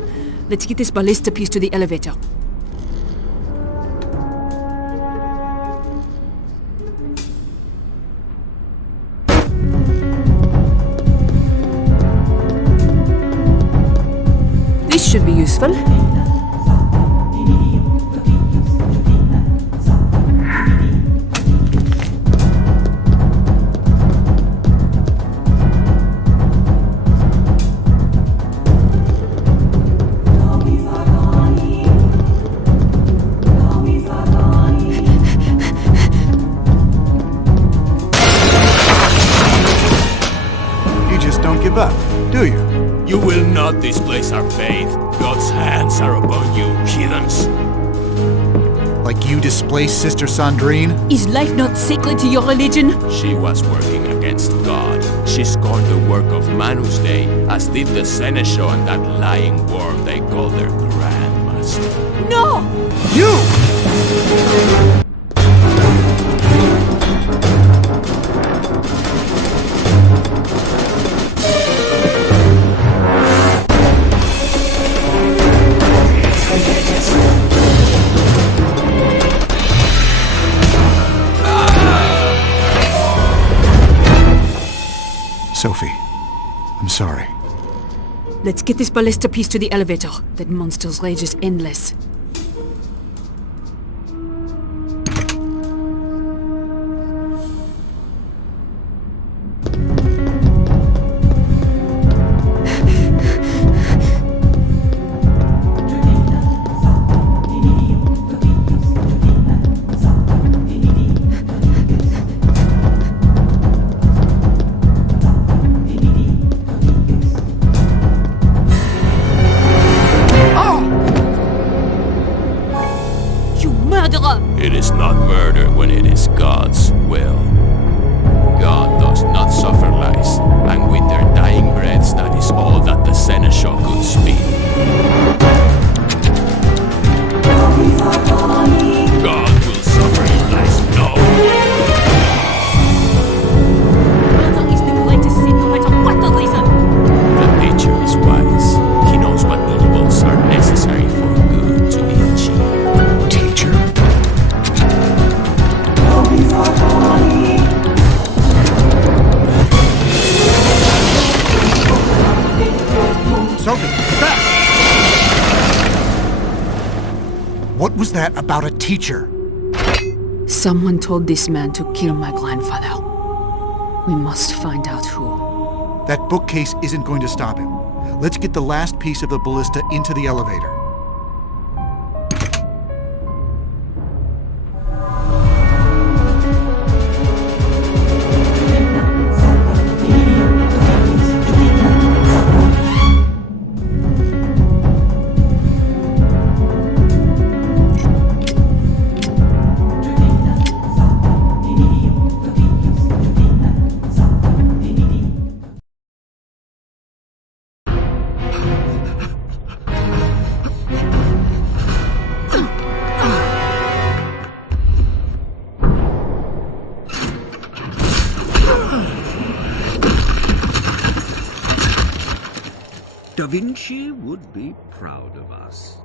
Let's get this ballista piece to the elevator. This should be useful. Do you? You will not displace our faith. God's hands are upon you, heathens. Like you displaced Sister Sandrine? Is life not sacred to your religion? She was working against God. She scorned the work of Manus Dei, as did the Seneschal and that lying worm they call their Grandmaster. No! You! Sophie, I'm sorry. Let's get this ballista piece to the elevator. That monster's rage is endless. It is not murder when it is God's will. God does not suffer lies, and with their dying breaths that is all that the Seneschal could speak. God will suffer his lies, no! Murder is the greatest sin, no matter what the reason! The teacher is wise. He knows what evils are necessary for good to be achieved. Teacher? Sophie, back! What was that about a teacher? Someone told this man to kill my grandfather. We must find out who. That bookcase isn't going to stop him. Let's get the last piece of the ballista into the elevator. Da Vinci would be proud of us.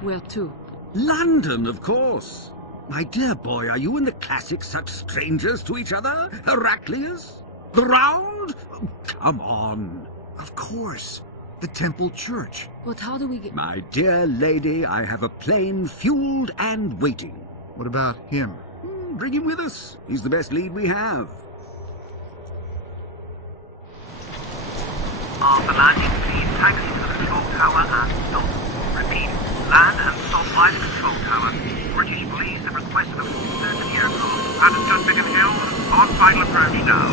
Where to? London, of course. My dear boy, are you and the classics such strangers to each other? Heraclius? The Round? Oh, come on. Of course. The Temple Church. But how do we get... My dear lady, I have a plane fueled and waiting. What about him? Bring him with us. He's the best lead we have. The landing, please taxi to the control tower and stop. Land and stop by the control tower. British police have requested a full search of the aircraft. Understood, Beacon Hill. On final approach now.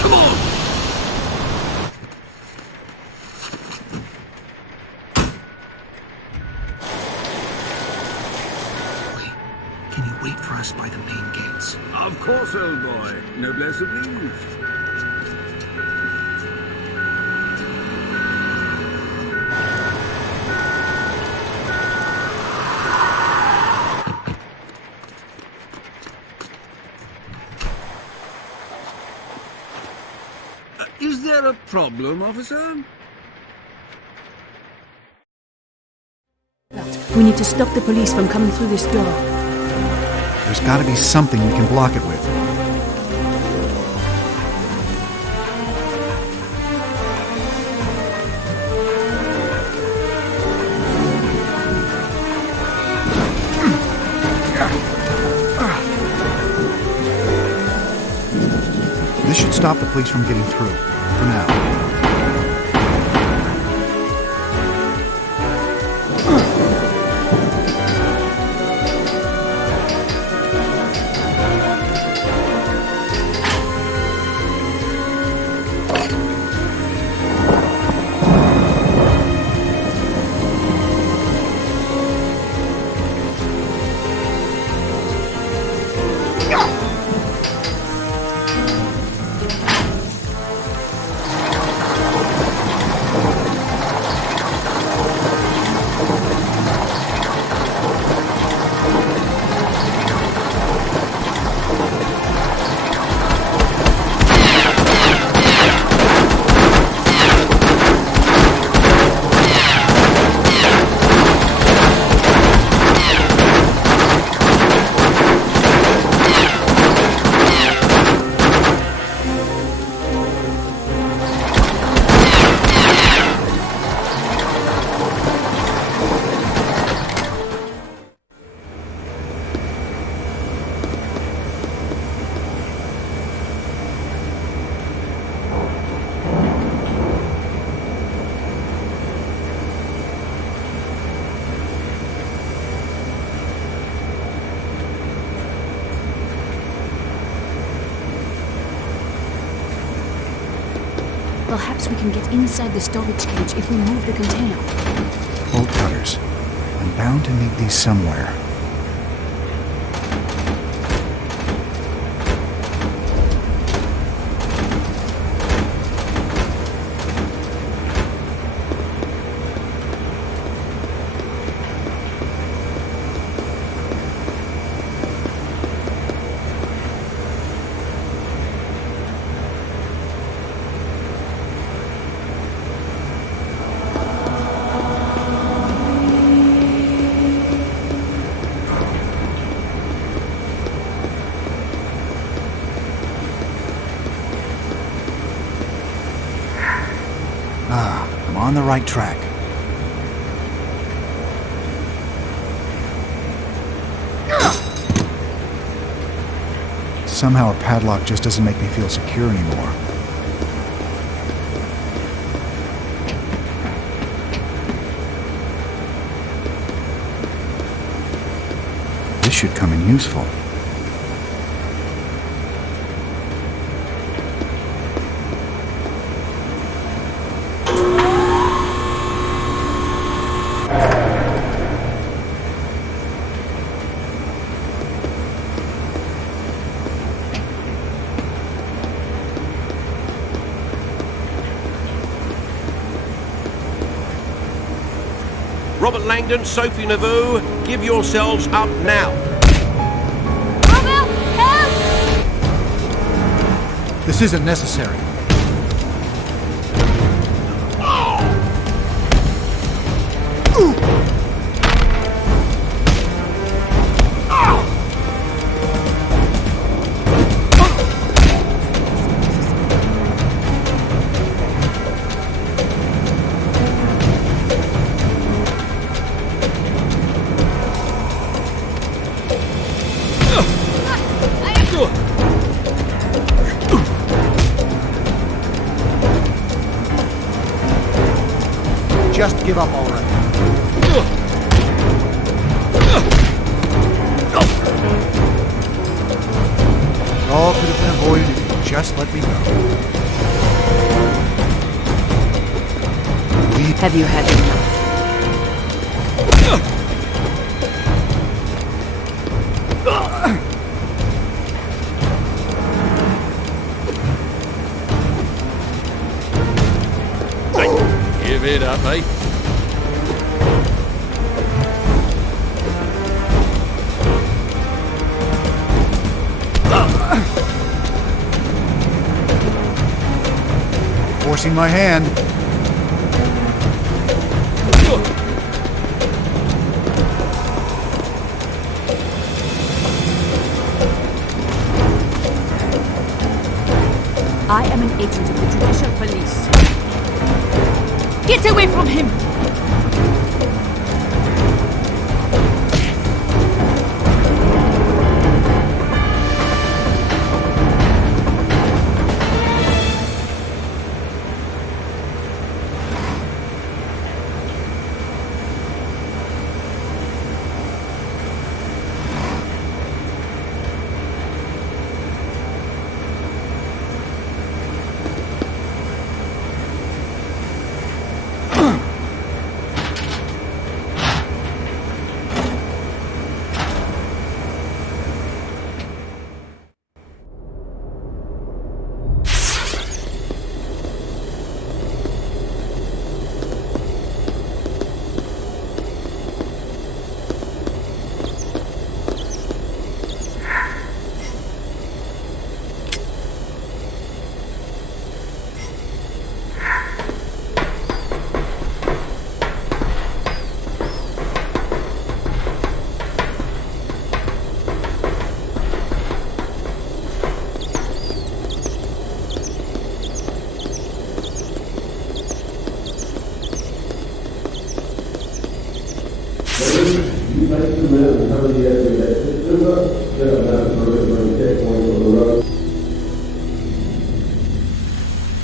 Come on! Can you wait for us by the main gates? Of course, old boy. Noblesse oblige. Is there a problem, officer? We need to stop the police from coming through this door. There's gotta be something we can block it with. This should stop the police from getting through, for now. Perhaps we can get inside the storage cage if we move the container. Bolt cutters. I'm bound to need these somewhere. I'm on the right track. Somehow a padlock just doesn't make me feel secure anymore. This should come in useful. Robert Langdon, Sophie, Neveu, give yourselves up now. Robert, help! This isn't necessary. just give up already? All could have been avoided if you just let me go. Have you had enough? Give it up, eh? Forcing my hand. I am an agent of the Judicial Police. Get away from him!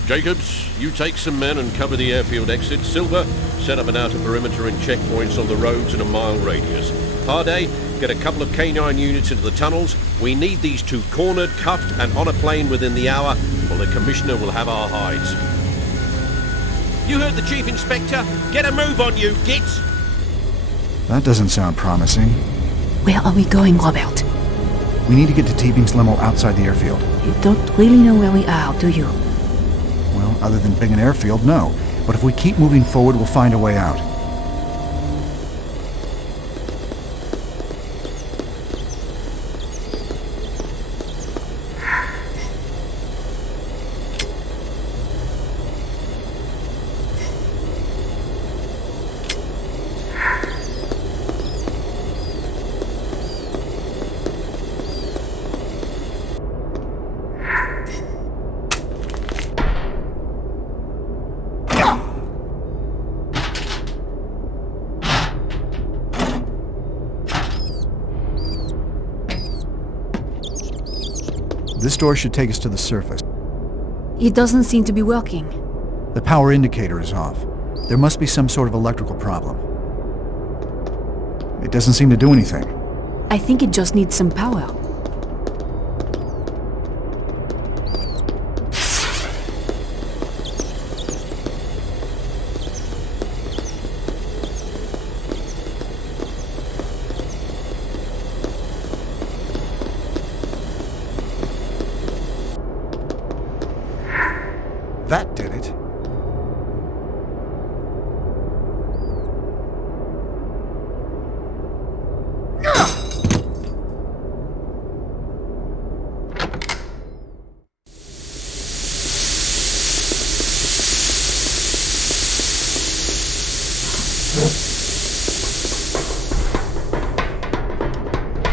Jacobs, you take some men and cover the airfield exit. Silver, set up an outer perimeter and checkpoints on the roads in a mile radius. Harday, get a couple of K9 units into the tunnels. We need these two cornered, cuffed, and on a plane within the hour, or the Commissioner will have our hides. You heard the Chief Inspector. Get a move on you, gits! That doesn't sound promising. Where are we going, Robert? We need to get to Teabing's limo outside the airfield. You don't really know where we are, do you? Well, other than being an airfield, no. But if we keep moving forward, we'll find a way out. This door should take us to the surface. It doesn't seem to be working. The power indicator is off. There must be some sort of electrical problem. It doesn't seem to do anything. I think it just needs some power. That did it.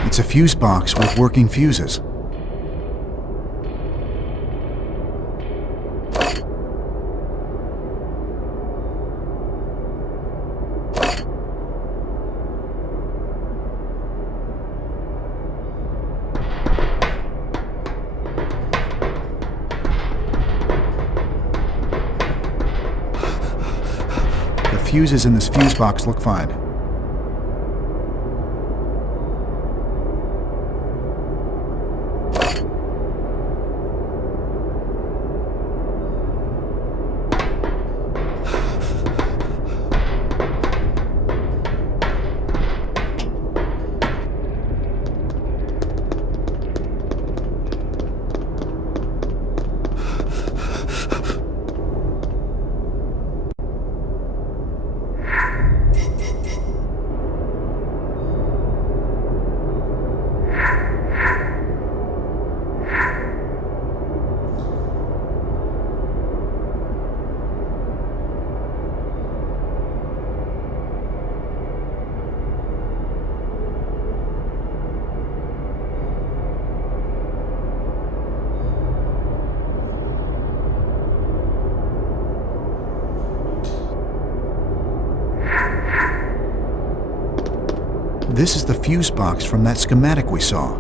It's a fuse box with working fuses. fuses in this fuse box look fine. This is the fuse box from that schematic we saw.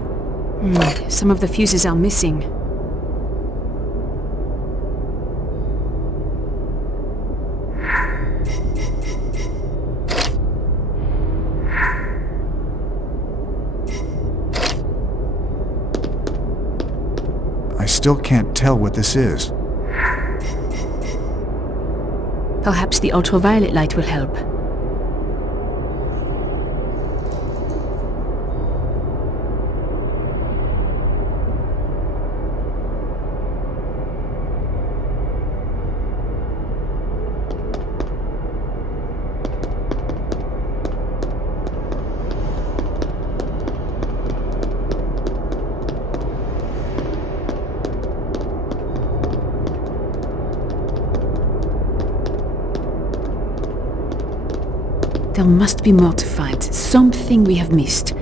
Some of the fuses are missing. I still can't tell what this is. Perhaps the ultraviolet light will help. There must be more to find. Something we have missed.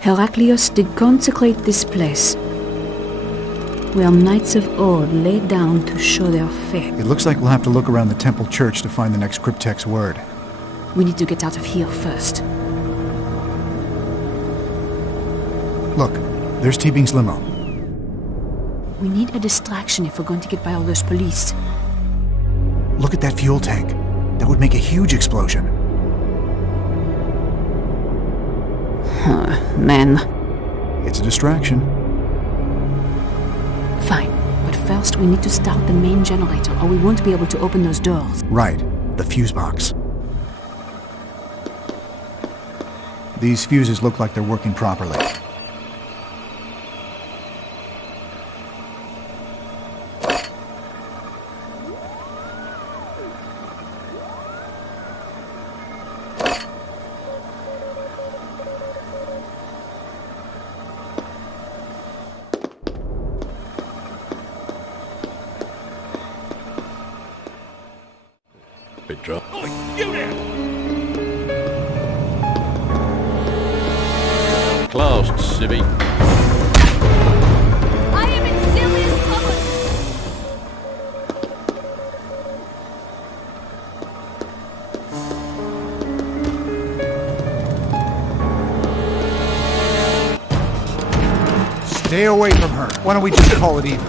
Heraclius did consecrate this place, where knights of old laid down to show their faith. It looks like we'll have to look around the temple church to find the next cryptex word. We need to get out of here first. Look, there's Teabing's limo. We need a distraction if we're going to get by all those police. Look at that fuel tank. That would make a huge explosion. Men. It's a distraction. Fine, but first we need to start the main generator or we won't be able to open those doors. Right, the fuse box. These fuses look like they're working properly. Closed, civvy. I am in serious trouble. Stay away from her. Why don't we just call it even?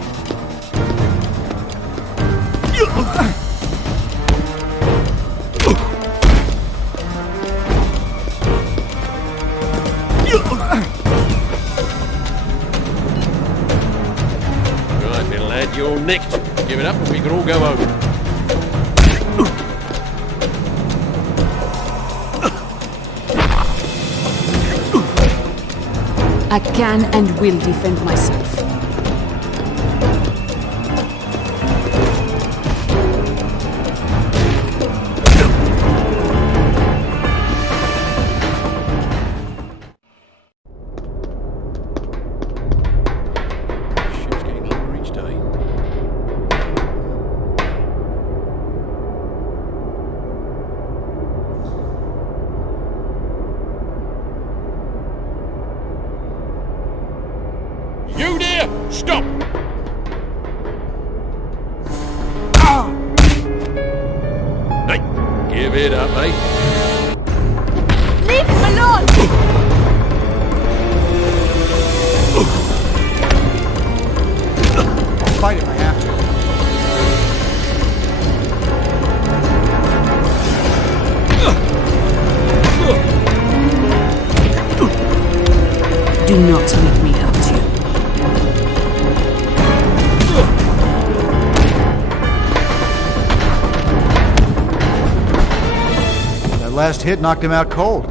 Right, little lad, you're nicked. Give it up and we can all go home. I can and will defend myself. Ship's getting longer each day. You there! Stop! Hey, give it up, mate. Leave him alone! I'll fight if I have to. Do not make me hurt you. That last hit knocked him out cold.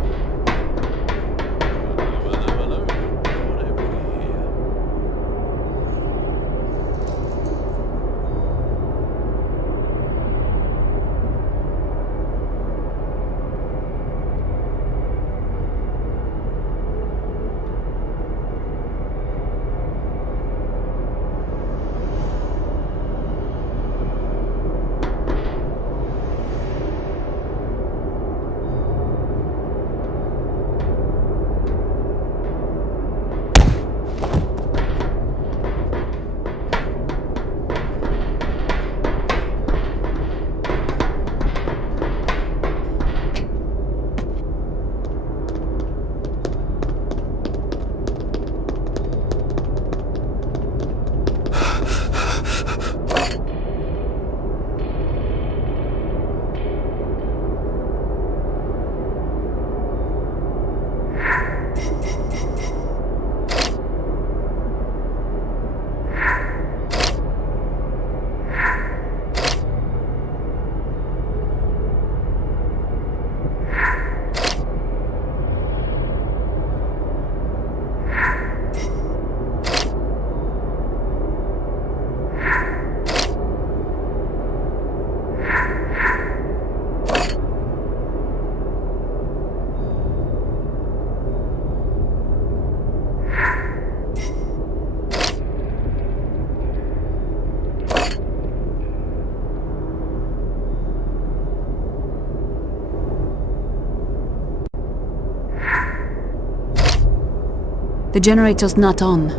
The generator's not on.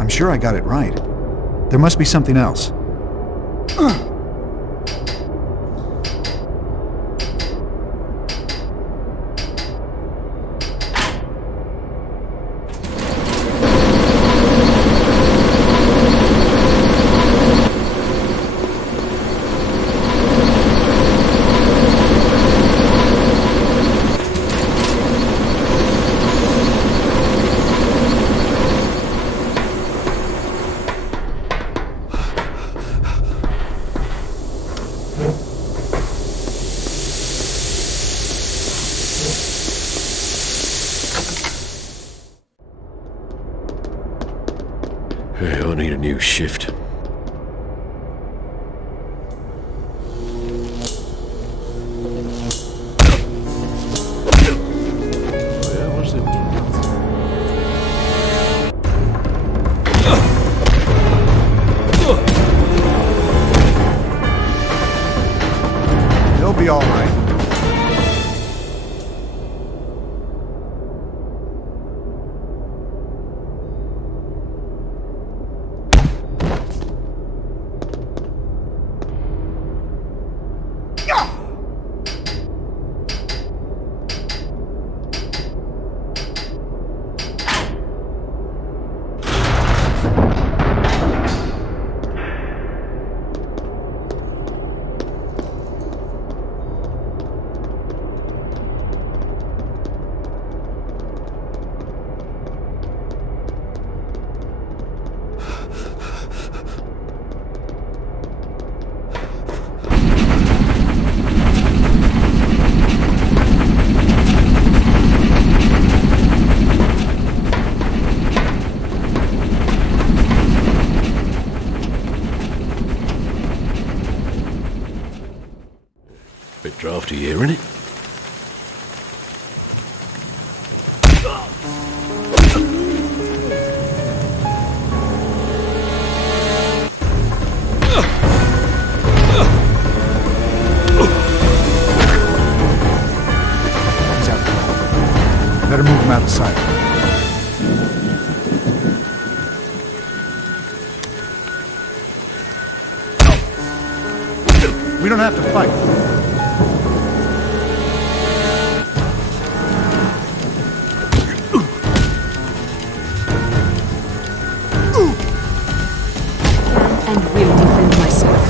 I'm sure I got it right. There must be something else. Hey, I need a new shift. Where was it? He'll be all right. drafty here, isn't it? He's out there. Better move him out of sight. We don't have to fight. And will defend myself.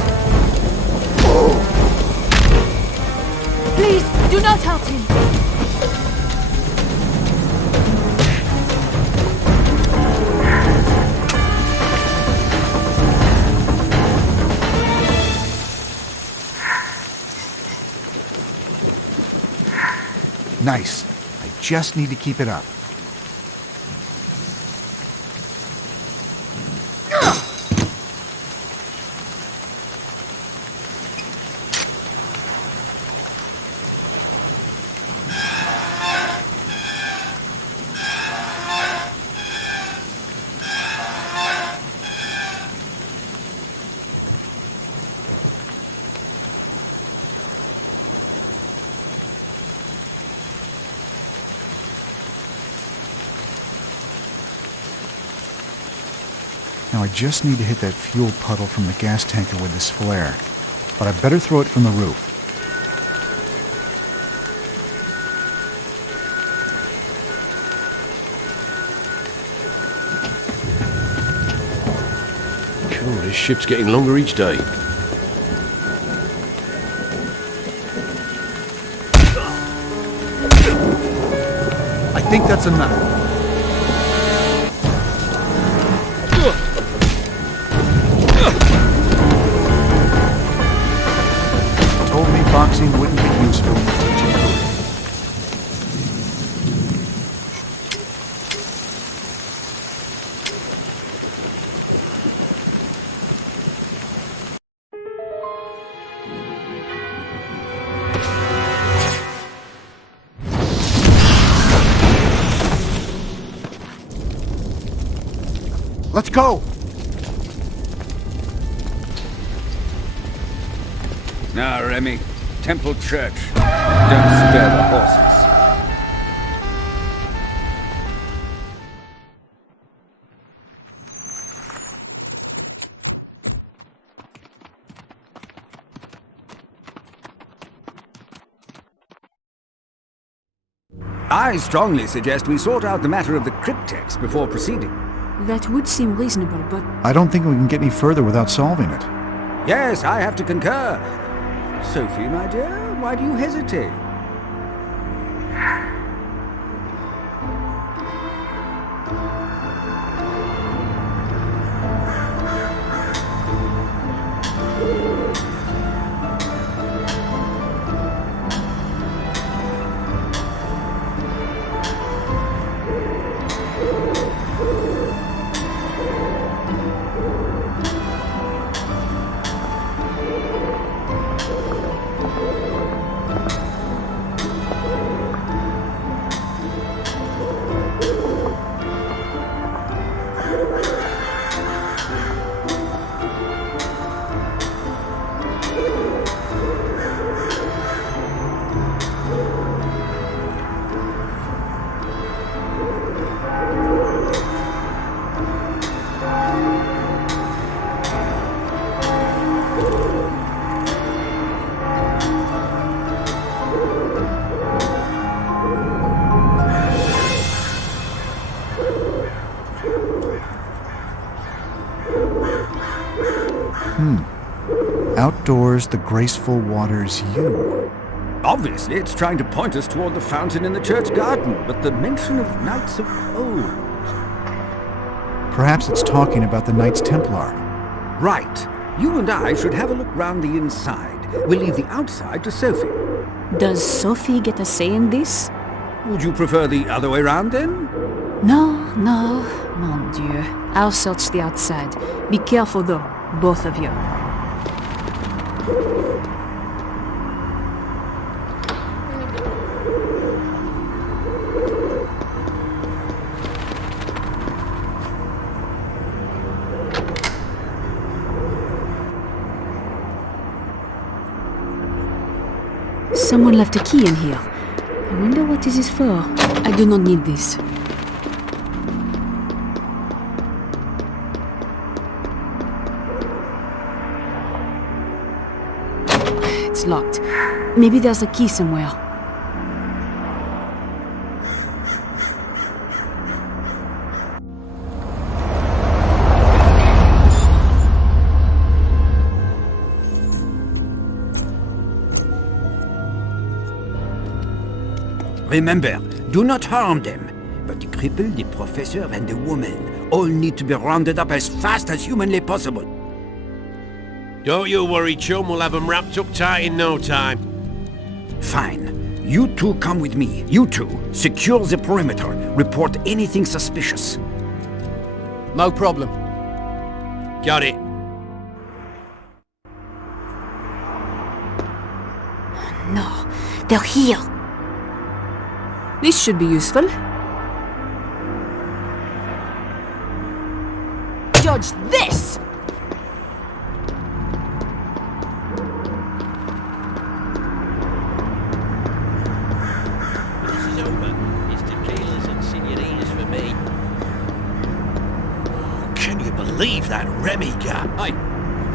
Please, do not hurt him. Nice. I just need to keep it up. Now I just need to hit that fuel puddle from the gas tanker with this flare. But I better throw it from the roof. Cool, this ship's getting longer each day. I think that's enough. Told me boxing wouldn't be useful in teaching coding. Let's go! Now, Remy, Temple Church. Don't spare the horses. I strongly suggest we sort out the matter of the cryptex before proceeding. That would seem reasonable, but... I don't think we can get any further without solving it. Yes, I have to concur. Sophie, my dear, why do you hesitate? Outdoors, the graceful water's you. Obviously, it's trying to point us toward the fountain in the church garden, but the mention of Knights of Old... Perhaps it's talking about the Knights Templar. Right. You and I should have a look round the inside. We'll leave the outside to Sophie. Does Sophie get a say in this? Would you prefer the other way round, then? No, mon Dieu. I'll search the outside. Be careful, though, both of you. Someone left a key in here. I wonder what this is for. I do not need this. It's locked. Maybe there's a key somewhere. Remember, do not harm them. But the cripple, the professor, and the woman all need to be rounded up as fast as humanly possible. Don't you worry, chum. We'll have them wrapped up tight in no time. Fine. You two come with me. You two, secure the perimeter. Report anything suspicious. No problem. Got it. No, they're here. This should be useful. Judge this! This is over. It's tequilas and senoritas for me. Can you believe that Remy guy? Hey,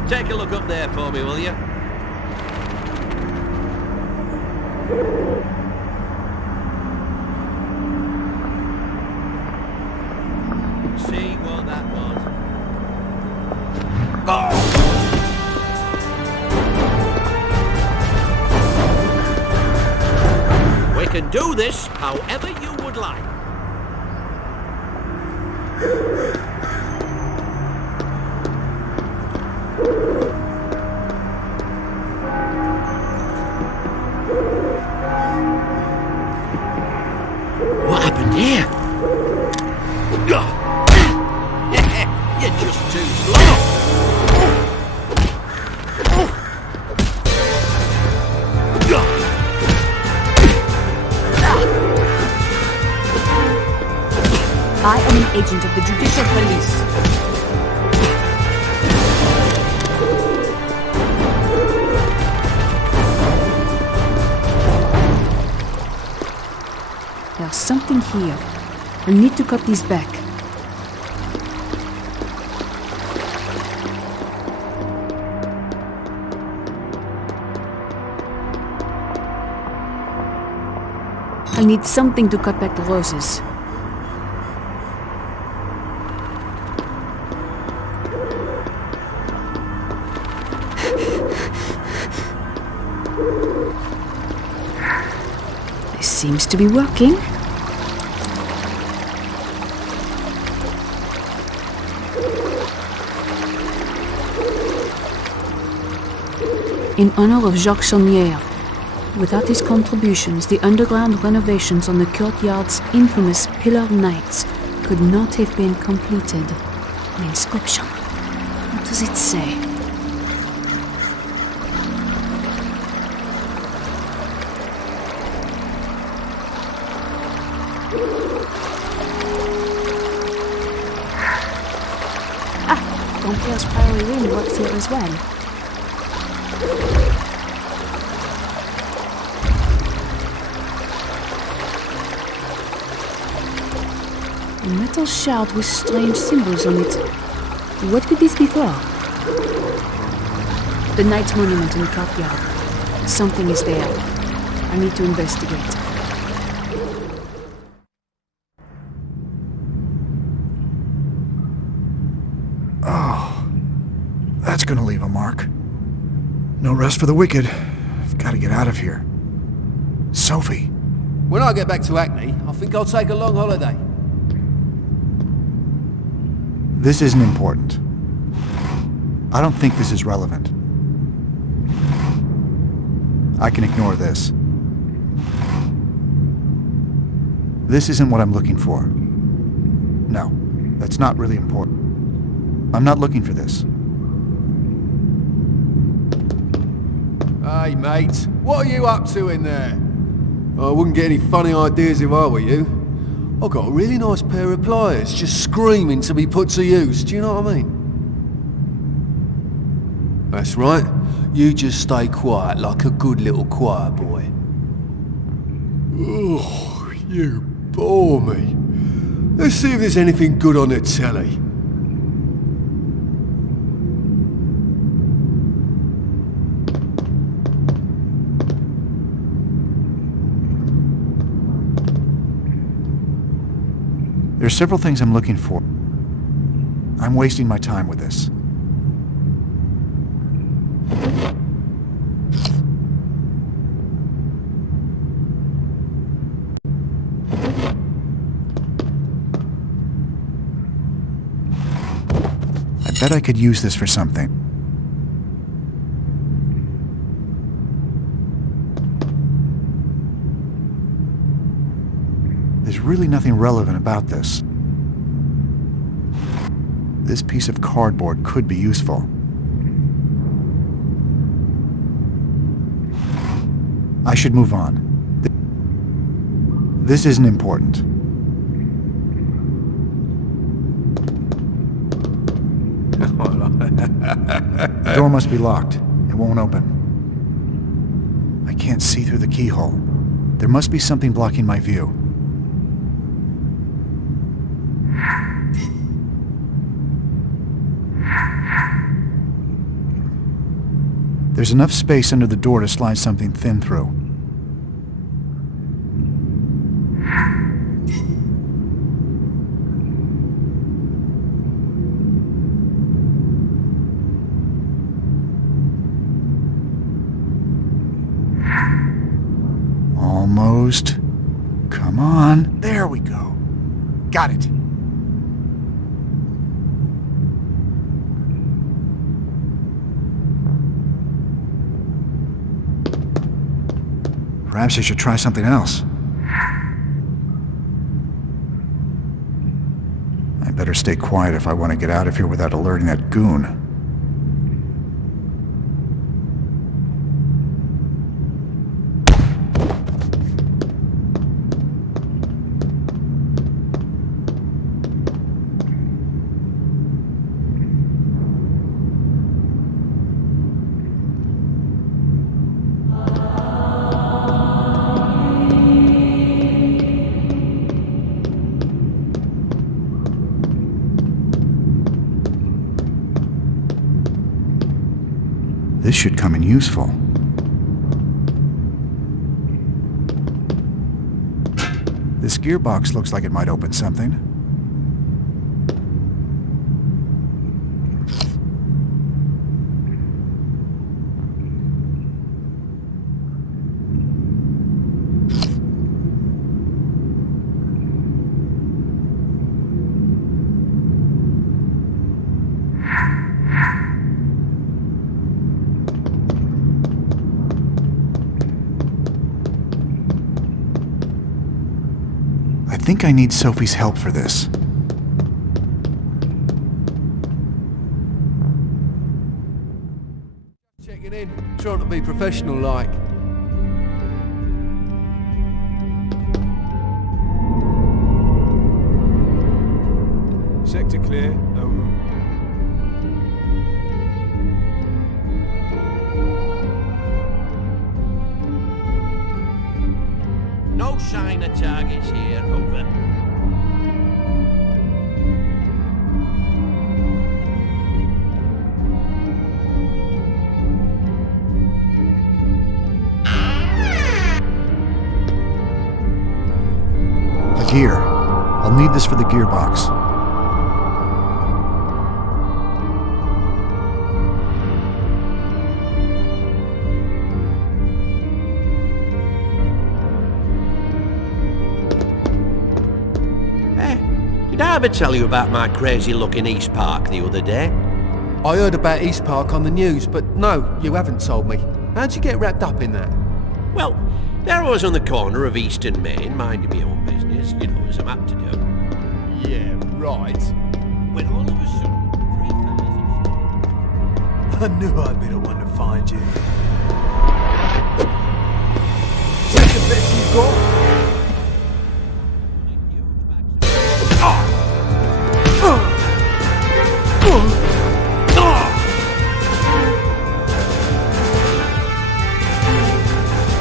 take a look up there for me, will you? See what that was? We can do this however you would like. What happened here? You're just too slow. I am an agent of the Judicial Police. There's something here. We'll need to cut these back. I need something to cut back the roses. This seems to be working. In honor of Jacques Chaumière. Without his contributions, the underground renovations on the courtyard's infamous Pillar Nights could not have been completed. An inscription. What does it say? Dampier's priory ring works here as well. A metal shard with strange symbols on it. What could this be for? The Knight's Monument in the courtyard. Something is there. I need to investigate. Oh, that's gonna leave a mark. No rest for the wicked. I've got to get out of here. Sophie. When I get back to Acme, I think I'll take a long holiday. This isn't important. I don't think this is relevant. I can ignore this. This isn't what I'm looking for. No, that's not really important. I'm not looking for this. Hey, mate, what are you up to in there? I wouldn't get any funny ideas if I were you. I've got a really nice pair of pliers just screaming to be put to use, do you know what I mean? That's right, you just stay quiet like a good little choir boy. Oh, you bore me. Let's see if there's anything good on the telly. There's several things I'm looking for. I'm wasting my time with this. I bet I could use this for something. There's really nothing relevant about this. This piece of cardboard could be useful. I should move on. This isn't important. The door must be locked. It won't open. I can't see through the keyhole. There must be something blocking my view. There's enough space under the door to slide something thin through. Almost. Come on. There we go. Got it. Perhaps I should try something else. I better stay quiet if I want to get out of here without alerting that goon. This should come in useful. This gearbox looks like it might open something. I think I need Sophie's help for this. Checking in, trying to be professional-like. Sector clear, over. No sign of targets here, over. A gear. I'll need this for the gearbox. Did I ever tell you about my crazy-looking East Park the other day? I heard about East Park on the news, but no, you haven't told me. How'd you get wrapped up in that? Well, there I was on the corner of East and Main, minding my own business, you know, as I'm apt to do. Yeah, right. When all of a sudden, I knew I'd be the one to find you. Check the bits you've got.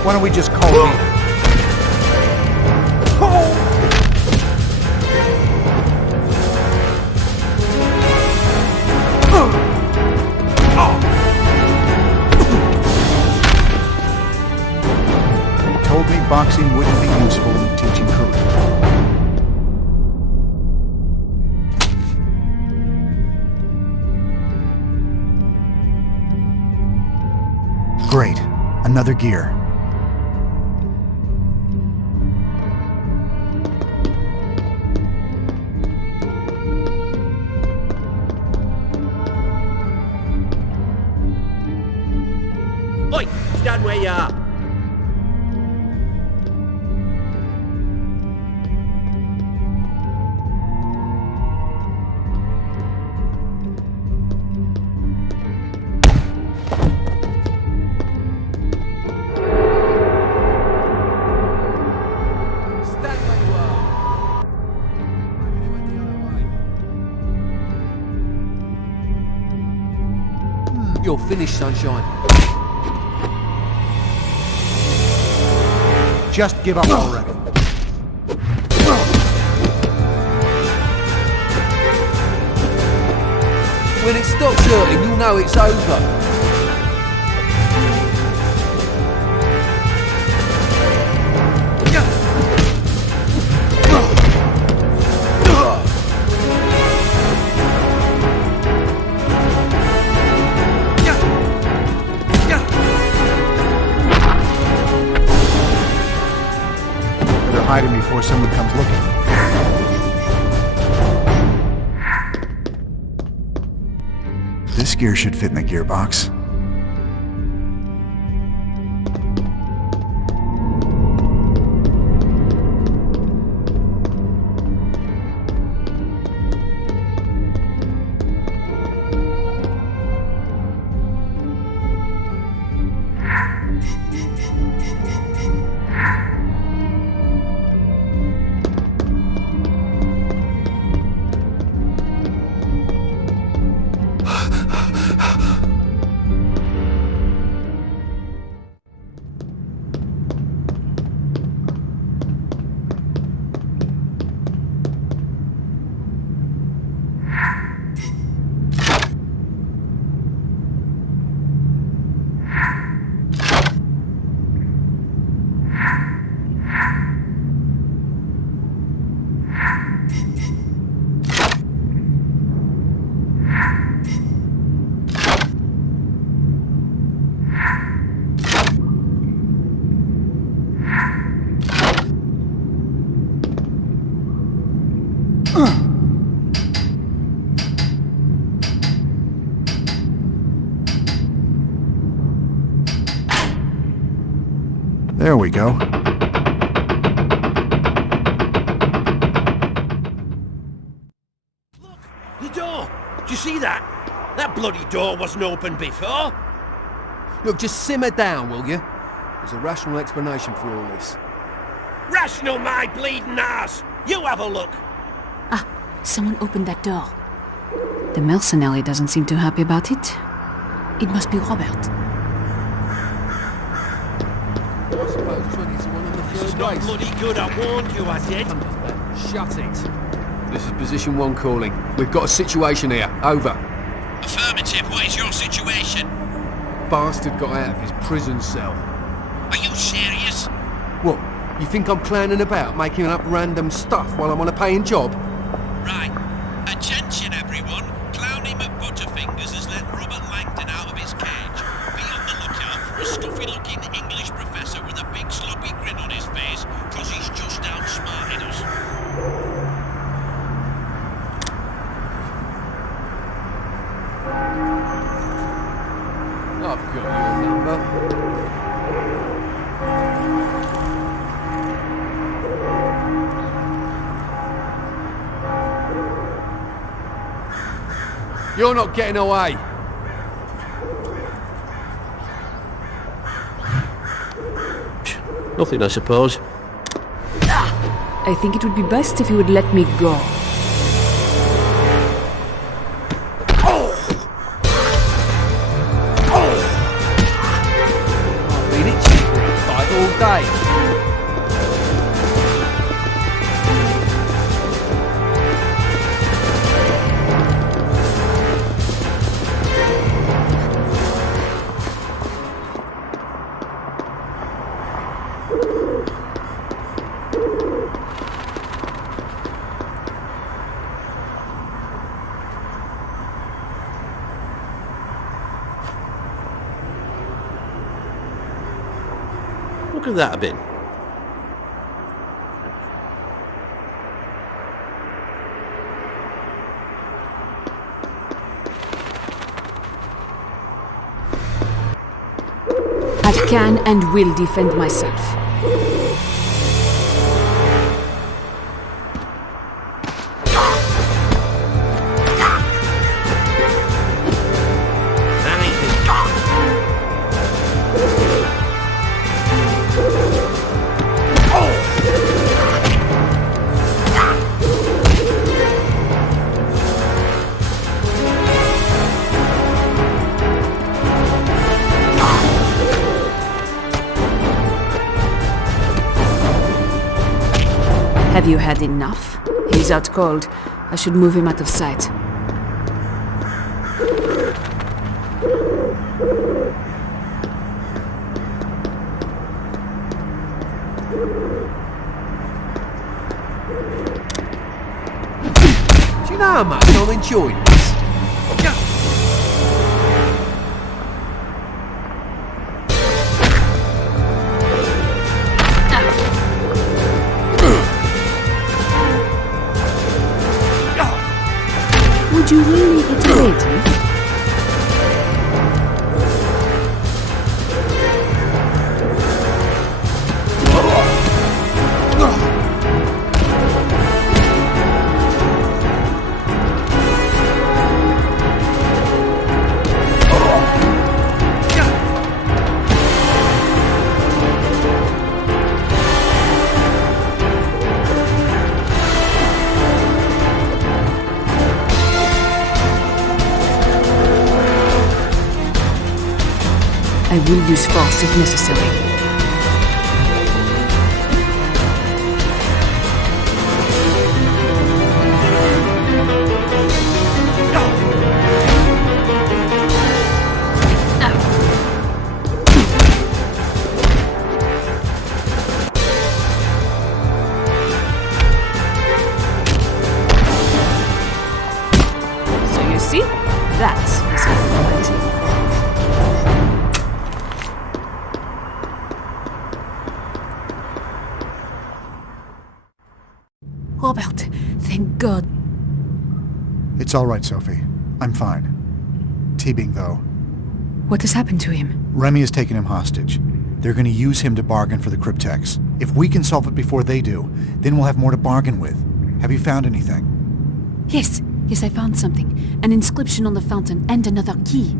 Why don't we just call it? gearboxing wouldn't be useful in a teaching career. Great. Another gear. Oi! Stand where you are! You're finished, sunshine. Just give up already. When it stops hurting, you'll know it's over. Hiding before someone comes looking. This gear should fit in the gearbox. There we go. The door! Do you see that? That bloody door wasn't open before. Look, just simmer down, will you? There's a rational explanation for all this. Rational, my bleeding ass! You have a look! Ah, someone opened that door. The mercenary doesn't seem too happy about it. It must be Robert. I suppose 20's the one on the This is third not base. bloody good, I warned you, I did. Shut it. This is position 1 calling. We've got a situation here. Over. Affirmative, what is your situation? Bastard got out of his prison cell. Are you serious? What? You think I'm clowning about, making up random stuff while I'm on a paying job? Right. Attention, everyone. Clowny McButterfingers has let Robert Langdon out of his cage. Be on the lookout for a stuffy-looking English professor with a big sloppy grin on his face, because he's just outsmarted us. I've got your number. You're not getting away. Nothing, I suppose. I think it would be best if you would let me go. I've been itching for a fight all day. What could that have been? I can and will defend myself. Have you had enough? He's out cold. I should move him out of sight. Do you know how much I'm enjoying this? Would you really hit a lady? I will use force if necessary. So you see, that's authority. Robert, thank God. It's all right, Sophie. I'm fine. Teabing, though. What has happened to him? Remy has taken him hostage. They're going to use him to bargain for the cryptex. If we can solve it before they do, then we'll have more to bargain with. Have you found anything? Yes, I found something. An inscription on the fountain and another key.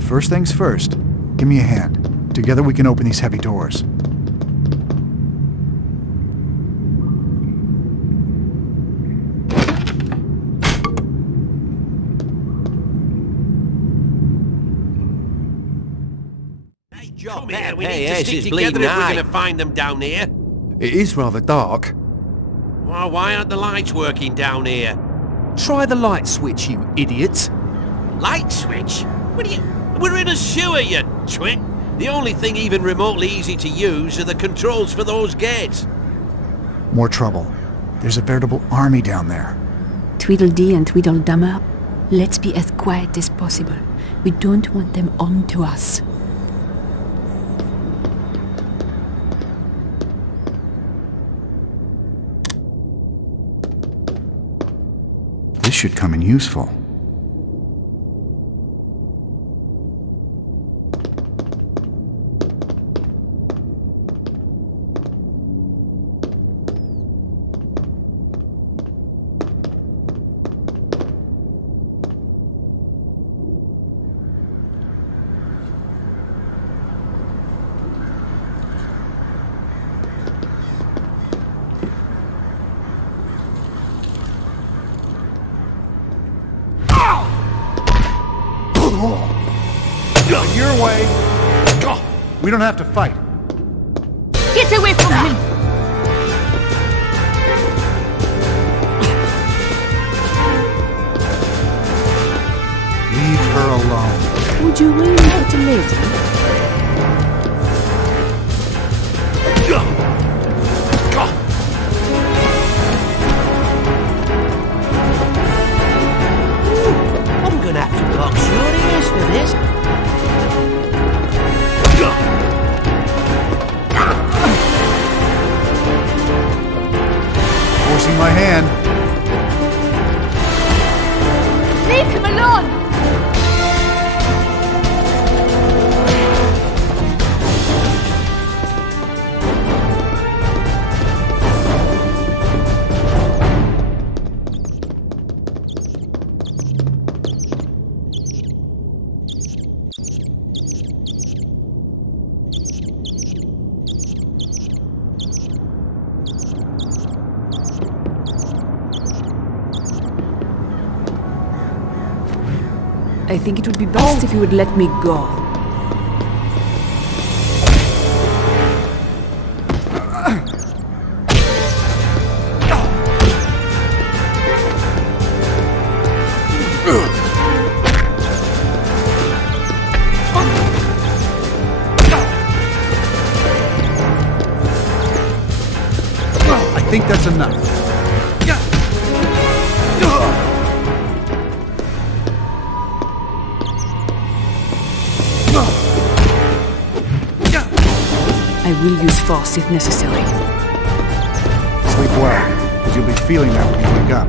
First things first. Give me a hand. Together we can open these heavy doors. Come here, we need to stick together if we're going to find them down here. It is rather dark. Well, why aren't the lights working down here? Try the light switch, you idiot. Light switch? What are you... We're in a sewer, you twit. The only thing even remotely easy to use are the controls for those gates. More trouble. There's a veritable army down there. Tweedledee and Tweedledummer, let's be as quiet as possible. We don't want them on to us. This should come in useful. Your way. We don't have to fight. Get away from him! Leave her alone. Would you really hit a lady? I'm gonna have to box your ears for this. in my hand. Leave him alone! I think it would be best if you would let me go. I think that's enough. I will use force if necessary. Sleep well, because you'll be feeling that when you wake up.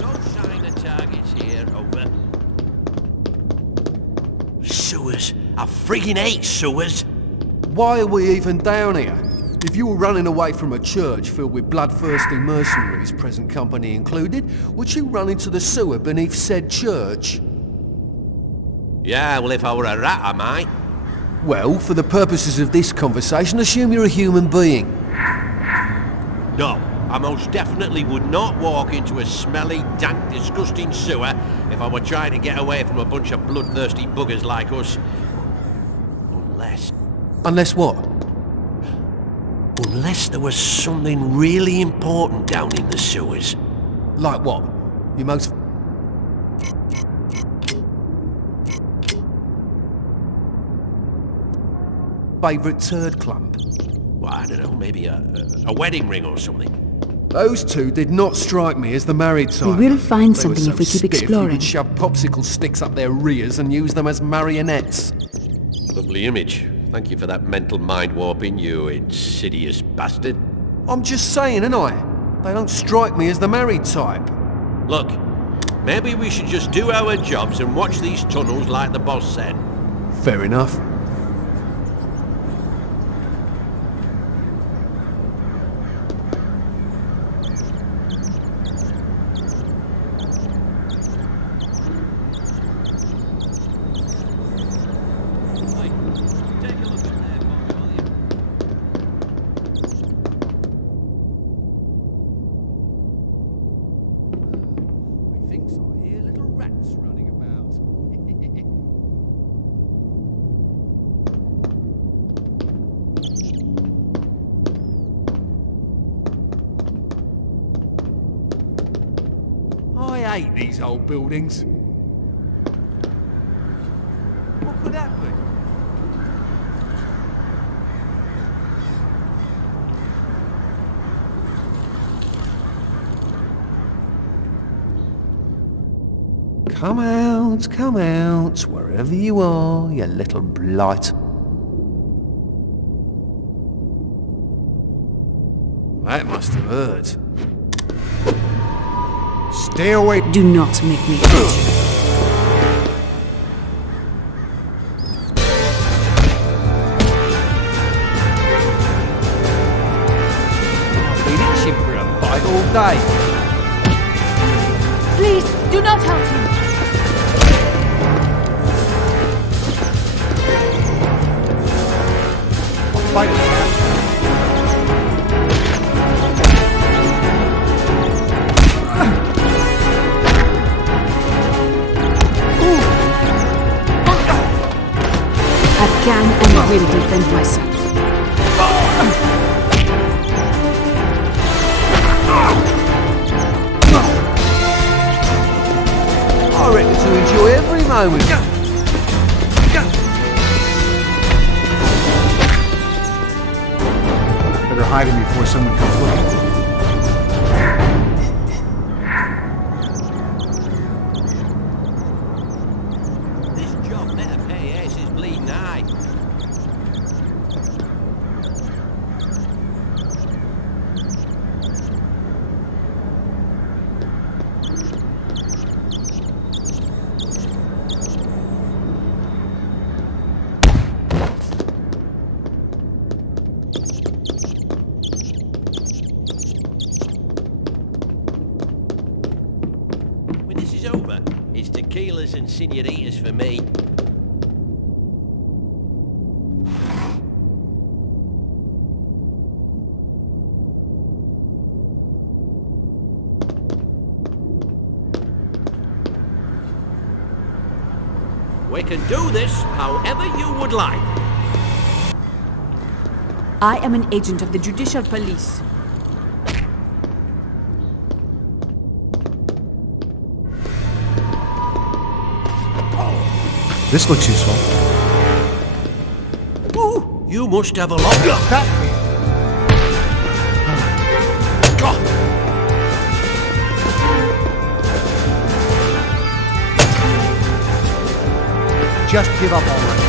No sign of targets here, over. Sewers. I friggin' hate sewers. Why are we even down here? If you were running away from a church filled with bloodthirsty mercenaries, present company included, would you run into the sewer beneath said church? Yeah, well, if I were a rat, I might. Well, for the purposes of this conversation, assume you're a human being. No, I most definitely would not walk into a smelly, dank, disgusting sewer if I were trying to get away from a bunch of bloodthirsty buggers like us. Unless... Unless what? Unless there was something really important down in the sewers. Like what? Your most... favourite turd clump? Well, I don't know, maybe a wedding ring or something. Those two did not strike me as the married type. We will find They something were if we so keep stiff exploring. You could shove popsicle sticks up their rears and use them as marionettes. Lovely image. Thank you for that mental mind warping, you insidious bastard. I'm just saying, ain't I? They don't strike me as the married type. Look, maybe we should just do our jobs and watch these tunnels like the boss said. Fair enough. I hate these old buildings. What could that be? Come out, wherever you are, you little blight. That must have hurt. Stay away. Do not make me hurt you. I've been itching for a bite all day. Please, do not hurt him. I'll fight with that. I can and will defend myself. I reckon to enjoy every moment. Better hide him before someone comes looking. sailors and senoritas for me. We can do this however you would like. I am an agent of the Judicial Police. This looks useful. Ooh, you must have a lot. Just give up already.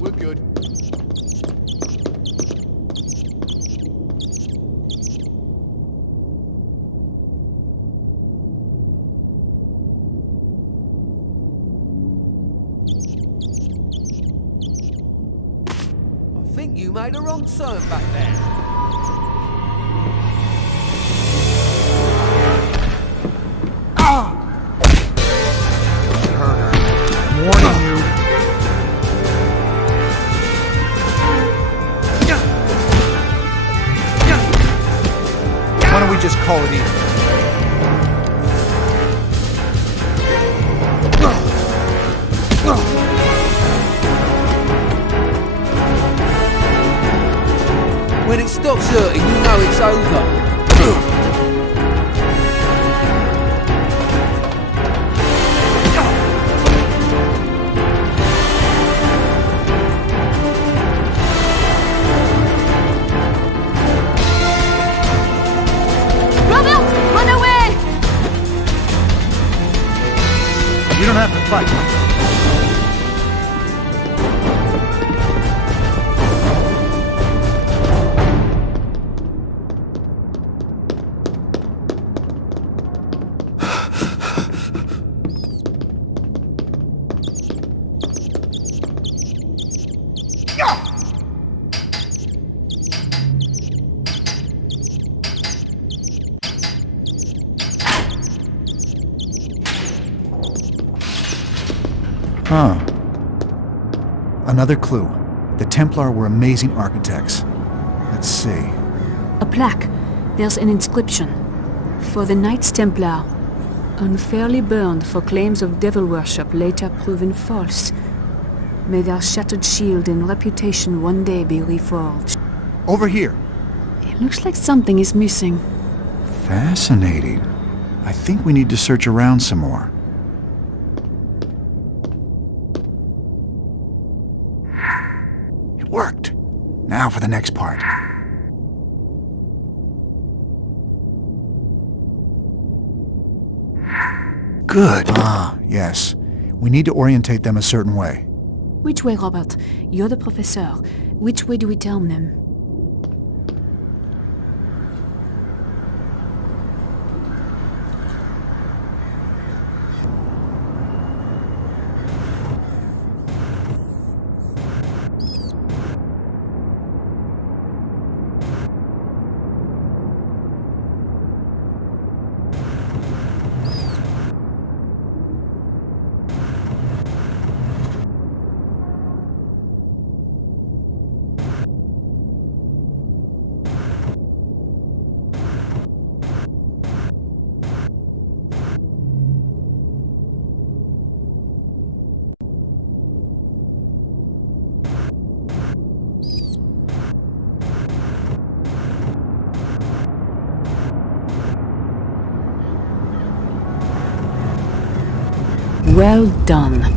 We're good. I think you made a wrong turn back there. Warning you. Why don't we just call it even? When it stops hurting, you know it's over. You don't have to fight. Huh. Another clue. The Templar were amazing architects. Let's see. A plaque. There's an inscription. For the Knights Templar. Unfairly burned for claims of devil worship later proven false. May their shattered shield and reputation one day be reforged. Over here. It looks like something is missing. Fascinating. I think we need to search around some more. It worked. Now for the next part. Good. Ah, yes. We need to orientate them a certain way. Which way, Robert? You're the professor. Which way do we turn them? Well done.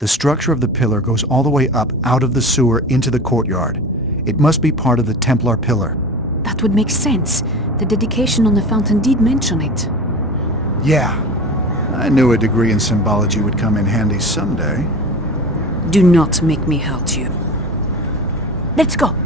The structure of the pillar goes all the way up out of the sewer into the courtyard. It must be part of the Templar pillar. That would make sense. The dedication on the fountain did mention it. Yeah. I knew a degree in symbology would come in handy someday. Do not make me hurt you. Let's go.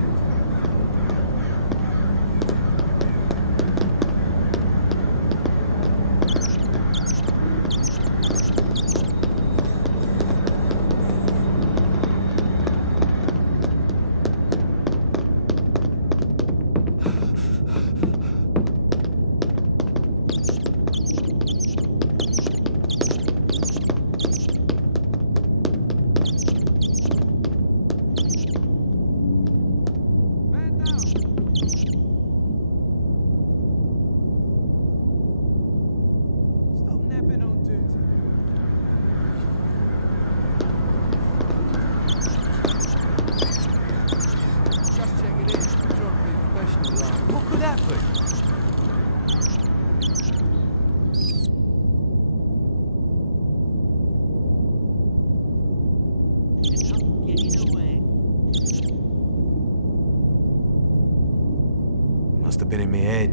Must have been in my head.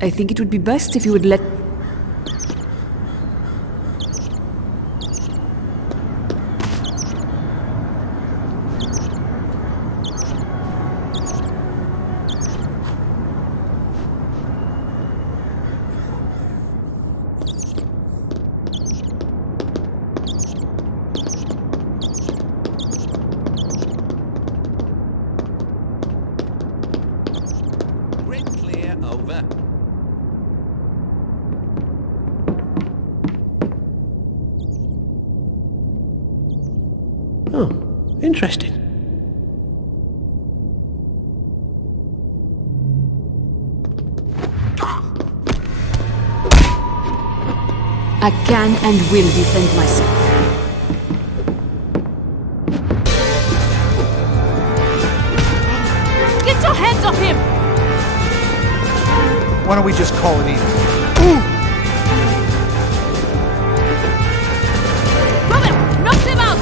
I think it would be best if you would let... Oh, interesting. I can and will defend myself. Get your hands off him! Why don't we just call it even? Ooh! Robert, knock them out!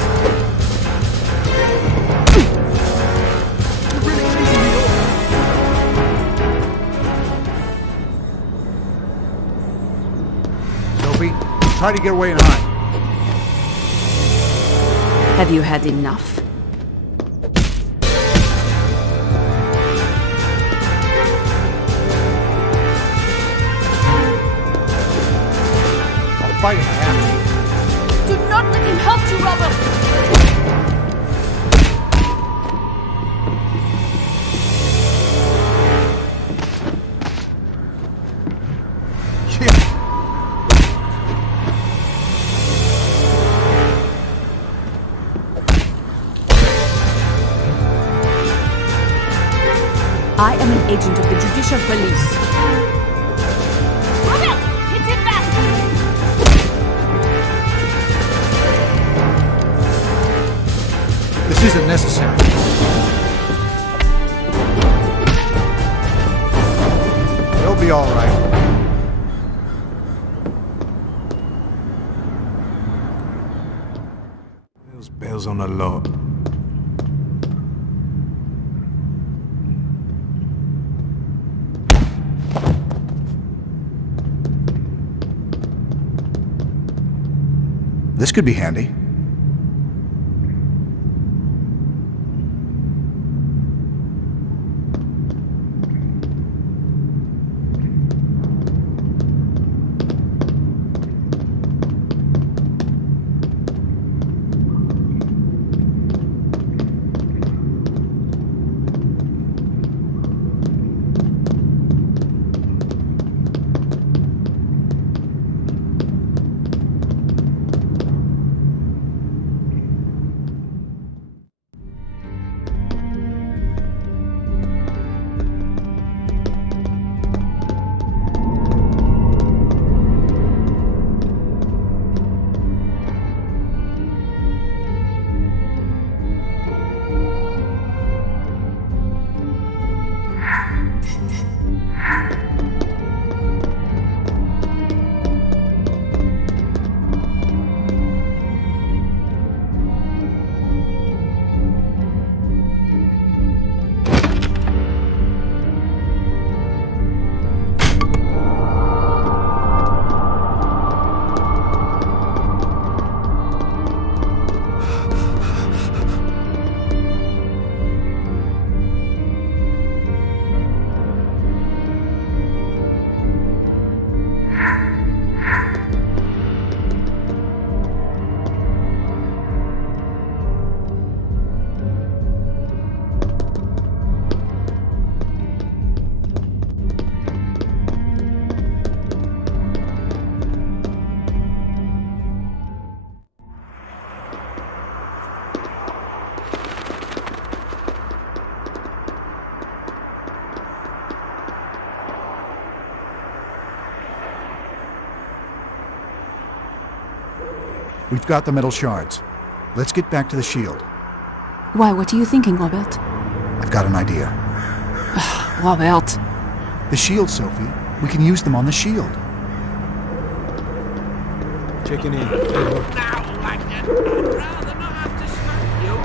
Sophie, try to get away and hide. Have you had enough? I'll fight if I have to. Do not let him hurt you, Robert! I am an agent of the Judicial Police. Robert! Hit him back! This isn't necessary. They'll be all right. Those bells on the lot. This could be handy. We've got the metal shards. Let's get back to the shield. Why, what are you thinking, Robert? I've got an idea. Robert. The shield, Sophie. We can use them on the shield. Checking in. Now, like that, I'd rather not have to smack you.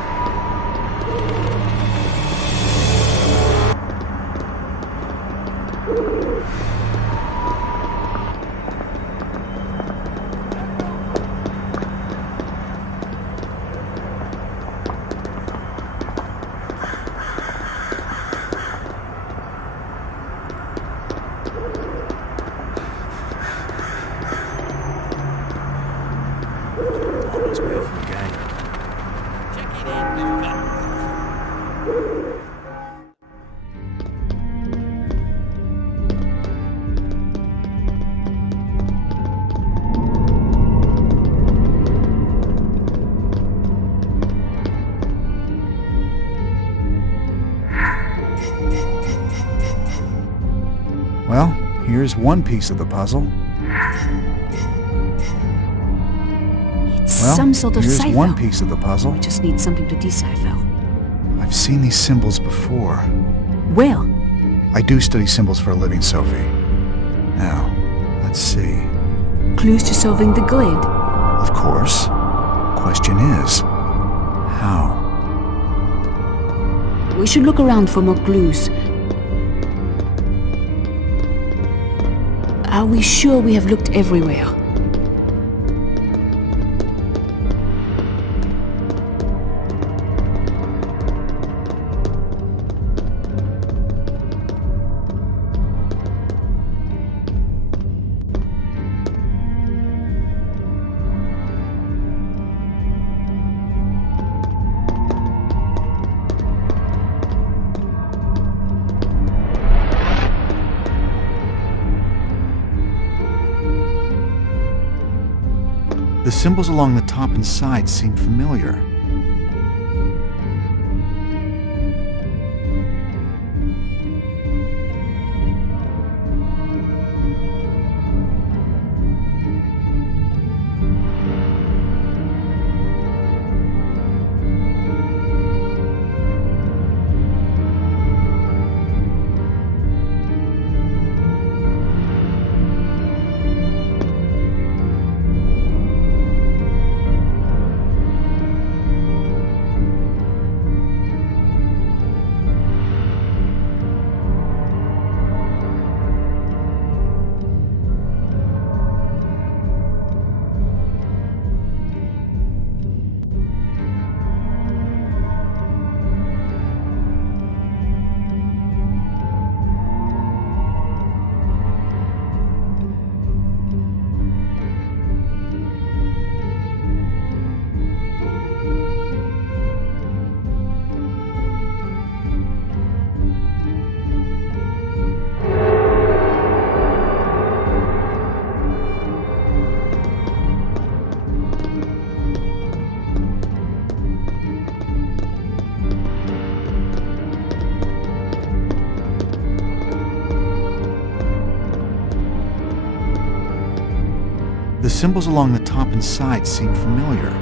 Well, here's one piece of the puzzle. It's some sort of here's cipher. one piece of the puzzle. We just need something to decipher. I've seen these symbols before. Where? I do study symbols for a living, Sophie. Now, let's see. Clues to solving the grid? Of course. Question is, how? We should look around for more clues. Are we sure we have looked everywhere? The symbols along the top and sides seem familiar. The symbols along the top and sides seem familiar.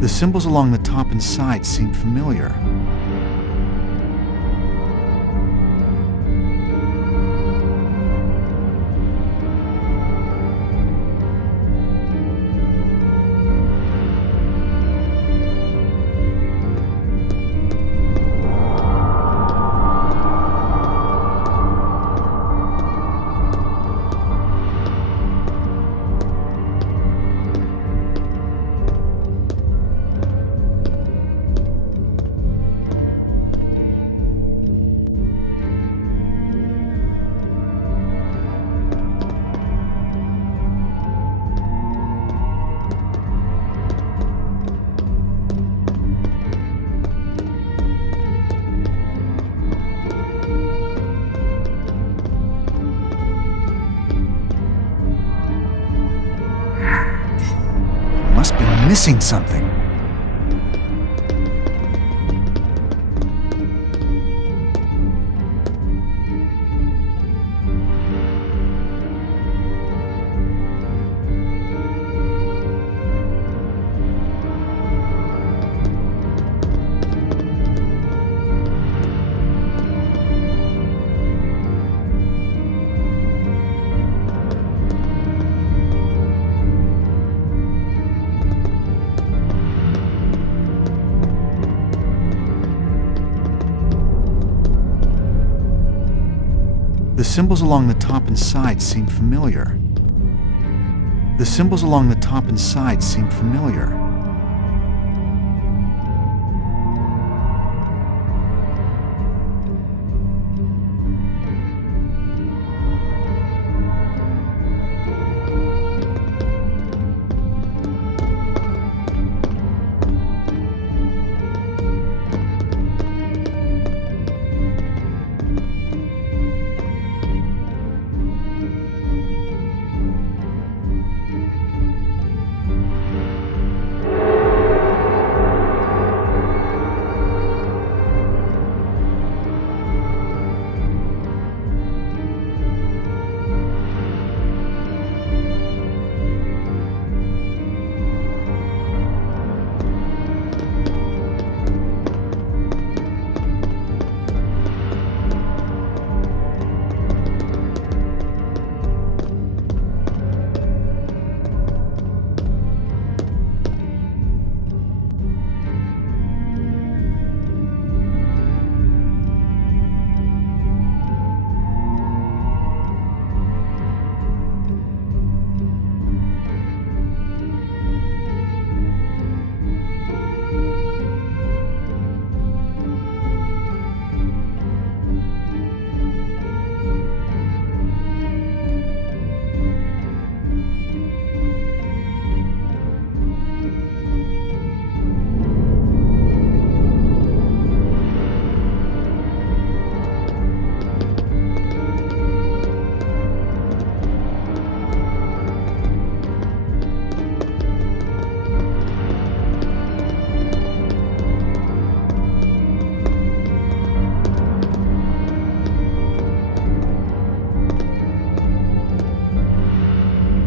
The symbols along the top and sides seem familiar. missing something. The symbols along the top and sides seem familiar. The symbols along the top and sides seem familiar.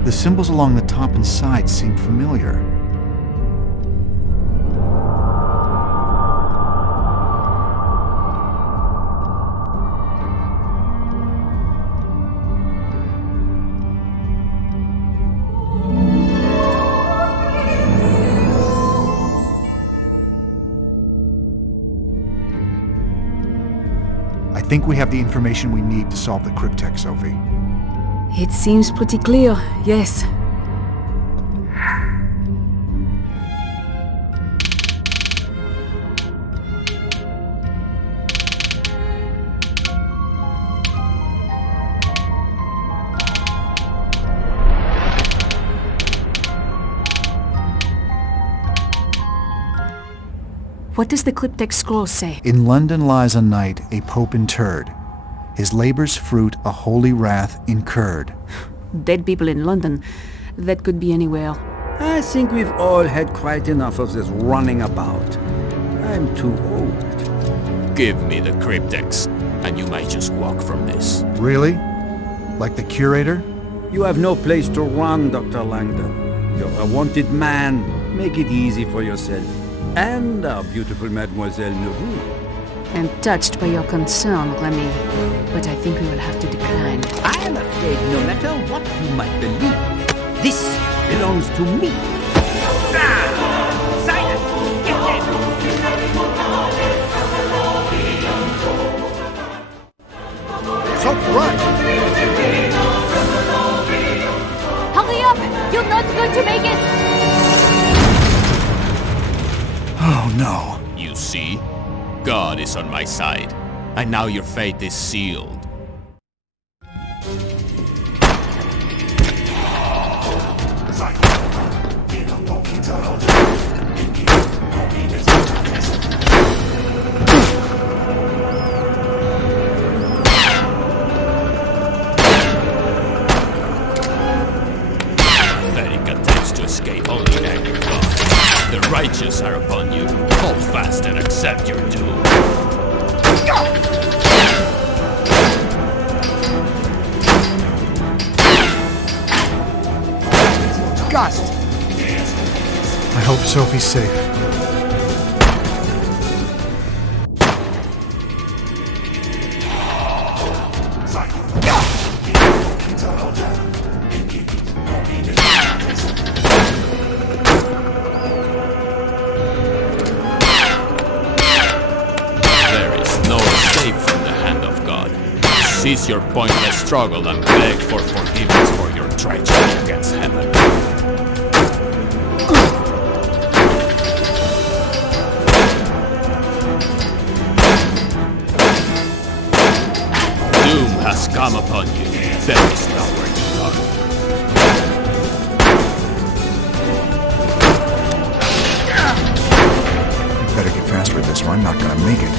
The symbols along the top and sides seem familiar. I think we have the information we need to solve the cryptech, Sophie. It seems pretty clear, yes. What does the cryptech scroll say? In London lies a knight, a pope interred. His labor's fruit, a holy wrath incurred. Dead people in London. That could be anywhere. I think we've all had quite enough of this running about. I'm too old. Give me the cryptex, and you might just walk from this. Really? Like the curator? You have no place to run, Dr. Langdon. You're a wanted man. Make it easy for yourself. And our beautiful Mademoiselle Neveu. I'm touched by your concern, Remy, but I think we will have to decline. I am afraid no matter what you might believe, this belongs to me. Silence! Get them! So run! Hurry up! You're not going to make it! Oh no. You see? God is on my side, and now your fate is sealed. Pathetic attempts to escape only anger God. righteous are upon you. Hold fast and accept your doom. Gust! I hope Sophie's safe. Cease your pointless struggle and beg for forgiveness for your treachery against heaven. Doom has come upon you. There is nowhere to run. Better get faster at this or I'm not gonna make it.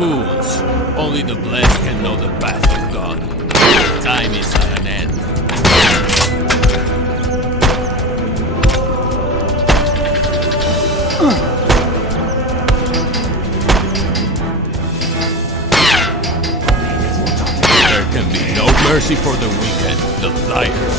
Fools! Only the blessed can know the path of God. Time is at an end. There can be no mercy for the wicked, the liars.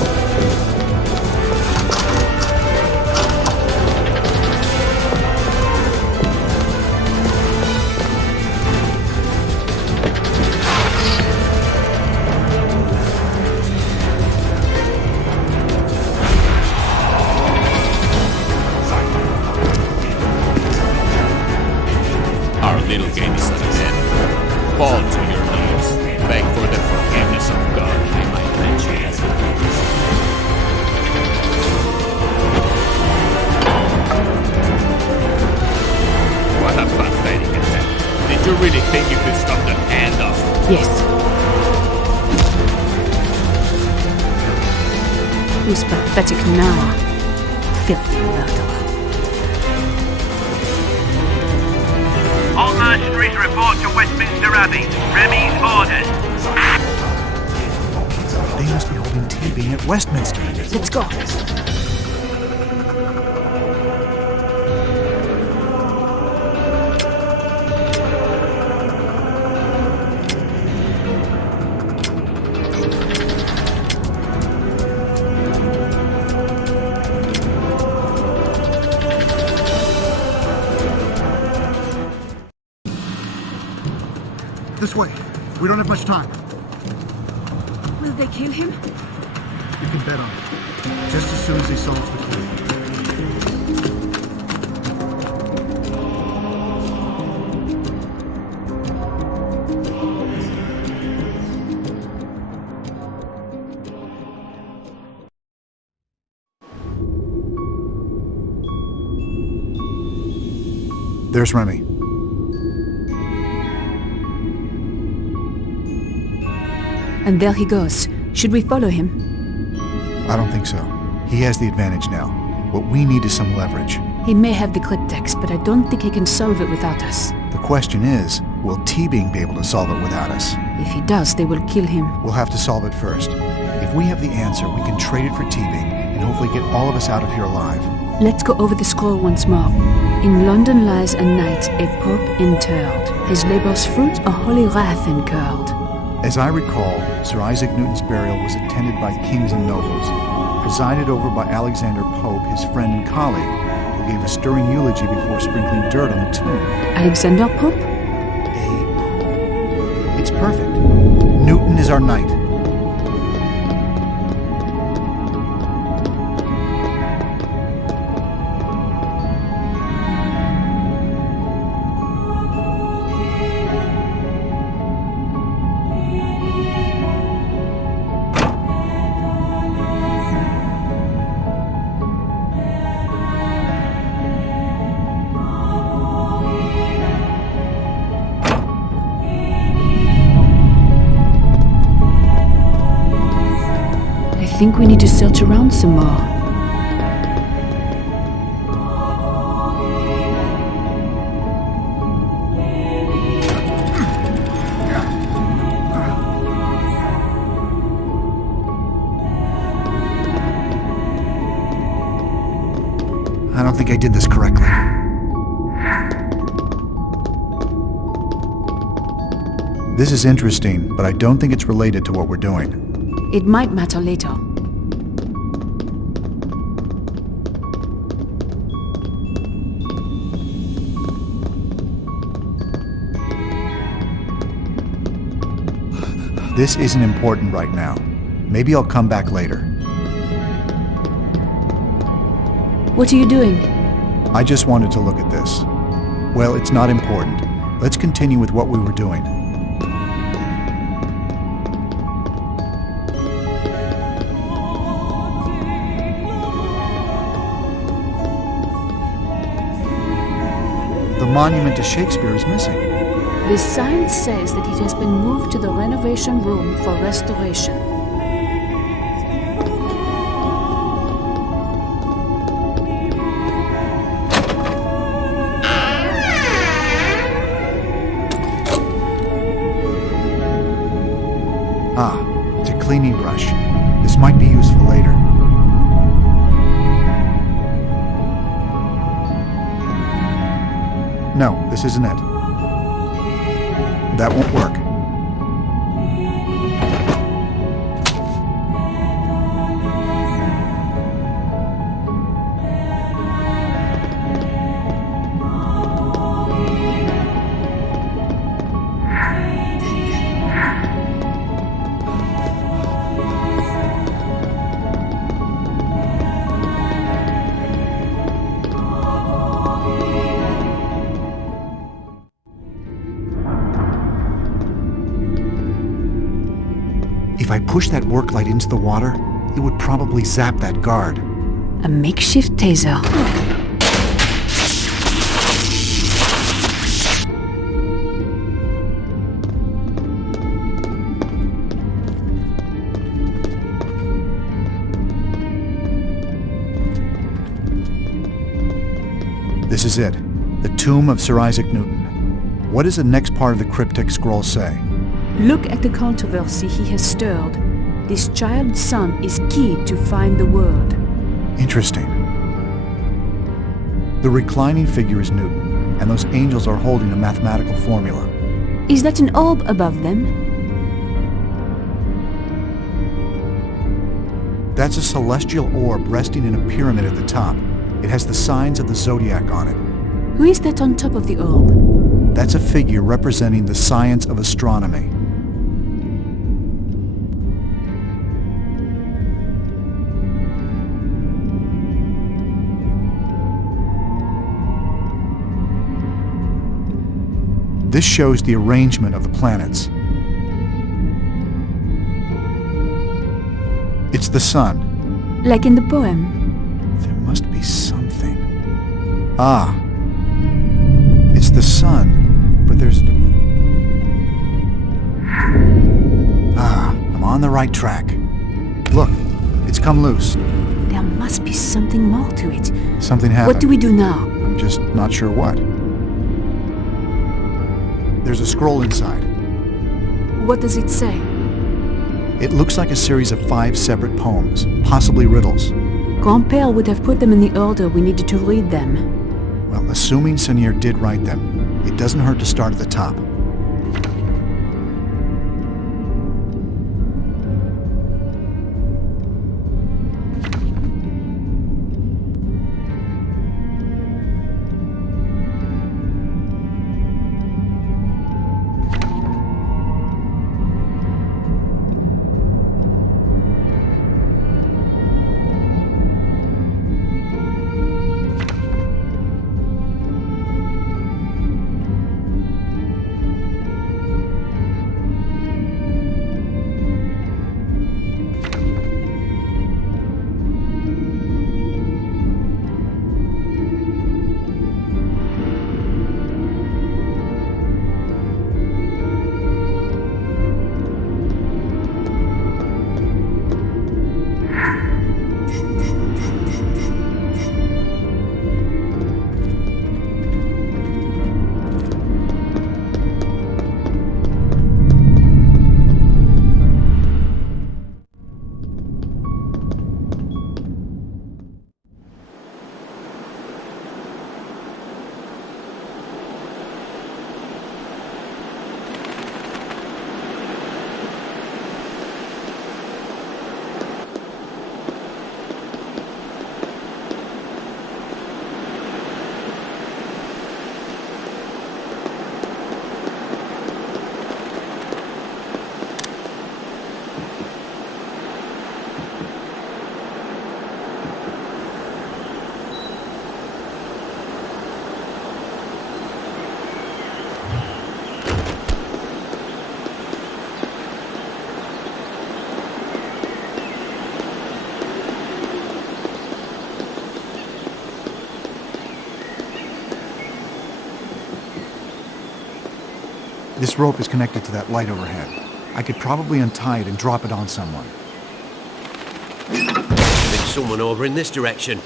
Little game is at an end. Fall to your knees. Beg for the forgiveness of God. I might mention it. What a pathetic attempt. Did you really think you could stop the hand off? Yes. Who's pathetic now? Filthy murderer. All mercenaries report to Westminster Abbey. Remy's orders. They must be holding T-Bing at Westminster. Let's go. This way. We don't have much time. Will they kill him? You can bet on it. Just as soon as he solves the clue. There's Remy. And there he goes. Should we follow him? I don't think so. He has the advantage now. What we need is some leverage. He may have the cryptex, but I don't think he can solve it without us. The question is, will T-Bing be able to solve it without us? If he does, they will kill him. We'll have to solve it first. If we have the answer, we can trade it for T-Bing and hopefully get all of us out of here alive. Let's go over the scroll once more. In London lies a knight, a pope interred. His labor's fruit, a holy wrath incurred. As I recall, Sir Isaac Newton's burial was attended by kings and nobles, presided over by Alexander Pope, his friend and colleague, who gave a stirring eulogy before sprinkling dirt on the tomb. Alexander Pope? It's perfect. Newton is our knight. think we need to search around some more. I don't think I did this correctly. This is interesting, but I don't think it's related to what we're doing. It might matter later. This isn't important right now. Maybe I'll come back later. What are you doing? I just wanted to look at this. Well, it's not important. Let's continue with what we were doing. The monument to Shakespeare is missing. The sign says that it has been moved to the renovation room for restoration. Ah, it's a cleaning brush. This might be useful later. No, this isn't it. That won't work. If I push that work light into the water, it would probably zap that guard. A makeshift taser. This is it. The tomb of Sir Isaac Newton. What does the next part of the cryptic scroll say? Look at the controversy he has stirred. This child's son is key to find the word. Interesting. The reclining figure is Newton, and those angels are holding a mathematical formula. Is that an orb above them? That's a celestial orb resting in a pyramid at the top. It has the signs of the zodiac on it. Who is that on top of the orb? That's a figure representing the science of astronomy. This shows the arrangement of the planets. It's the sun. Like in the poem. There must be something. Ah. It's the sun, but there's... Ah, I'm on the right track. Look, it's come loose. There must be something more to it. Something happened. What do we do now? I'm just not sure what. There's a scroll inside. What does it say? It looks like a series of 5 separate poems, possibly riddles. Grand-Père would have put them in the order we needed to read them. Well, assuming Senior did write them, it doesn't hurt to start at the top. This rope is connected to that light overhead. I could probably untie it and drop it on someone. There's someone over in this direction.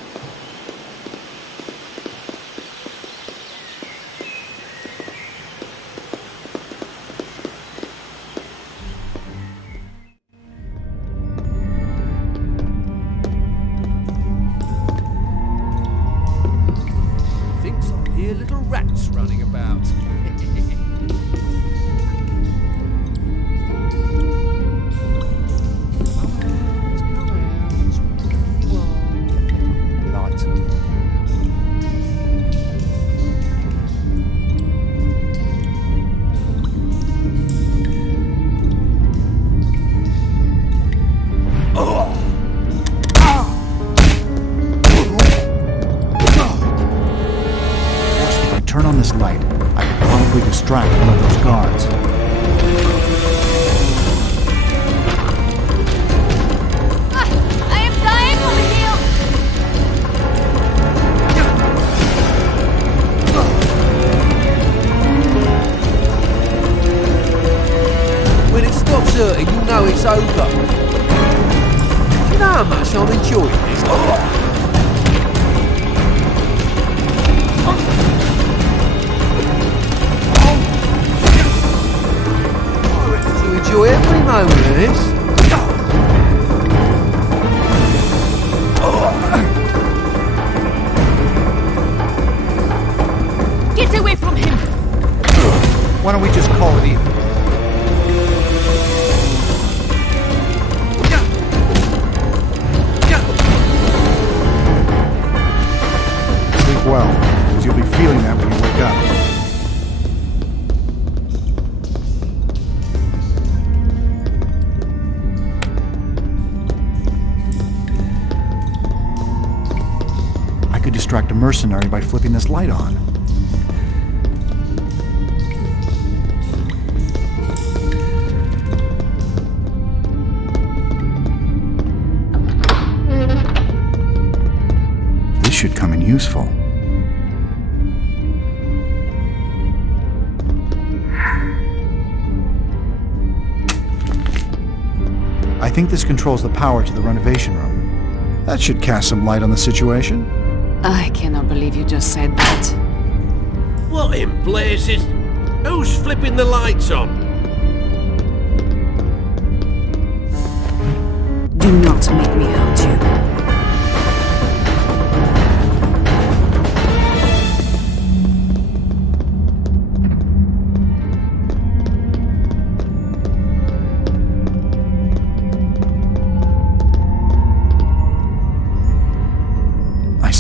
Thinks I hear little rats running about. Turn on this light. I could probably distract one of those guards. I am dying over here! When it stops hurting, you'll know it's over. Do you know how much I'm enjoying this? Enjoy every moment of this. Get away from him! Why don't we just call it even? Sleep well, because you'll be feeling that when you wake up. Distract a mercenary by flipping this light on. This should come in useful. I think this controls the power to the renovation room. That should cast some light on the situation. I cannot believe you just said that. What in blazes? Who's flipping the lights on? Do not make me hurt you.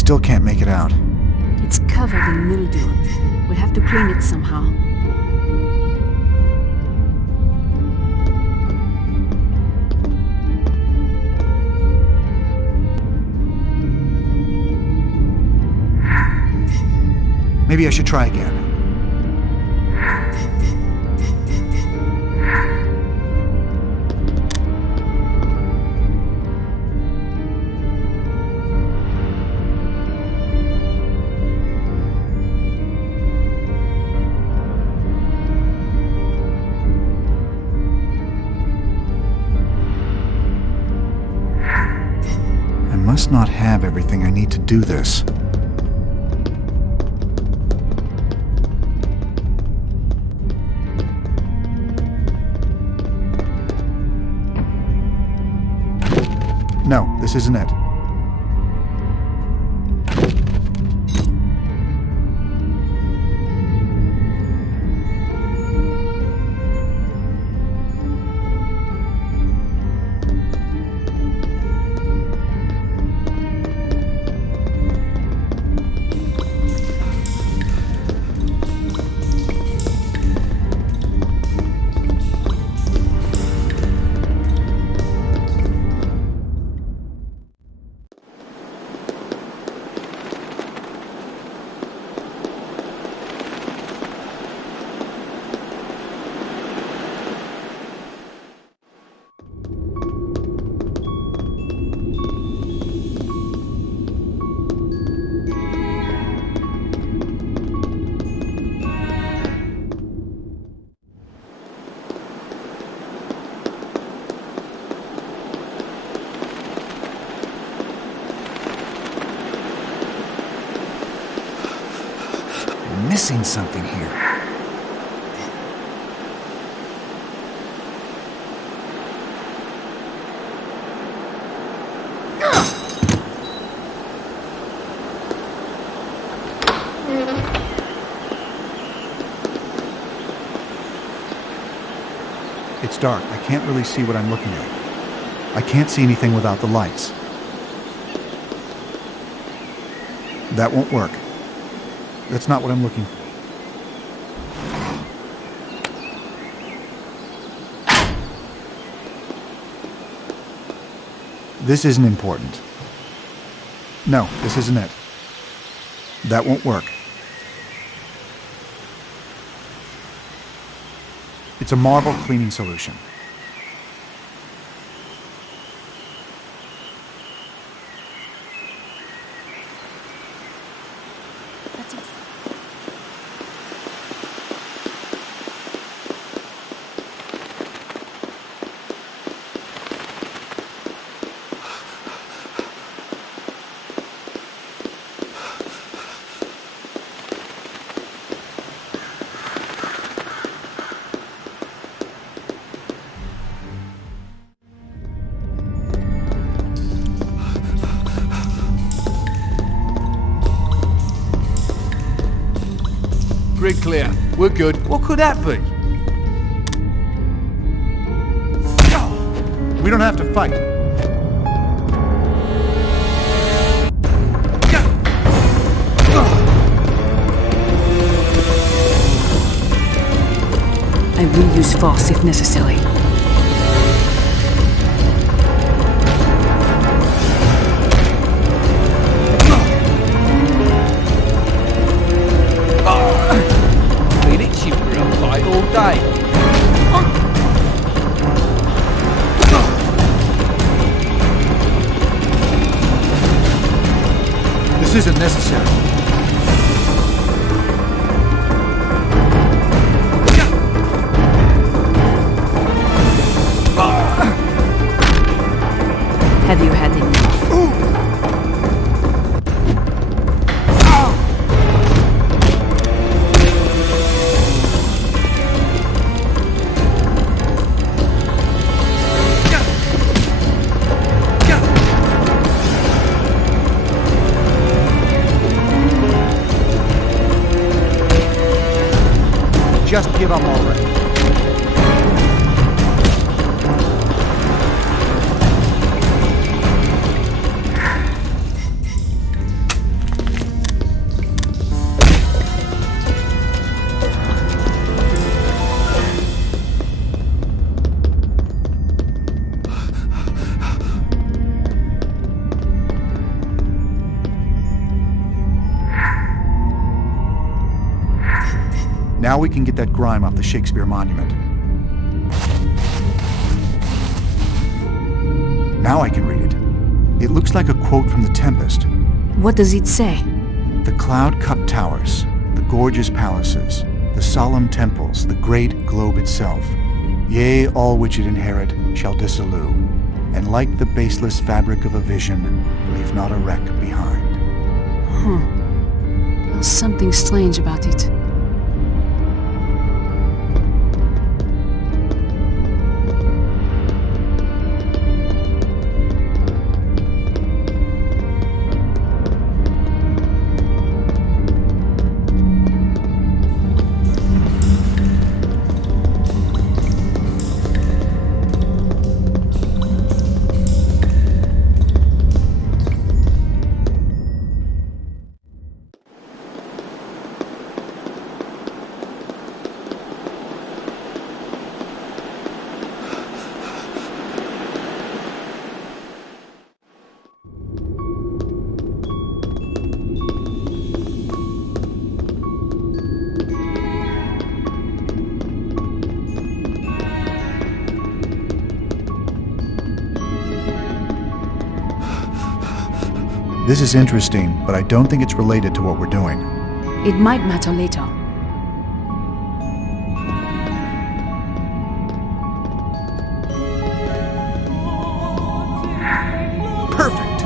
Still can't make it out. It's covered in mildew. We'll have to clean it somehow. Maybe I should try again. Must not have everything I need to do this. No, this isn't it. missing something here. It's dark. I can't really see what I'm looking at. I can't see anything without the lights. That won't work. That's not what I'm looking for. This isn't important. No, this isn't it. That won't work. It's a marble cleaning solution. Grid clear. We're good. What could that be? We don't have to fight. I will use force if necessary. Been itching for a fight all day. This isn't necessary. Have you had enough? Just give up already. Now we can get that grime off the Shakespeare monument. Now I can read it. It looks like a quote from The Tempest. What does it say? The cloud-cupped towers, the gorgeous palaces, the solemn temples, the great globe itself. Yea, all which it inherit shall dissolue, and like the baseless fabric of a vision, leave not a wreck behind. There's something strange about it. This is interesting, but I don't think it's related to what we're doing. It might matter later. Perfect!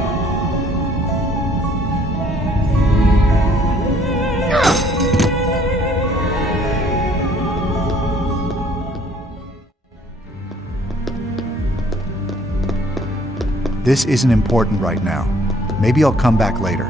This isn't important right now. Maybe I'll come back later.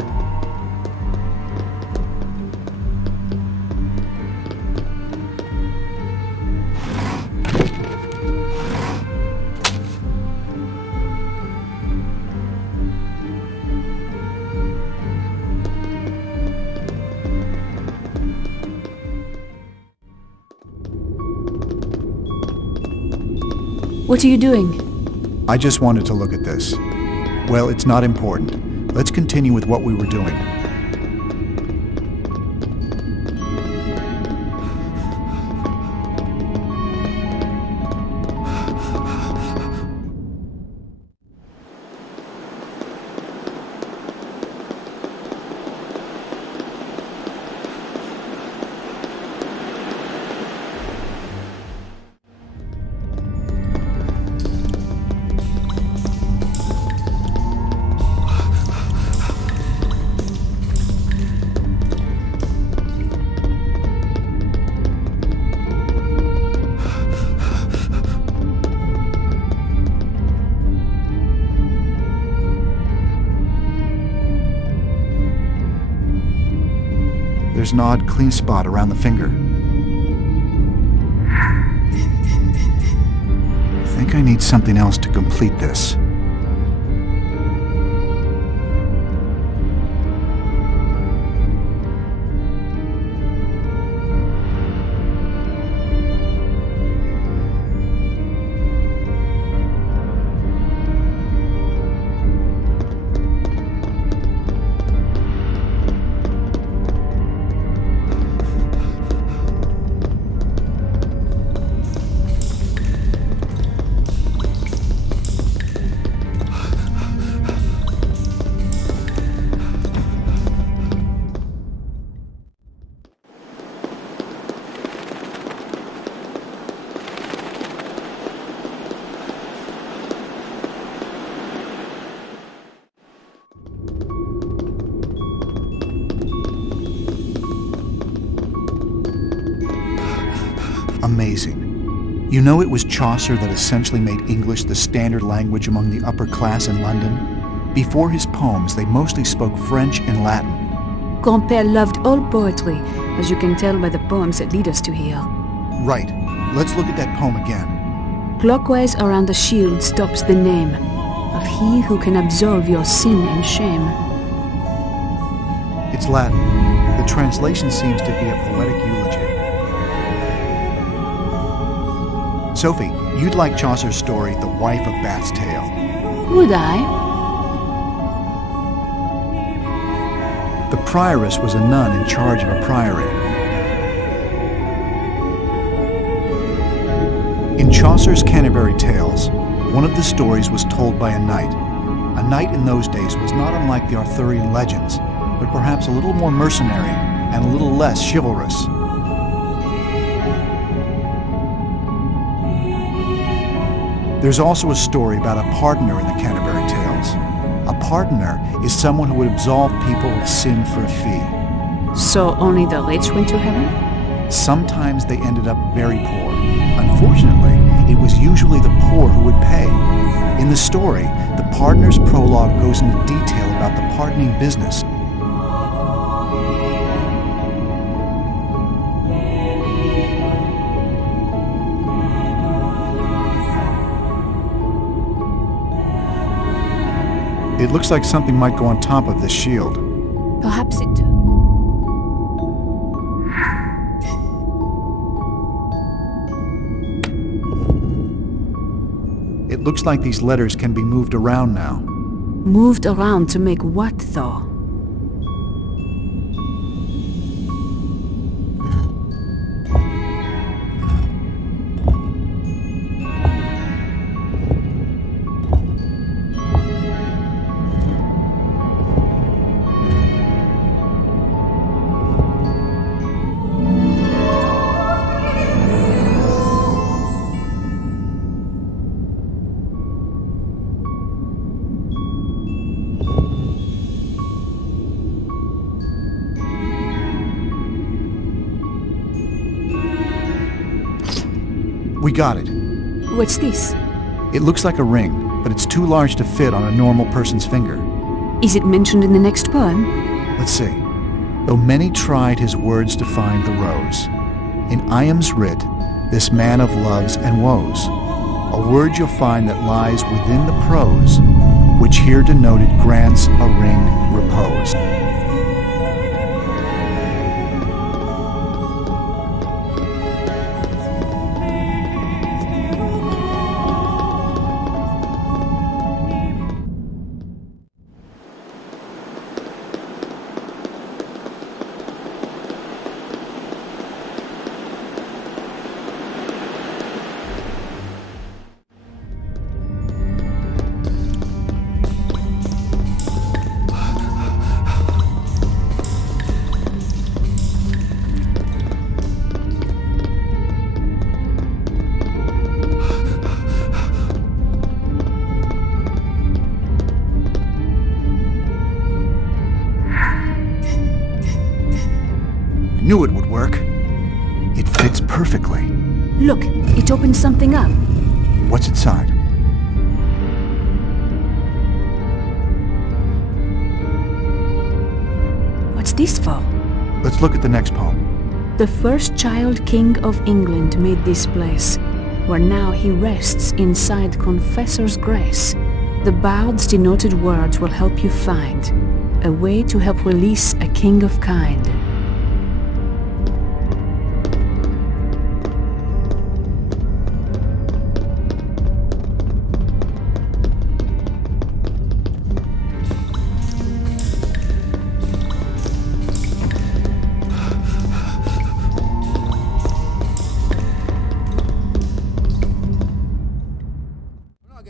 What are you doing? I just wanted to look at this. Well, it's not important. Let's continue with what we were doing. There's an odd, clean spot around the finger. I think I need something else to complete this. Amazing. You know, it was Chaucer that essentially made English the standard language among the upper class in London. Before his poems, they mostly spoke French and Latin. Grand-père loved all poetry, as you can tell by the poems that lead us to here. Right. Let's look at that poem again. Clockwise around the shield stops the name of he who can absolve your sin and shame. It's Latin. The translation seems to be a poetic eulogy. Sophie, you'd like Chaucer's story, The Wife of Bath's Tale. Would I? The prioress was a nun in charge of a priory. In Chaucer's Canterbury Tales, one of the stories was told by a knight. A knight in those days was not unlike the Arthurian legends, but perhaps a little more mercenary and a little less chivalrous. There's also a story about a pardoner in the Canterbury Tales. A pardoner is someone who would absolve people of sin for a fee. So only the rich went to heaven? Sometimes they ended up very poor. Unfortunately, it was usually the poor who would pay. In the story, the pardoner's prologue goes into detail about the pardoning business. It looks like something might go on top of this shield. Perhaps it... It looks like these letters can be moved around now. Moved around to make what, though? We got it. What's this? It looks like a ring, but but it's too large to fit on a normal person's finger. Is it mentioned in the next poem? Let's see. Though many tried his words to find the rose, in Iam's writ, this man of loves and woes, a word you'll find that lies within the prose, which here denoted grants a ring repose. Knew it would work. It fits perfectly. Look, it opened something up. What's inside? What's this for? Let's look at the next poem. The first child king of England made this place, where now he rests inside confessor's grace. The bard's denoted words will help you find a way to help release a king of kind.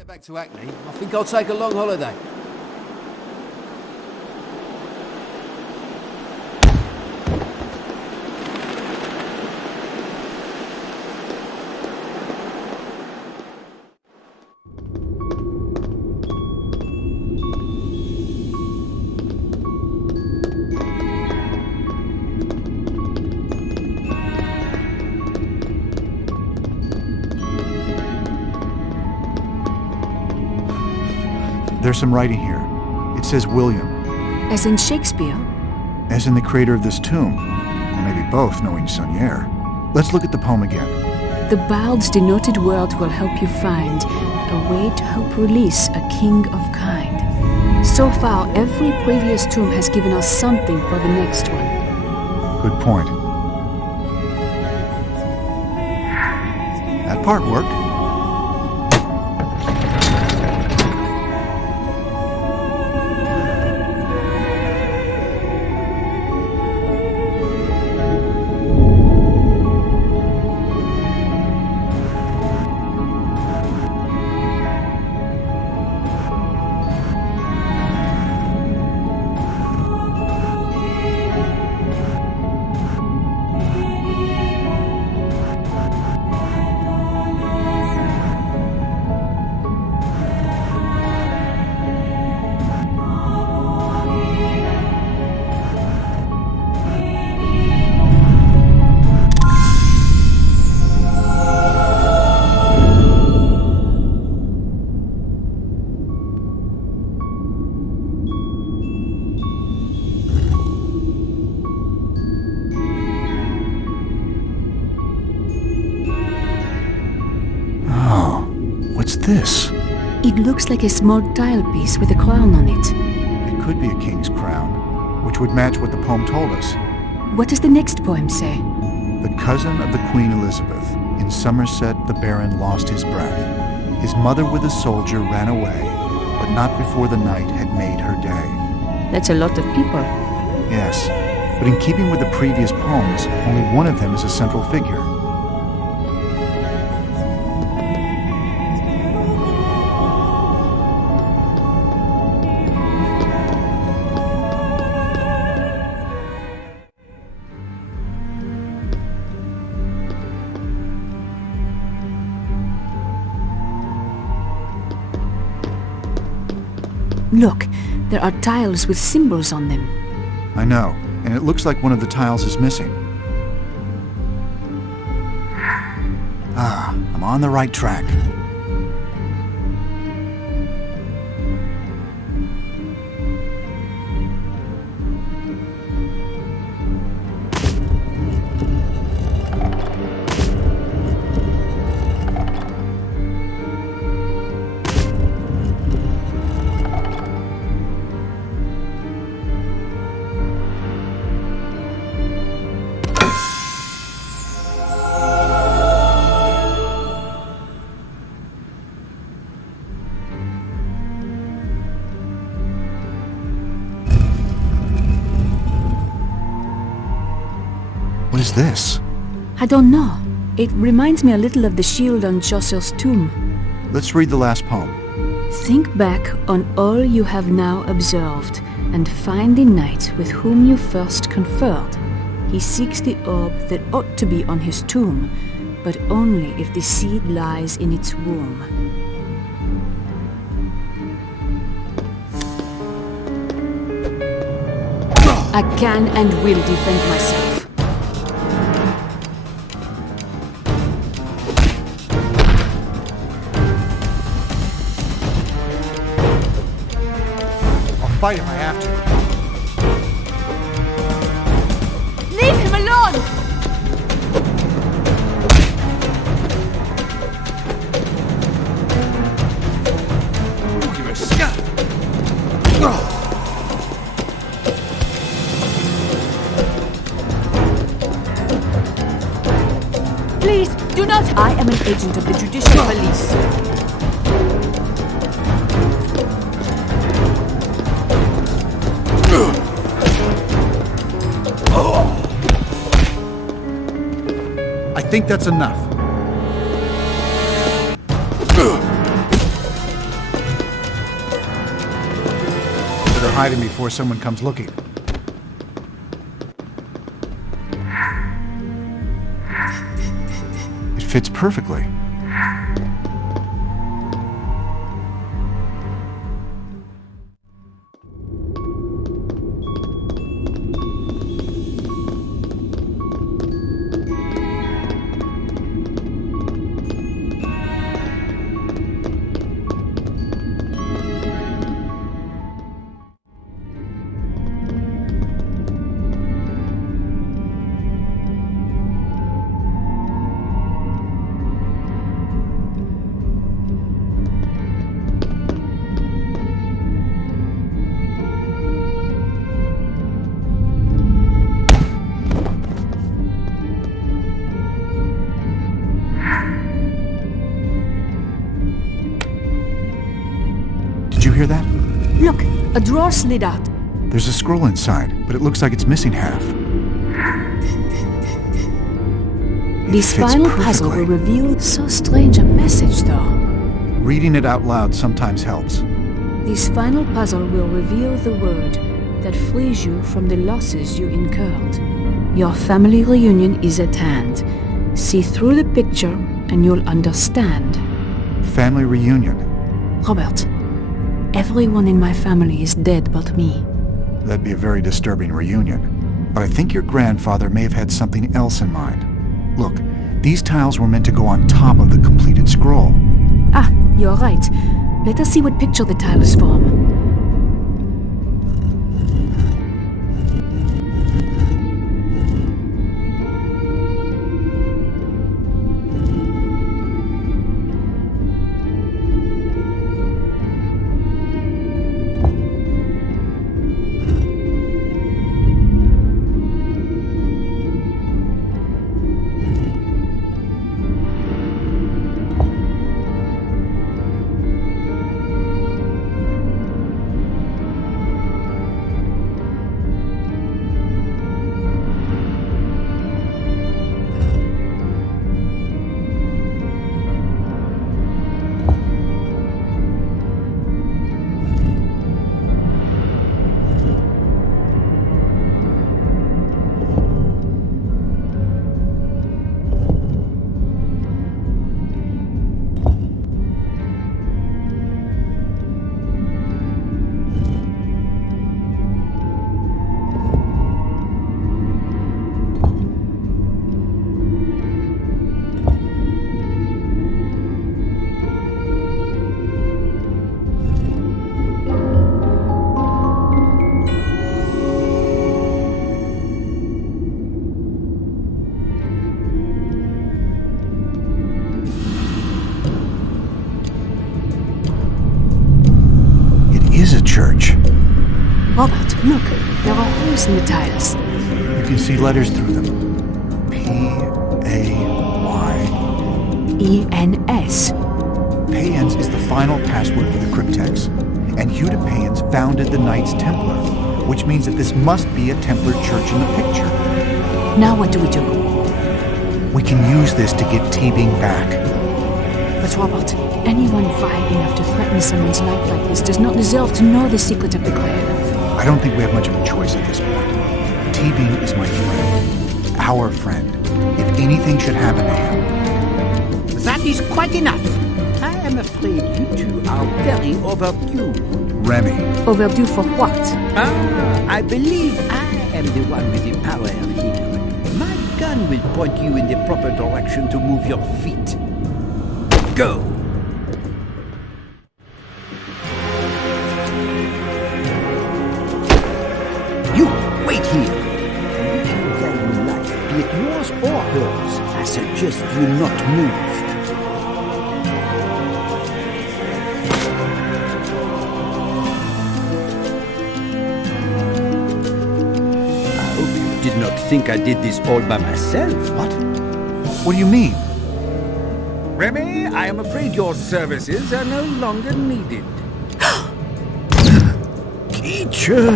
Back to Hackney, I think I'll take a long holiday. There's some writing here. It says William. As in Shakespeare? As in the creator of this tomb. Or maybe both, knowing Sonier. Let's look at the poem again. The bard's denoted word will help you find a way to help release a king of kind. So far, every previous tomb has given us something for the next one. Good point. That part worked. What's this? It looks like a small tile piece with a crown on it. It could be a king's crown, which would match what the poem told us. What does the next poem say? The cousin of the Queen Elizabeth, in Somerset the Baron lost his breath. His mother with a soldier ran away, but not before the night had made her day. That's a lot of people. Yes, but in keeping with the previous poems, only one of them is a central figure. Look, there are tiles with symbols on them. I know, and it looks like one of the tiles is missing. Ah, I'm on the right track. What is this? I don't know. It reminds me a little of the shield on Chaucer's tomb. Let's read the last poem. Think back on all you have now observed, and find the knight with whom you first conferred. He seeks the orb that ought to be on his tomb, but only if the seed lies in its womb. I can and will defend myself. I'll fight if I have to. Leave him alone! Give it a shot. Please, do not. I am an agent of the Judicial Police. I think that's enough. Better hide him before someone comes looking. It fits perfectly. Did you hear that? Look, a drawer slid out. There's a scroll inside, but it looks like it's missing half. This final puzzle will reveal so strange a message, though. Reading it out loud sometimes helps. This final puzzle will reveal the word that frees you from the losses you incurred. Your family reunion is at hand. See through the picture and you'll understand. Family reunion. Robert, everyone in my family is dead but me. That'd be a very disturbing reunion. But I think your grandfather may have had something else in mind. Look, these tiles were meant to go on top of the completed scroll. Ah, you're right. Let us see what picture the tiles form. Is a church. Robert, look. There are holes in the tiles. You can see letters through them. P-A-Y-E-N-S. Payens is the final password for the cryptex. And Hugh de Payens founded the Knights Templar, which means that this must be a Templar church in the picture. Now what do we do? We can use this to get T-Bing back. But Robert, anyone vile enough to threaten someone's life like this does not deserve to know the secret of the Grail. I don't think we have much of a choice at this point. T-Bing is my friend. Our friend. If anything should happen to him... That is quite enough. I am afraid you two are very overdue. Remy. Overdue for what? I believe I am the one with the power here. My gun will point you in the proper direction to move your feet. Go! You, wait here! If you value life, be it yours or hers, I suggest you not move. I hope you did not think I did this all by myself. What? What do you mean? Remy, I am afraid your services are no longer needed. Teacher!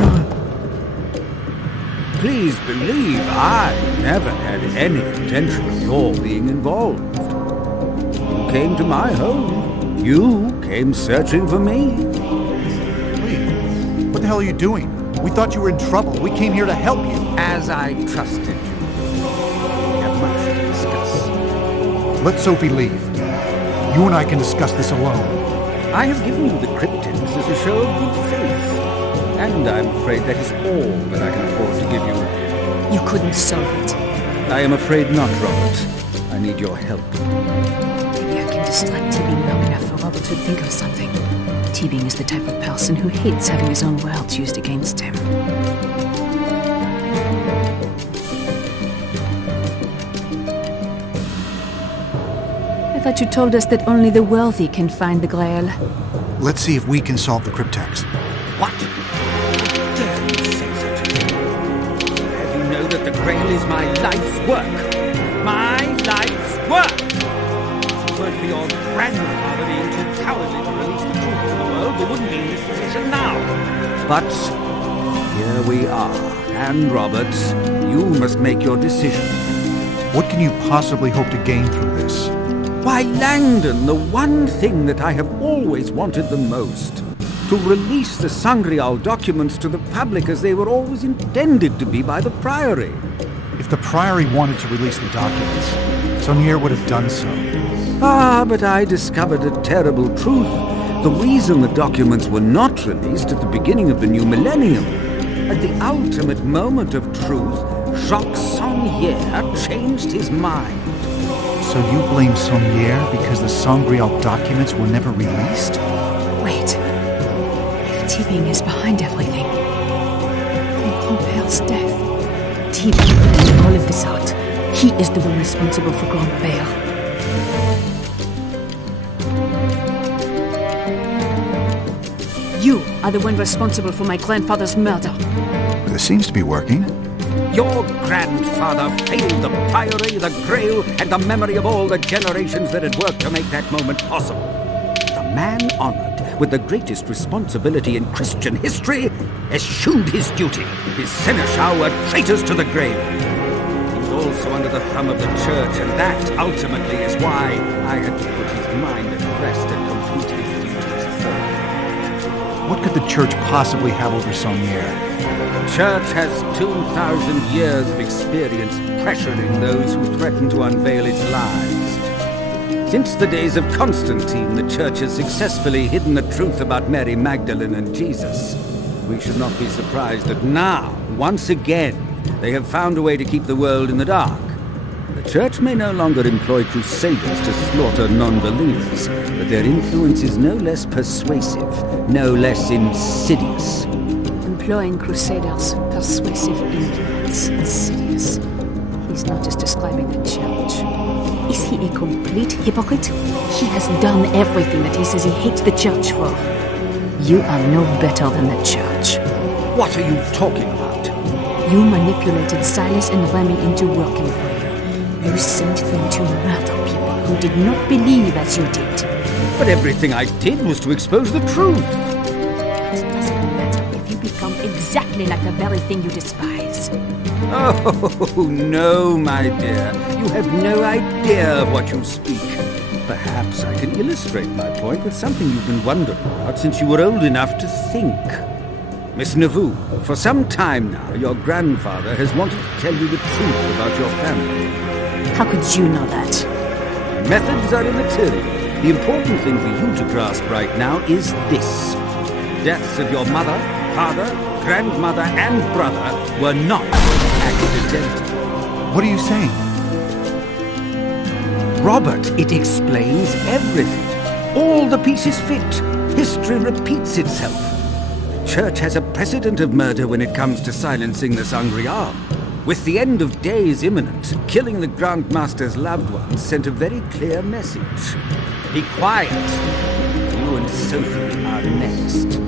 Please believe I never had any intention of your being involved. You came to my home. You came searching for me. Wait, what the hell are you doing? We thought you were in trouble. We came here to help you. As I trusted you. We have much to discuss. Let Sophie leave. You and I can discuss this alone. I have given you the cryptids as a show of good faith. And I'm afraid that is all that I can afford to give you. You couldn't solve it. I am afraid not, Robert. I need your help. Maybe I can distract T-Bing long enough for Robert to think of something. T-Bing is the type of person who hates having his own words used against him. I thought you told us that only the wealthy can find the Grail. Let's see if we can solve the cryptex. What? How dare you say such a thing? Have you know that the Grail is my life's work? My life's work! If it weren't for your grandfather being too cowardly to release the truth to the world, we wouldn't be in this position now. But here we are. And Robert, you must make your decision. What can you possibly hope to gain through this? Why, Langdon, the one thing that I have always wanted the most. To release the Sangreal documents to the public as they were always intended to be by the priory. If the priory wanted to release the documents, Saunier would have done so. Ah, but I discovered a terrible truth. The reason the documents were not released at the beginning of the new millennium. At the ultimate moment of truth, Jacques Saunier changed his mind. So you blame Saunier because the Sangreal documents were never released? Wait. If T-Bing is behind everything, then Grandpère's death. T-Bing planned all of this out. He is the one responsible for Grandpère. You are the one responsible for my grandfather's murder. This seems to be working. Your grandfather failed the priory, the Grail, and the memory of all the generations that had worked to make that moment possible. The man honored with the greatest responsibility in Christian history eschewed his duty. His seneschal were traitors to the Grail. He was also under the thumb of the church, and that ultimately is why I had to put his mind at rest and complete his duties for him. What could the church possibly have over Saunier? The church has 2,000 years of experience pressuring those who threaten to unveil its lies. Since the days of Constantine, the church has successfully hidden the truth about Mary Magdalene and Jesus. We should not be surprised that now, once again, they have found a way to keep the world in the dark. The church may no longer employ crusaders to slaughter non-believers, but their influence is no less persuasive, no less insidious. Employing crusaders, persuasive influence, insidious. He's not just describing the church. Is he a complete hypocrite? He has done everything that he says he hates the church for. You are no better than the church. What are you talking about? You manipulated Silas and Remy into working for you. You sent them to murder people who did not believe as you did. But everything I did was to expose the truth. It doesn't matter if you become exactly exactly like the very thing you despise. Oh, no, my dear. You have no idea of what you speak. Perhaps I can illustrate my point with something you've been wondering about since you were old enough to think. Miss Neveu, for some time now, your grandfather has wanted to tell you the truth about your family. How could you know that? Methods are immaterial. The important thing for you to grasp right now is this. Deaths of your mother, father, grandmother, and brother were not accidental. What are you saying? Robert, it explains everything. All the pieces fit. History repeats itself. The Church has a precedent of murder when it comes to silencing the Sangreal. With the end of days imminent, killing the Grand Master's loved ones sent a very clear message. Be quiet. You and Sophie are next.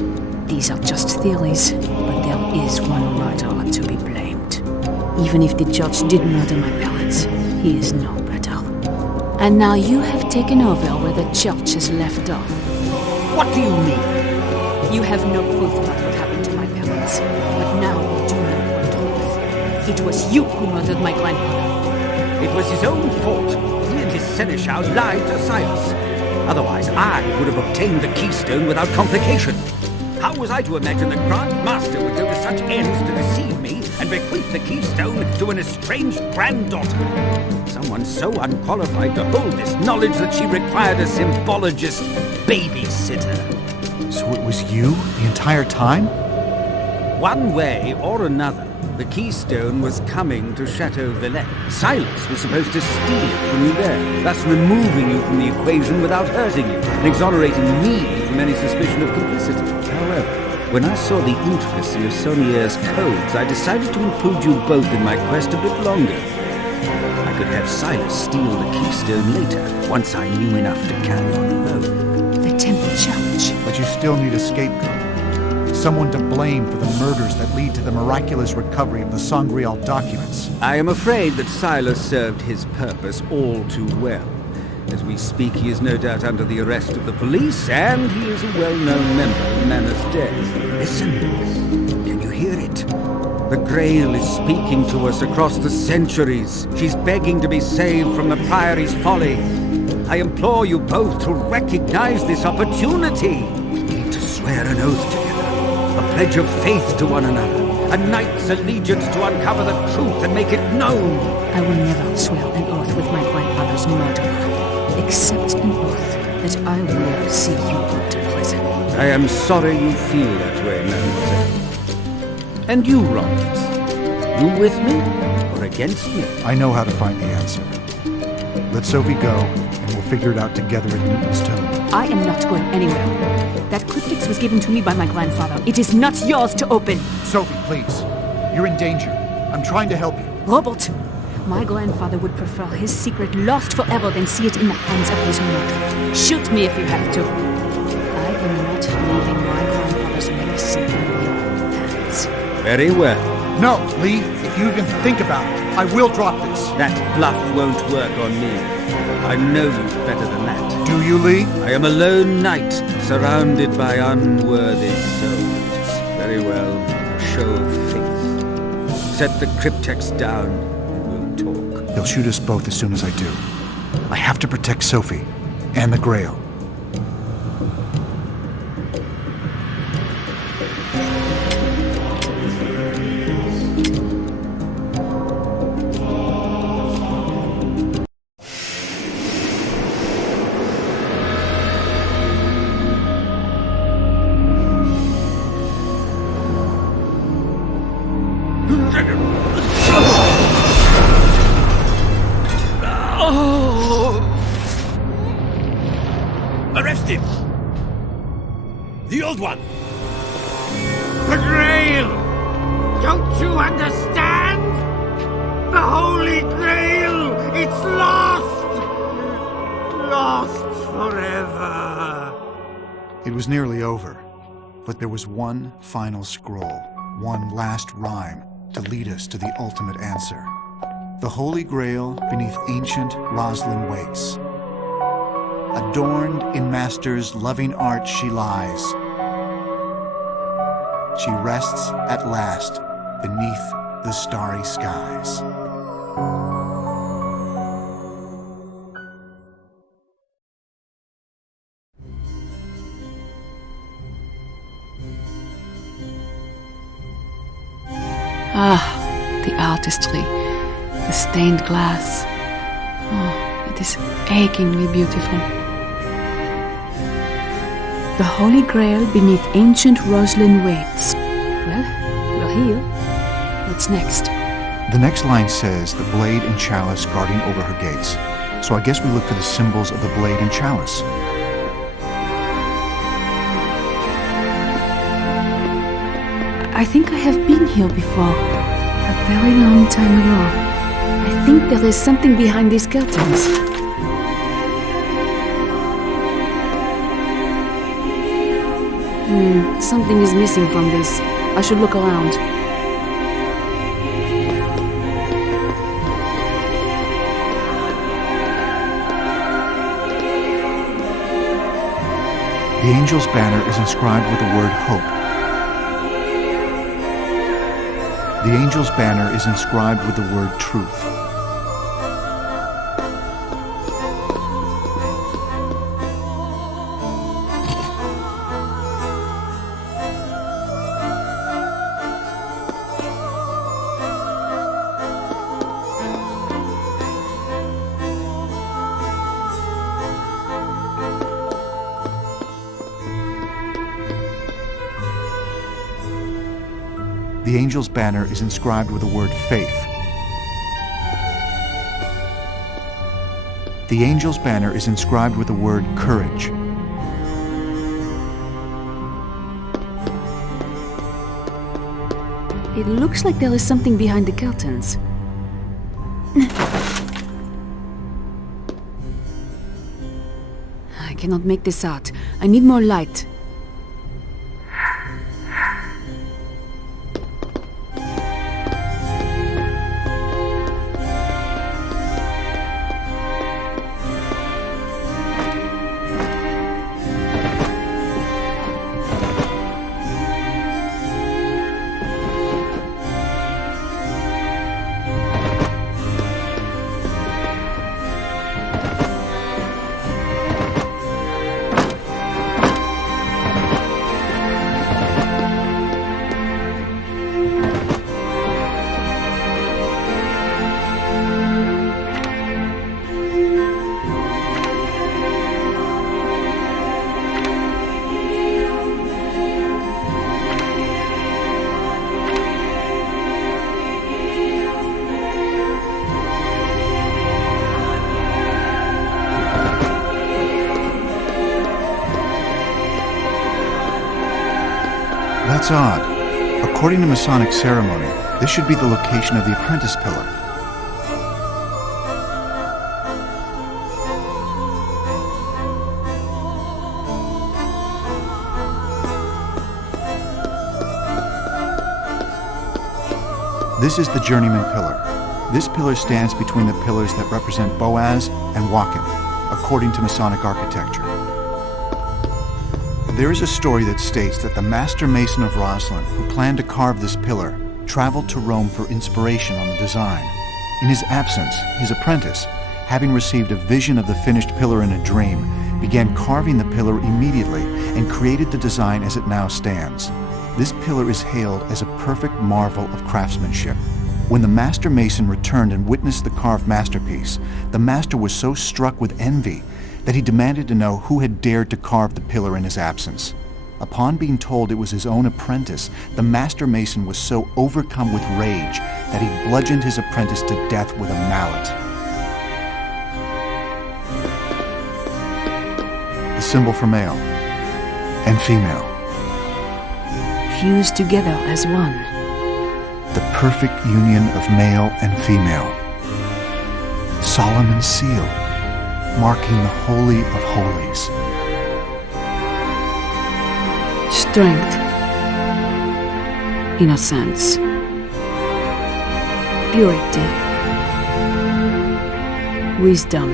These are just theories, but there is one murderer to be blamed. Even if the judge did murder my parents, he is no better. And now you have taken over where the church has left off. What do you mean? You have no proof about what happened to my parents, but now you do know one truth. It was you who murdered my grandfather. It was his own fault. He and his seneschal lied to Silas. Otherwise, I would have obtained the keystone without complication. How was I to imagine the Grand Master would go to such ends to deceive me and bequeath the keystone to an estranged granddaughter? Someone so unqualified to hold this knowledge that she required a symbologist babysitter. So it was you the entire time? One way or another, the keystone was coming to Chateau Villette. Silas was supposed to steal it from you there, thus removing you from the equation without hurting you, and exonerating me from any suspicion of complicity. However, when I saw the intricacy of Saunier's codes, I decided to include you both in my quest a bit longer. I could have Silas steal the keystone later, once I knew enough to carry on alone. The Temple Church. But you still need a scapegoat. Someone to blame for the murders that lead to the miraculous recovery of the Sangreal documents. I am afraid that Silas served his purpose all too well. As we speak, he is no doubt under the arrest of the police, and he is a well-known member of Manus Day. Listen. Can you hear it? The Grail is speaking to us across the centuries. She's begging to be saved from the priory's folly. I implore you both to recognize this opportunity. We need to swear an oath together, a pledge of faith to one another, a knight's allegiance to uncover the truth and make it known. I will never swear an oath with my grandfather's murderer. Except an oath that I will see you go to prison. I am sorry you feel that way, mademoiselle. And you, Robert? You with me or against me? I know how to find the answer. Let Sophie go, and we'll figure it out together at Newton's tomb. I am not going anywhere. That cryptix was given to me by my grandfather. It is not yours to open. Sophie, please. You're in danger. I'm trying to help you. Robert! My grandfather would prefer his secret lost forever than see it in the hands of his murderer. Shoot me if you have to. I am not leaving my grandfather's legacy in your hands. Very well. No, Lee, if you even think about it, I will drop this. That bluff won't work on me. I know you better than that. Do you, Lee? I am a lone knight, surrounded by unworthy souls. Very well, a show of faith. Set the cryptex down. He'll shoot us both as soon as I do. I have to protect Sophie and the Grail. Arrest him! The old one! The Grail! Don't you understand? The Holy Grail! It's lost! Lost forever! It was nearly over, but there was one final scroll, one last rhyme to lead us to the ultimate answer. The Holy Grail beneath ancient Roslyn waits. Adorned in Master's loving art she lies. She rests at last beneath the starry skies. Ah, the artistry, the stained glass. Oh, it is achingly beautiful. The Holy Grail beneath ancient roslyn waves. Well, we're here. What's next? The next line says the blade and chalice guarding over her gates. So I guess we look for the symbols of the blade and chalice. I think I have been here before, a very long time ago. I think there is something behind these curtains. Something is missing from this. I should look around. The angel's banner is inscribed with the word hope. The angel's banner is inscribed with the word truth. The angel's banner is inscribed with the word faith. The angel's banner is inscribed with the word courage. It looks like there is something behind the curtains. I cannot make this out. I need more light. That's odd. According to Masonic ceremony, this should be the location of the apprentice pillar. This is the journeyman pillar. This pillar stands between the pillars that represent Boaz and Joachim, according to Masonic architecture. There is a story that states that the master mason of Roslyn, who planned to carve this pillar, traveled to Rome for inspiration on the design. In his absence, his apprentice, having received a vision of the finished pillar in a dream, began carving the pillar immediately and created the design as it now stands. This pillar is hailed as a perfect marvel of craftsmanship. When the master mason returned and witnessed the carved masterpiece, the master was so struck with envy that he demanded to know who had dared to carve the pillar in his absence. Upon being told it was his own apprentice, the master mason was so overcome with rage that he bludgeoned his apprentice to death with a mallet. The symbol for male and female. Fused together as one. The perfect union of male and female. Solomon's seal, marking the Holy of Holies. Strength. Innocence. Purity. Wisdom.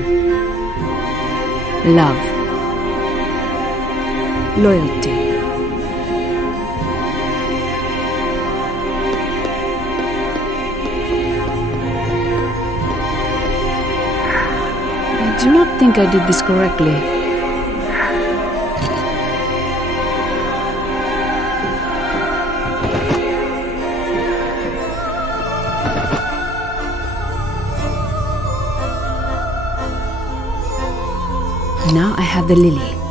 Love. Loyalty. do not think I did this correctly. Now I have the lily.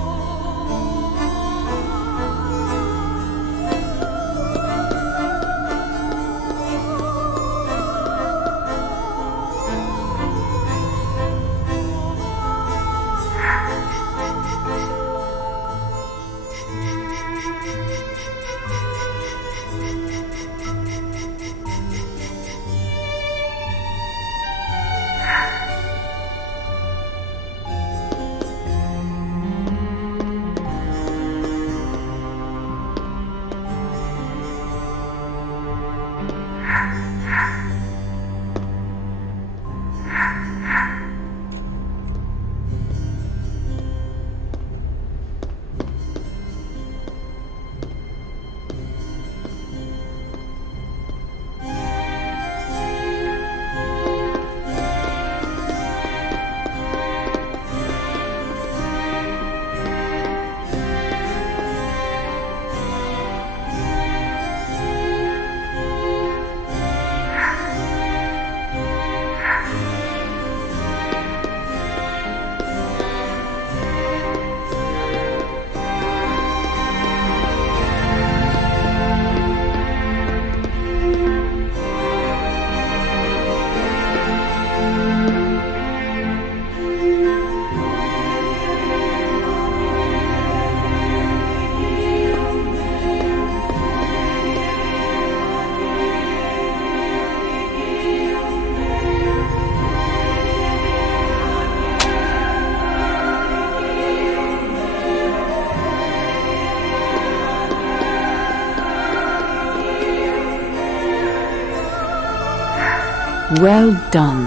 Well done.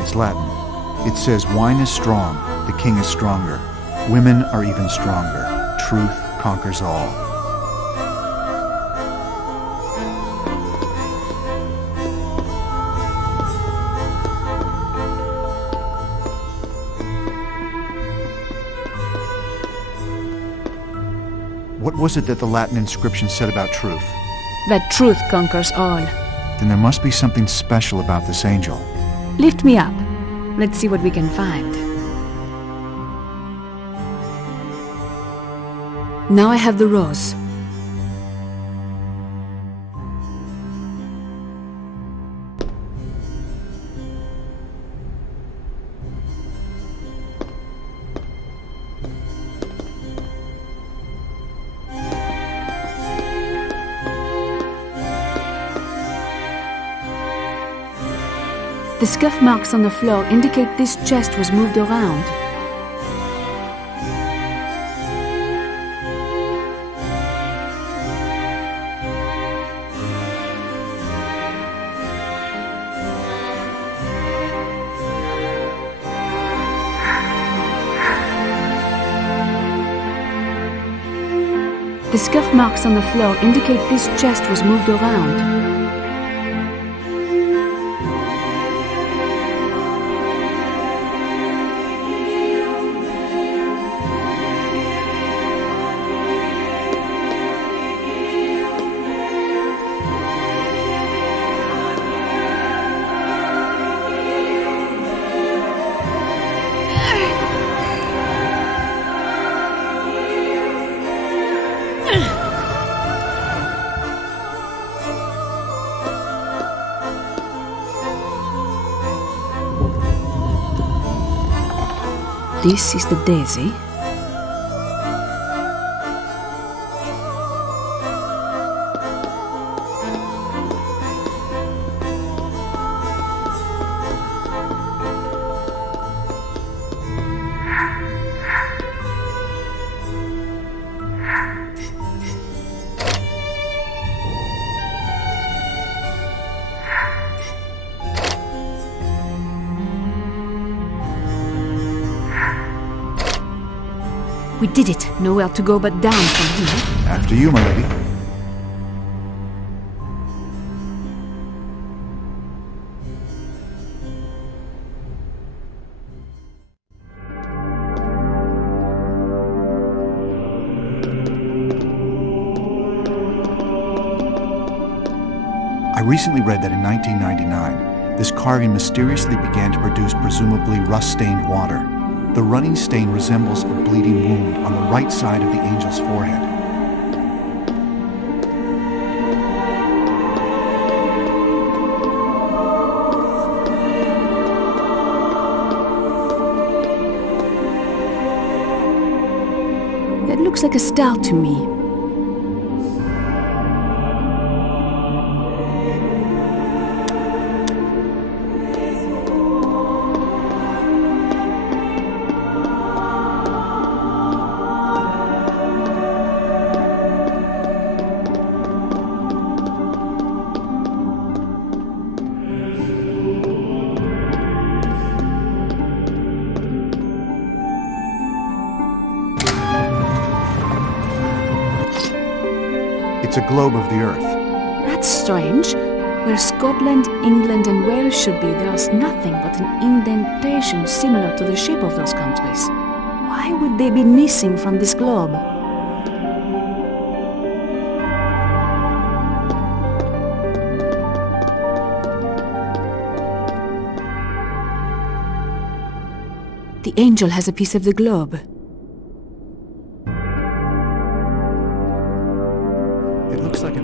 It's Latin. It says, wine is strong, the king is stronger. Women are even stronger. Truth conquers all. What was it that the Latin inscription said about truth? That truth conquers all. Then there must be something special about this angel. Lift me up. Let's see what we can find. Now I have the rose. The scuff marks on the floor indicate this chest was moved around. The scuff marks on the floor indicate this chest was moved around. This is the daisy. We did it. Nowhere to go but down from here. After you, my lady. recently read that in 1999, this carving mysteriously began to produce presumably rust-stained water. The running stain resembles a bleeding wound on the right side of the angel's forehead. That looks like a star to me. It's a globe of the Earth. That's strange. Where Scotland, England and Wales should be, there's nothing but an indentation similar to the shape of those countries. Why would they be missing from this globe? The angel has a piece of the globe. It looks like a...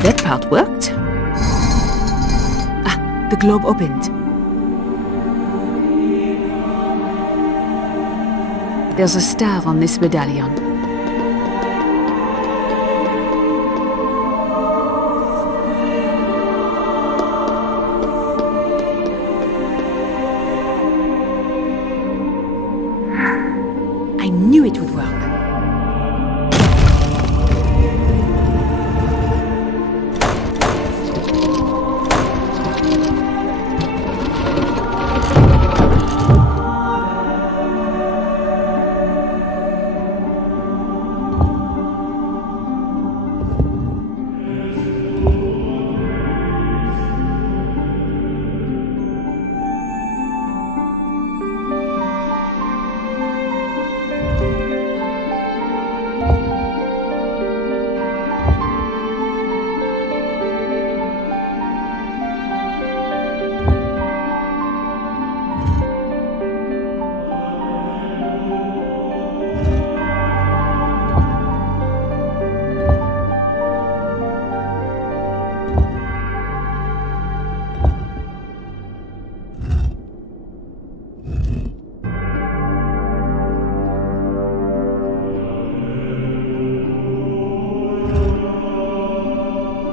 That part worked. Ah, the globe opened. There's a star on this medallion. I knew it would work.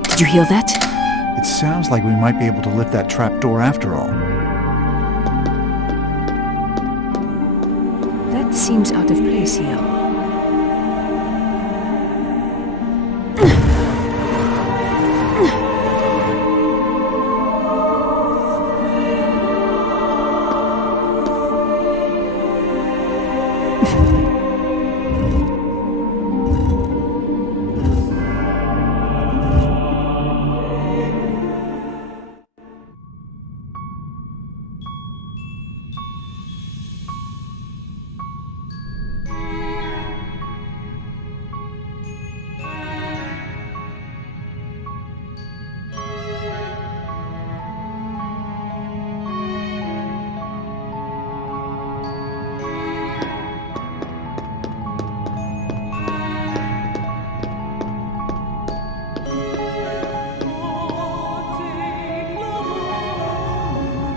Did you hear that? It sounds like we might be able to lift that trap door after all. That seems out of place here.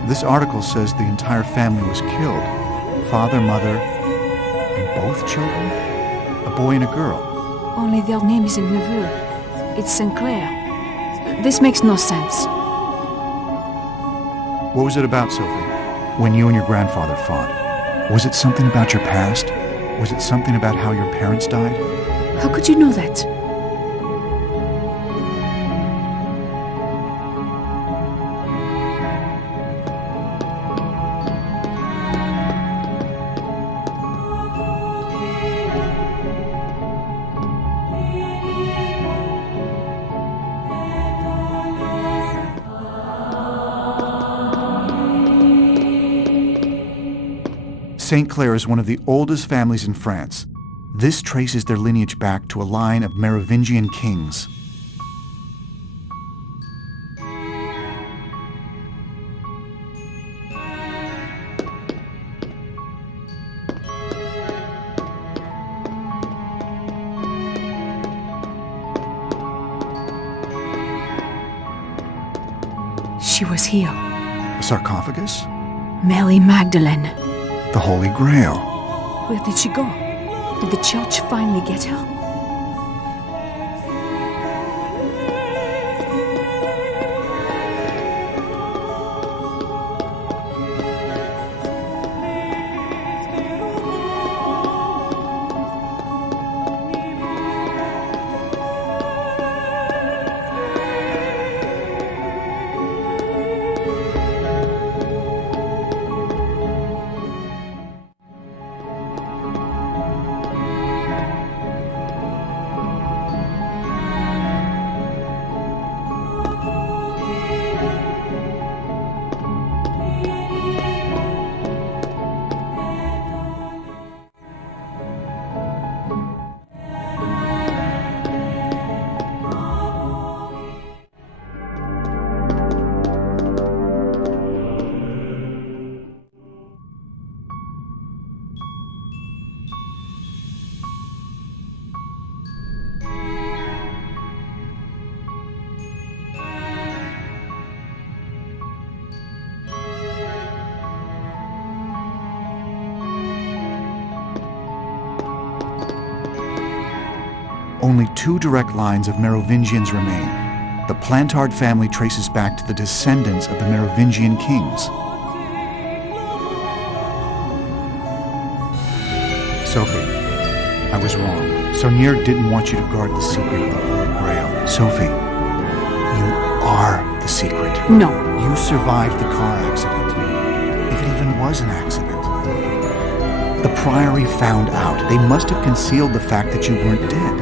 This article says the entire family was killed. Father, mother, and both children? A boy and a girl. Only their name isn't Neveu. It's Sinclair. This makes no sense. What was it about, Sophie? When you and your grandfather fought? Was it something about your past? Was it something about how your parents died? How could you know that? St. Clair is one of the oldest families in France. This traces their lineage back to a line of Merovingian kings. She was here. A sarcophagus? Mary Magdalene. The Holy Grail. Where did she go? Did the church finally get her? Only 2 direct lines of Merovingians remain. The Plantard family traces back to the descendants of the Merovingian kings. Sophie, I was wrong. Sonier didn't want you to guard the secret of the Holy Grail. Sophie, you are the secret. No. You survived the car accident. If it even was an accident. The priory found out. They must have concealed the fact that you weren't dead.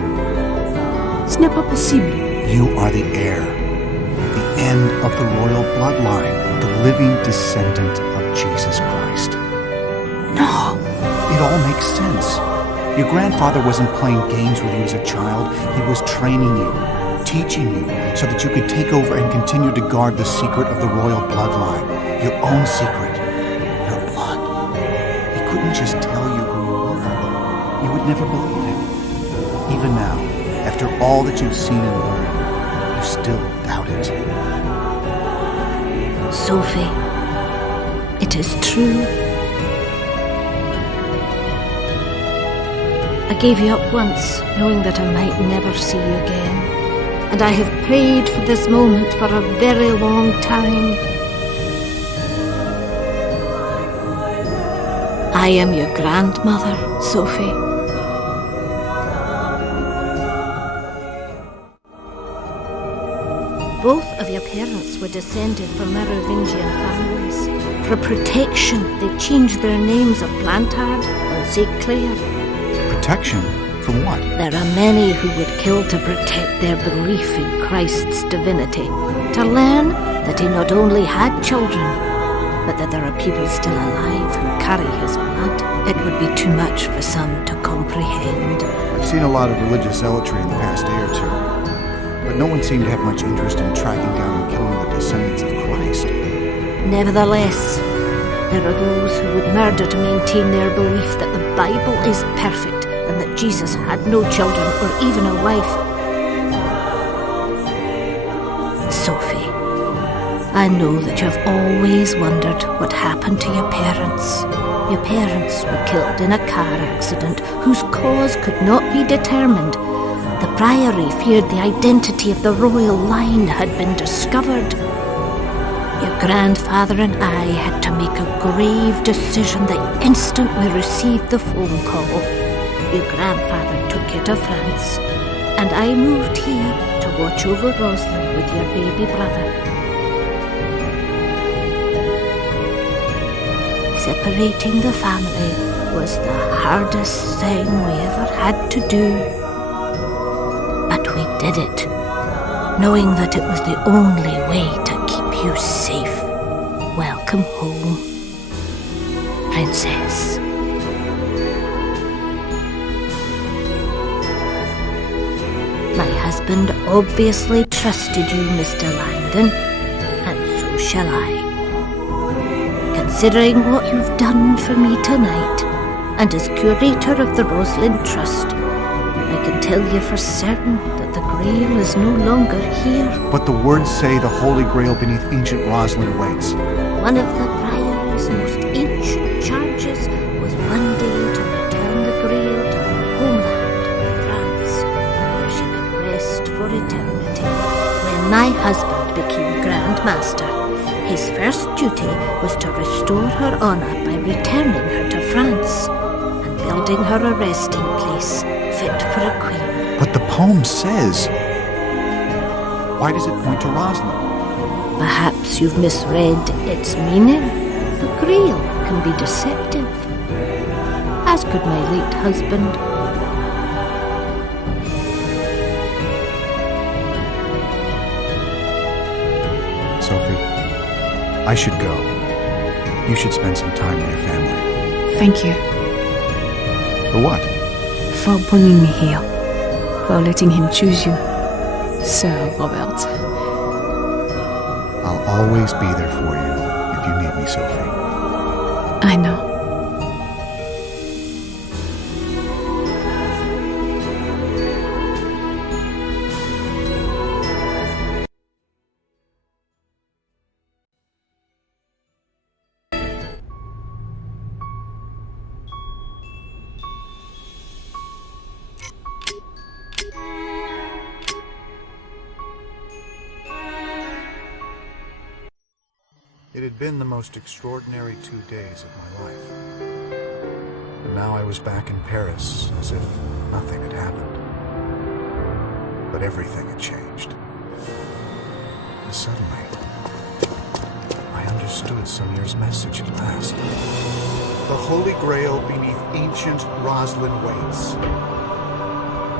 Ce n'est pas possible. You are the heir. The end of the royal bloodline. The living descendant of Jesus Christ. No. It all makes sense. Your grandfather wasn't playing games with you as a child. He was training you, teaching you, so that you could take over and continue to guard the secret of the royal bloodline. Your own secret. Your blood. He couldn't just tell you who you were. You would never believe him. Even now, after all that you've seen and learned, you still doubt it. Sophie, it is true. I gave you up once, knowing that I might never see you again. And I have prayed for this moment for a very long time. I am your grandmother, Sophie. Both of your parents were descended from Merovingian families. For protection, they changed their names of Plantard and St. Clair. Protection? From what? There are many who would kill to protect their belief in Christ's divinity, to learn that he not only had children, but that there are people still alive who carry his blood. It would be too much for some to comprehend. I've seen a lot of religious zealotry in the past day or two, but no one seemed to have much interest in tracking down and killing the descendants of Christ. Nevertheless, there are those who would murder to maintain their belief that the Bible is perfect and that Jesus had no children or even a wife. Sophie, I know that you have always wondered what happened to your parents. Your parents were killed in a car accident whose cause could not be determined. The priory feared the identity of the royal line had been discovered. Your grandfather and I had to make a grave decision the instant we received the phone call. Your grandfather took you to France, and I moved here to watch over Rosalind with your baby brother. Separating the family was the hardest thing we ever had to do. But we did it, knowing that it was the only way to keep you safe. Welcome home, Princess. husband obviously trusted you, Mr. Langdon, and so shall I. Considering what you've done for me tonight, and as curator of the Rosalind Trust, I can tell you for certain that the Grail is no longer here. But the words say the Holy Grail beneath ancient Rosalind waits. One of the priory's most ancient charges was one day to return the Grail to her homeland, France, where she could rest for eternity. When my husband became Grand Master, his first duty was to restore her honour by returning her to France and building her a resting place fit for a queen. But the poem says... Why does it point to Rosalind? Perhaps you've misread its meaning. The Grail can be deceptive, as could my late husband. Sophie, I should go. You should spend some time with your family. Thank you. For what? For bringing me here. For letting him choose you. Sir Robert. I'll always be there for you if you need me, Sophie. I know. It had been the most extraordinary 2 days of my life. And now I was back in Paris as if nothing had happened. But everything had changed. And suddenly, I understood Samir's message at last. The Holy Grail beneath ancient Rosalind waits.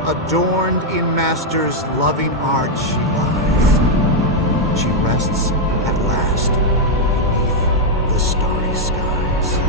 Adorned in Master's loving art she lies. She rests at last beneath the starry skies.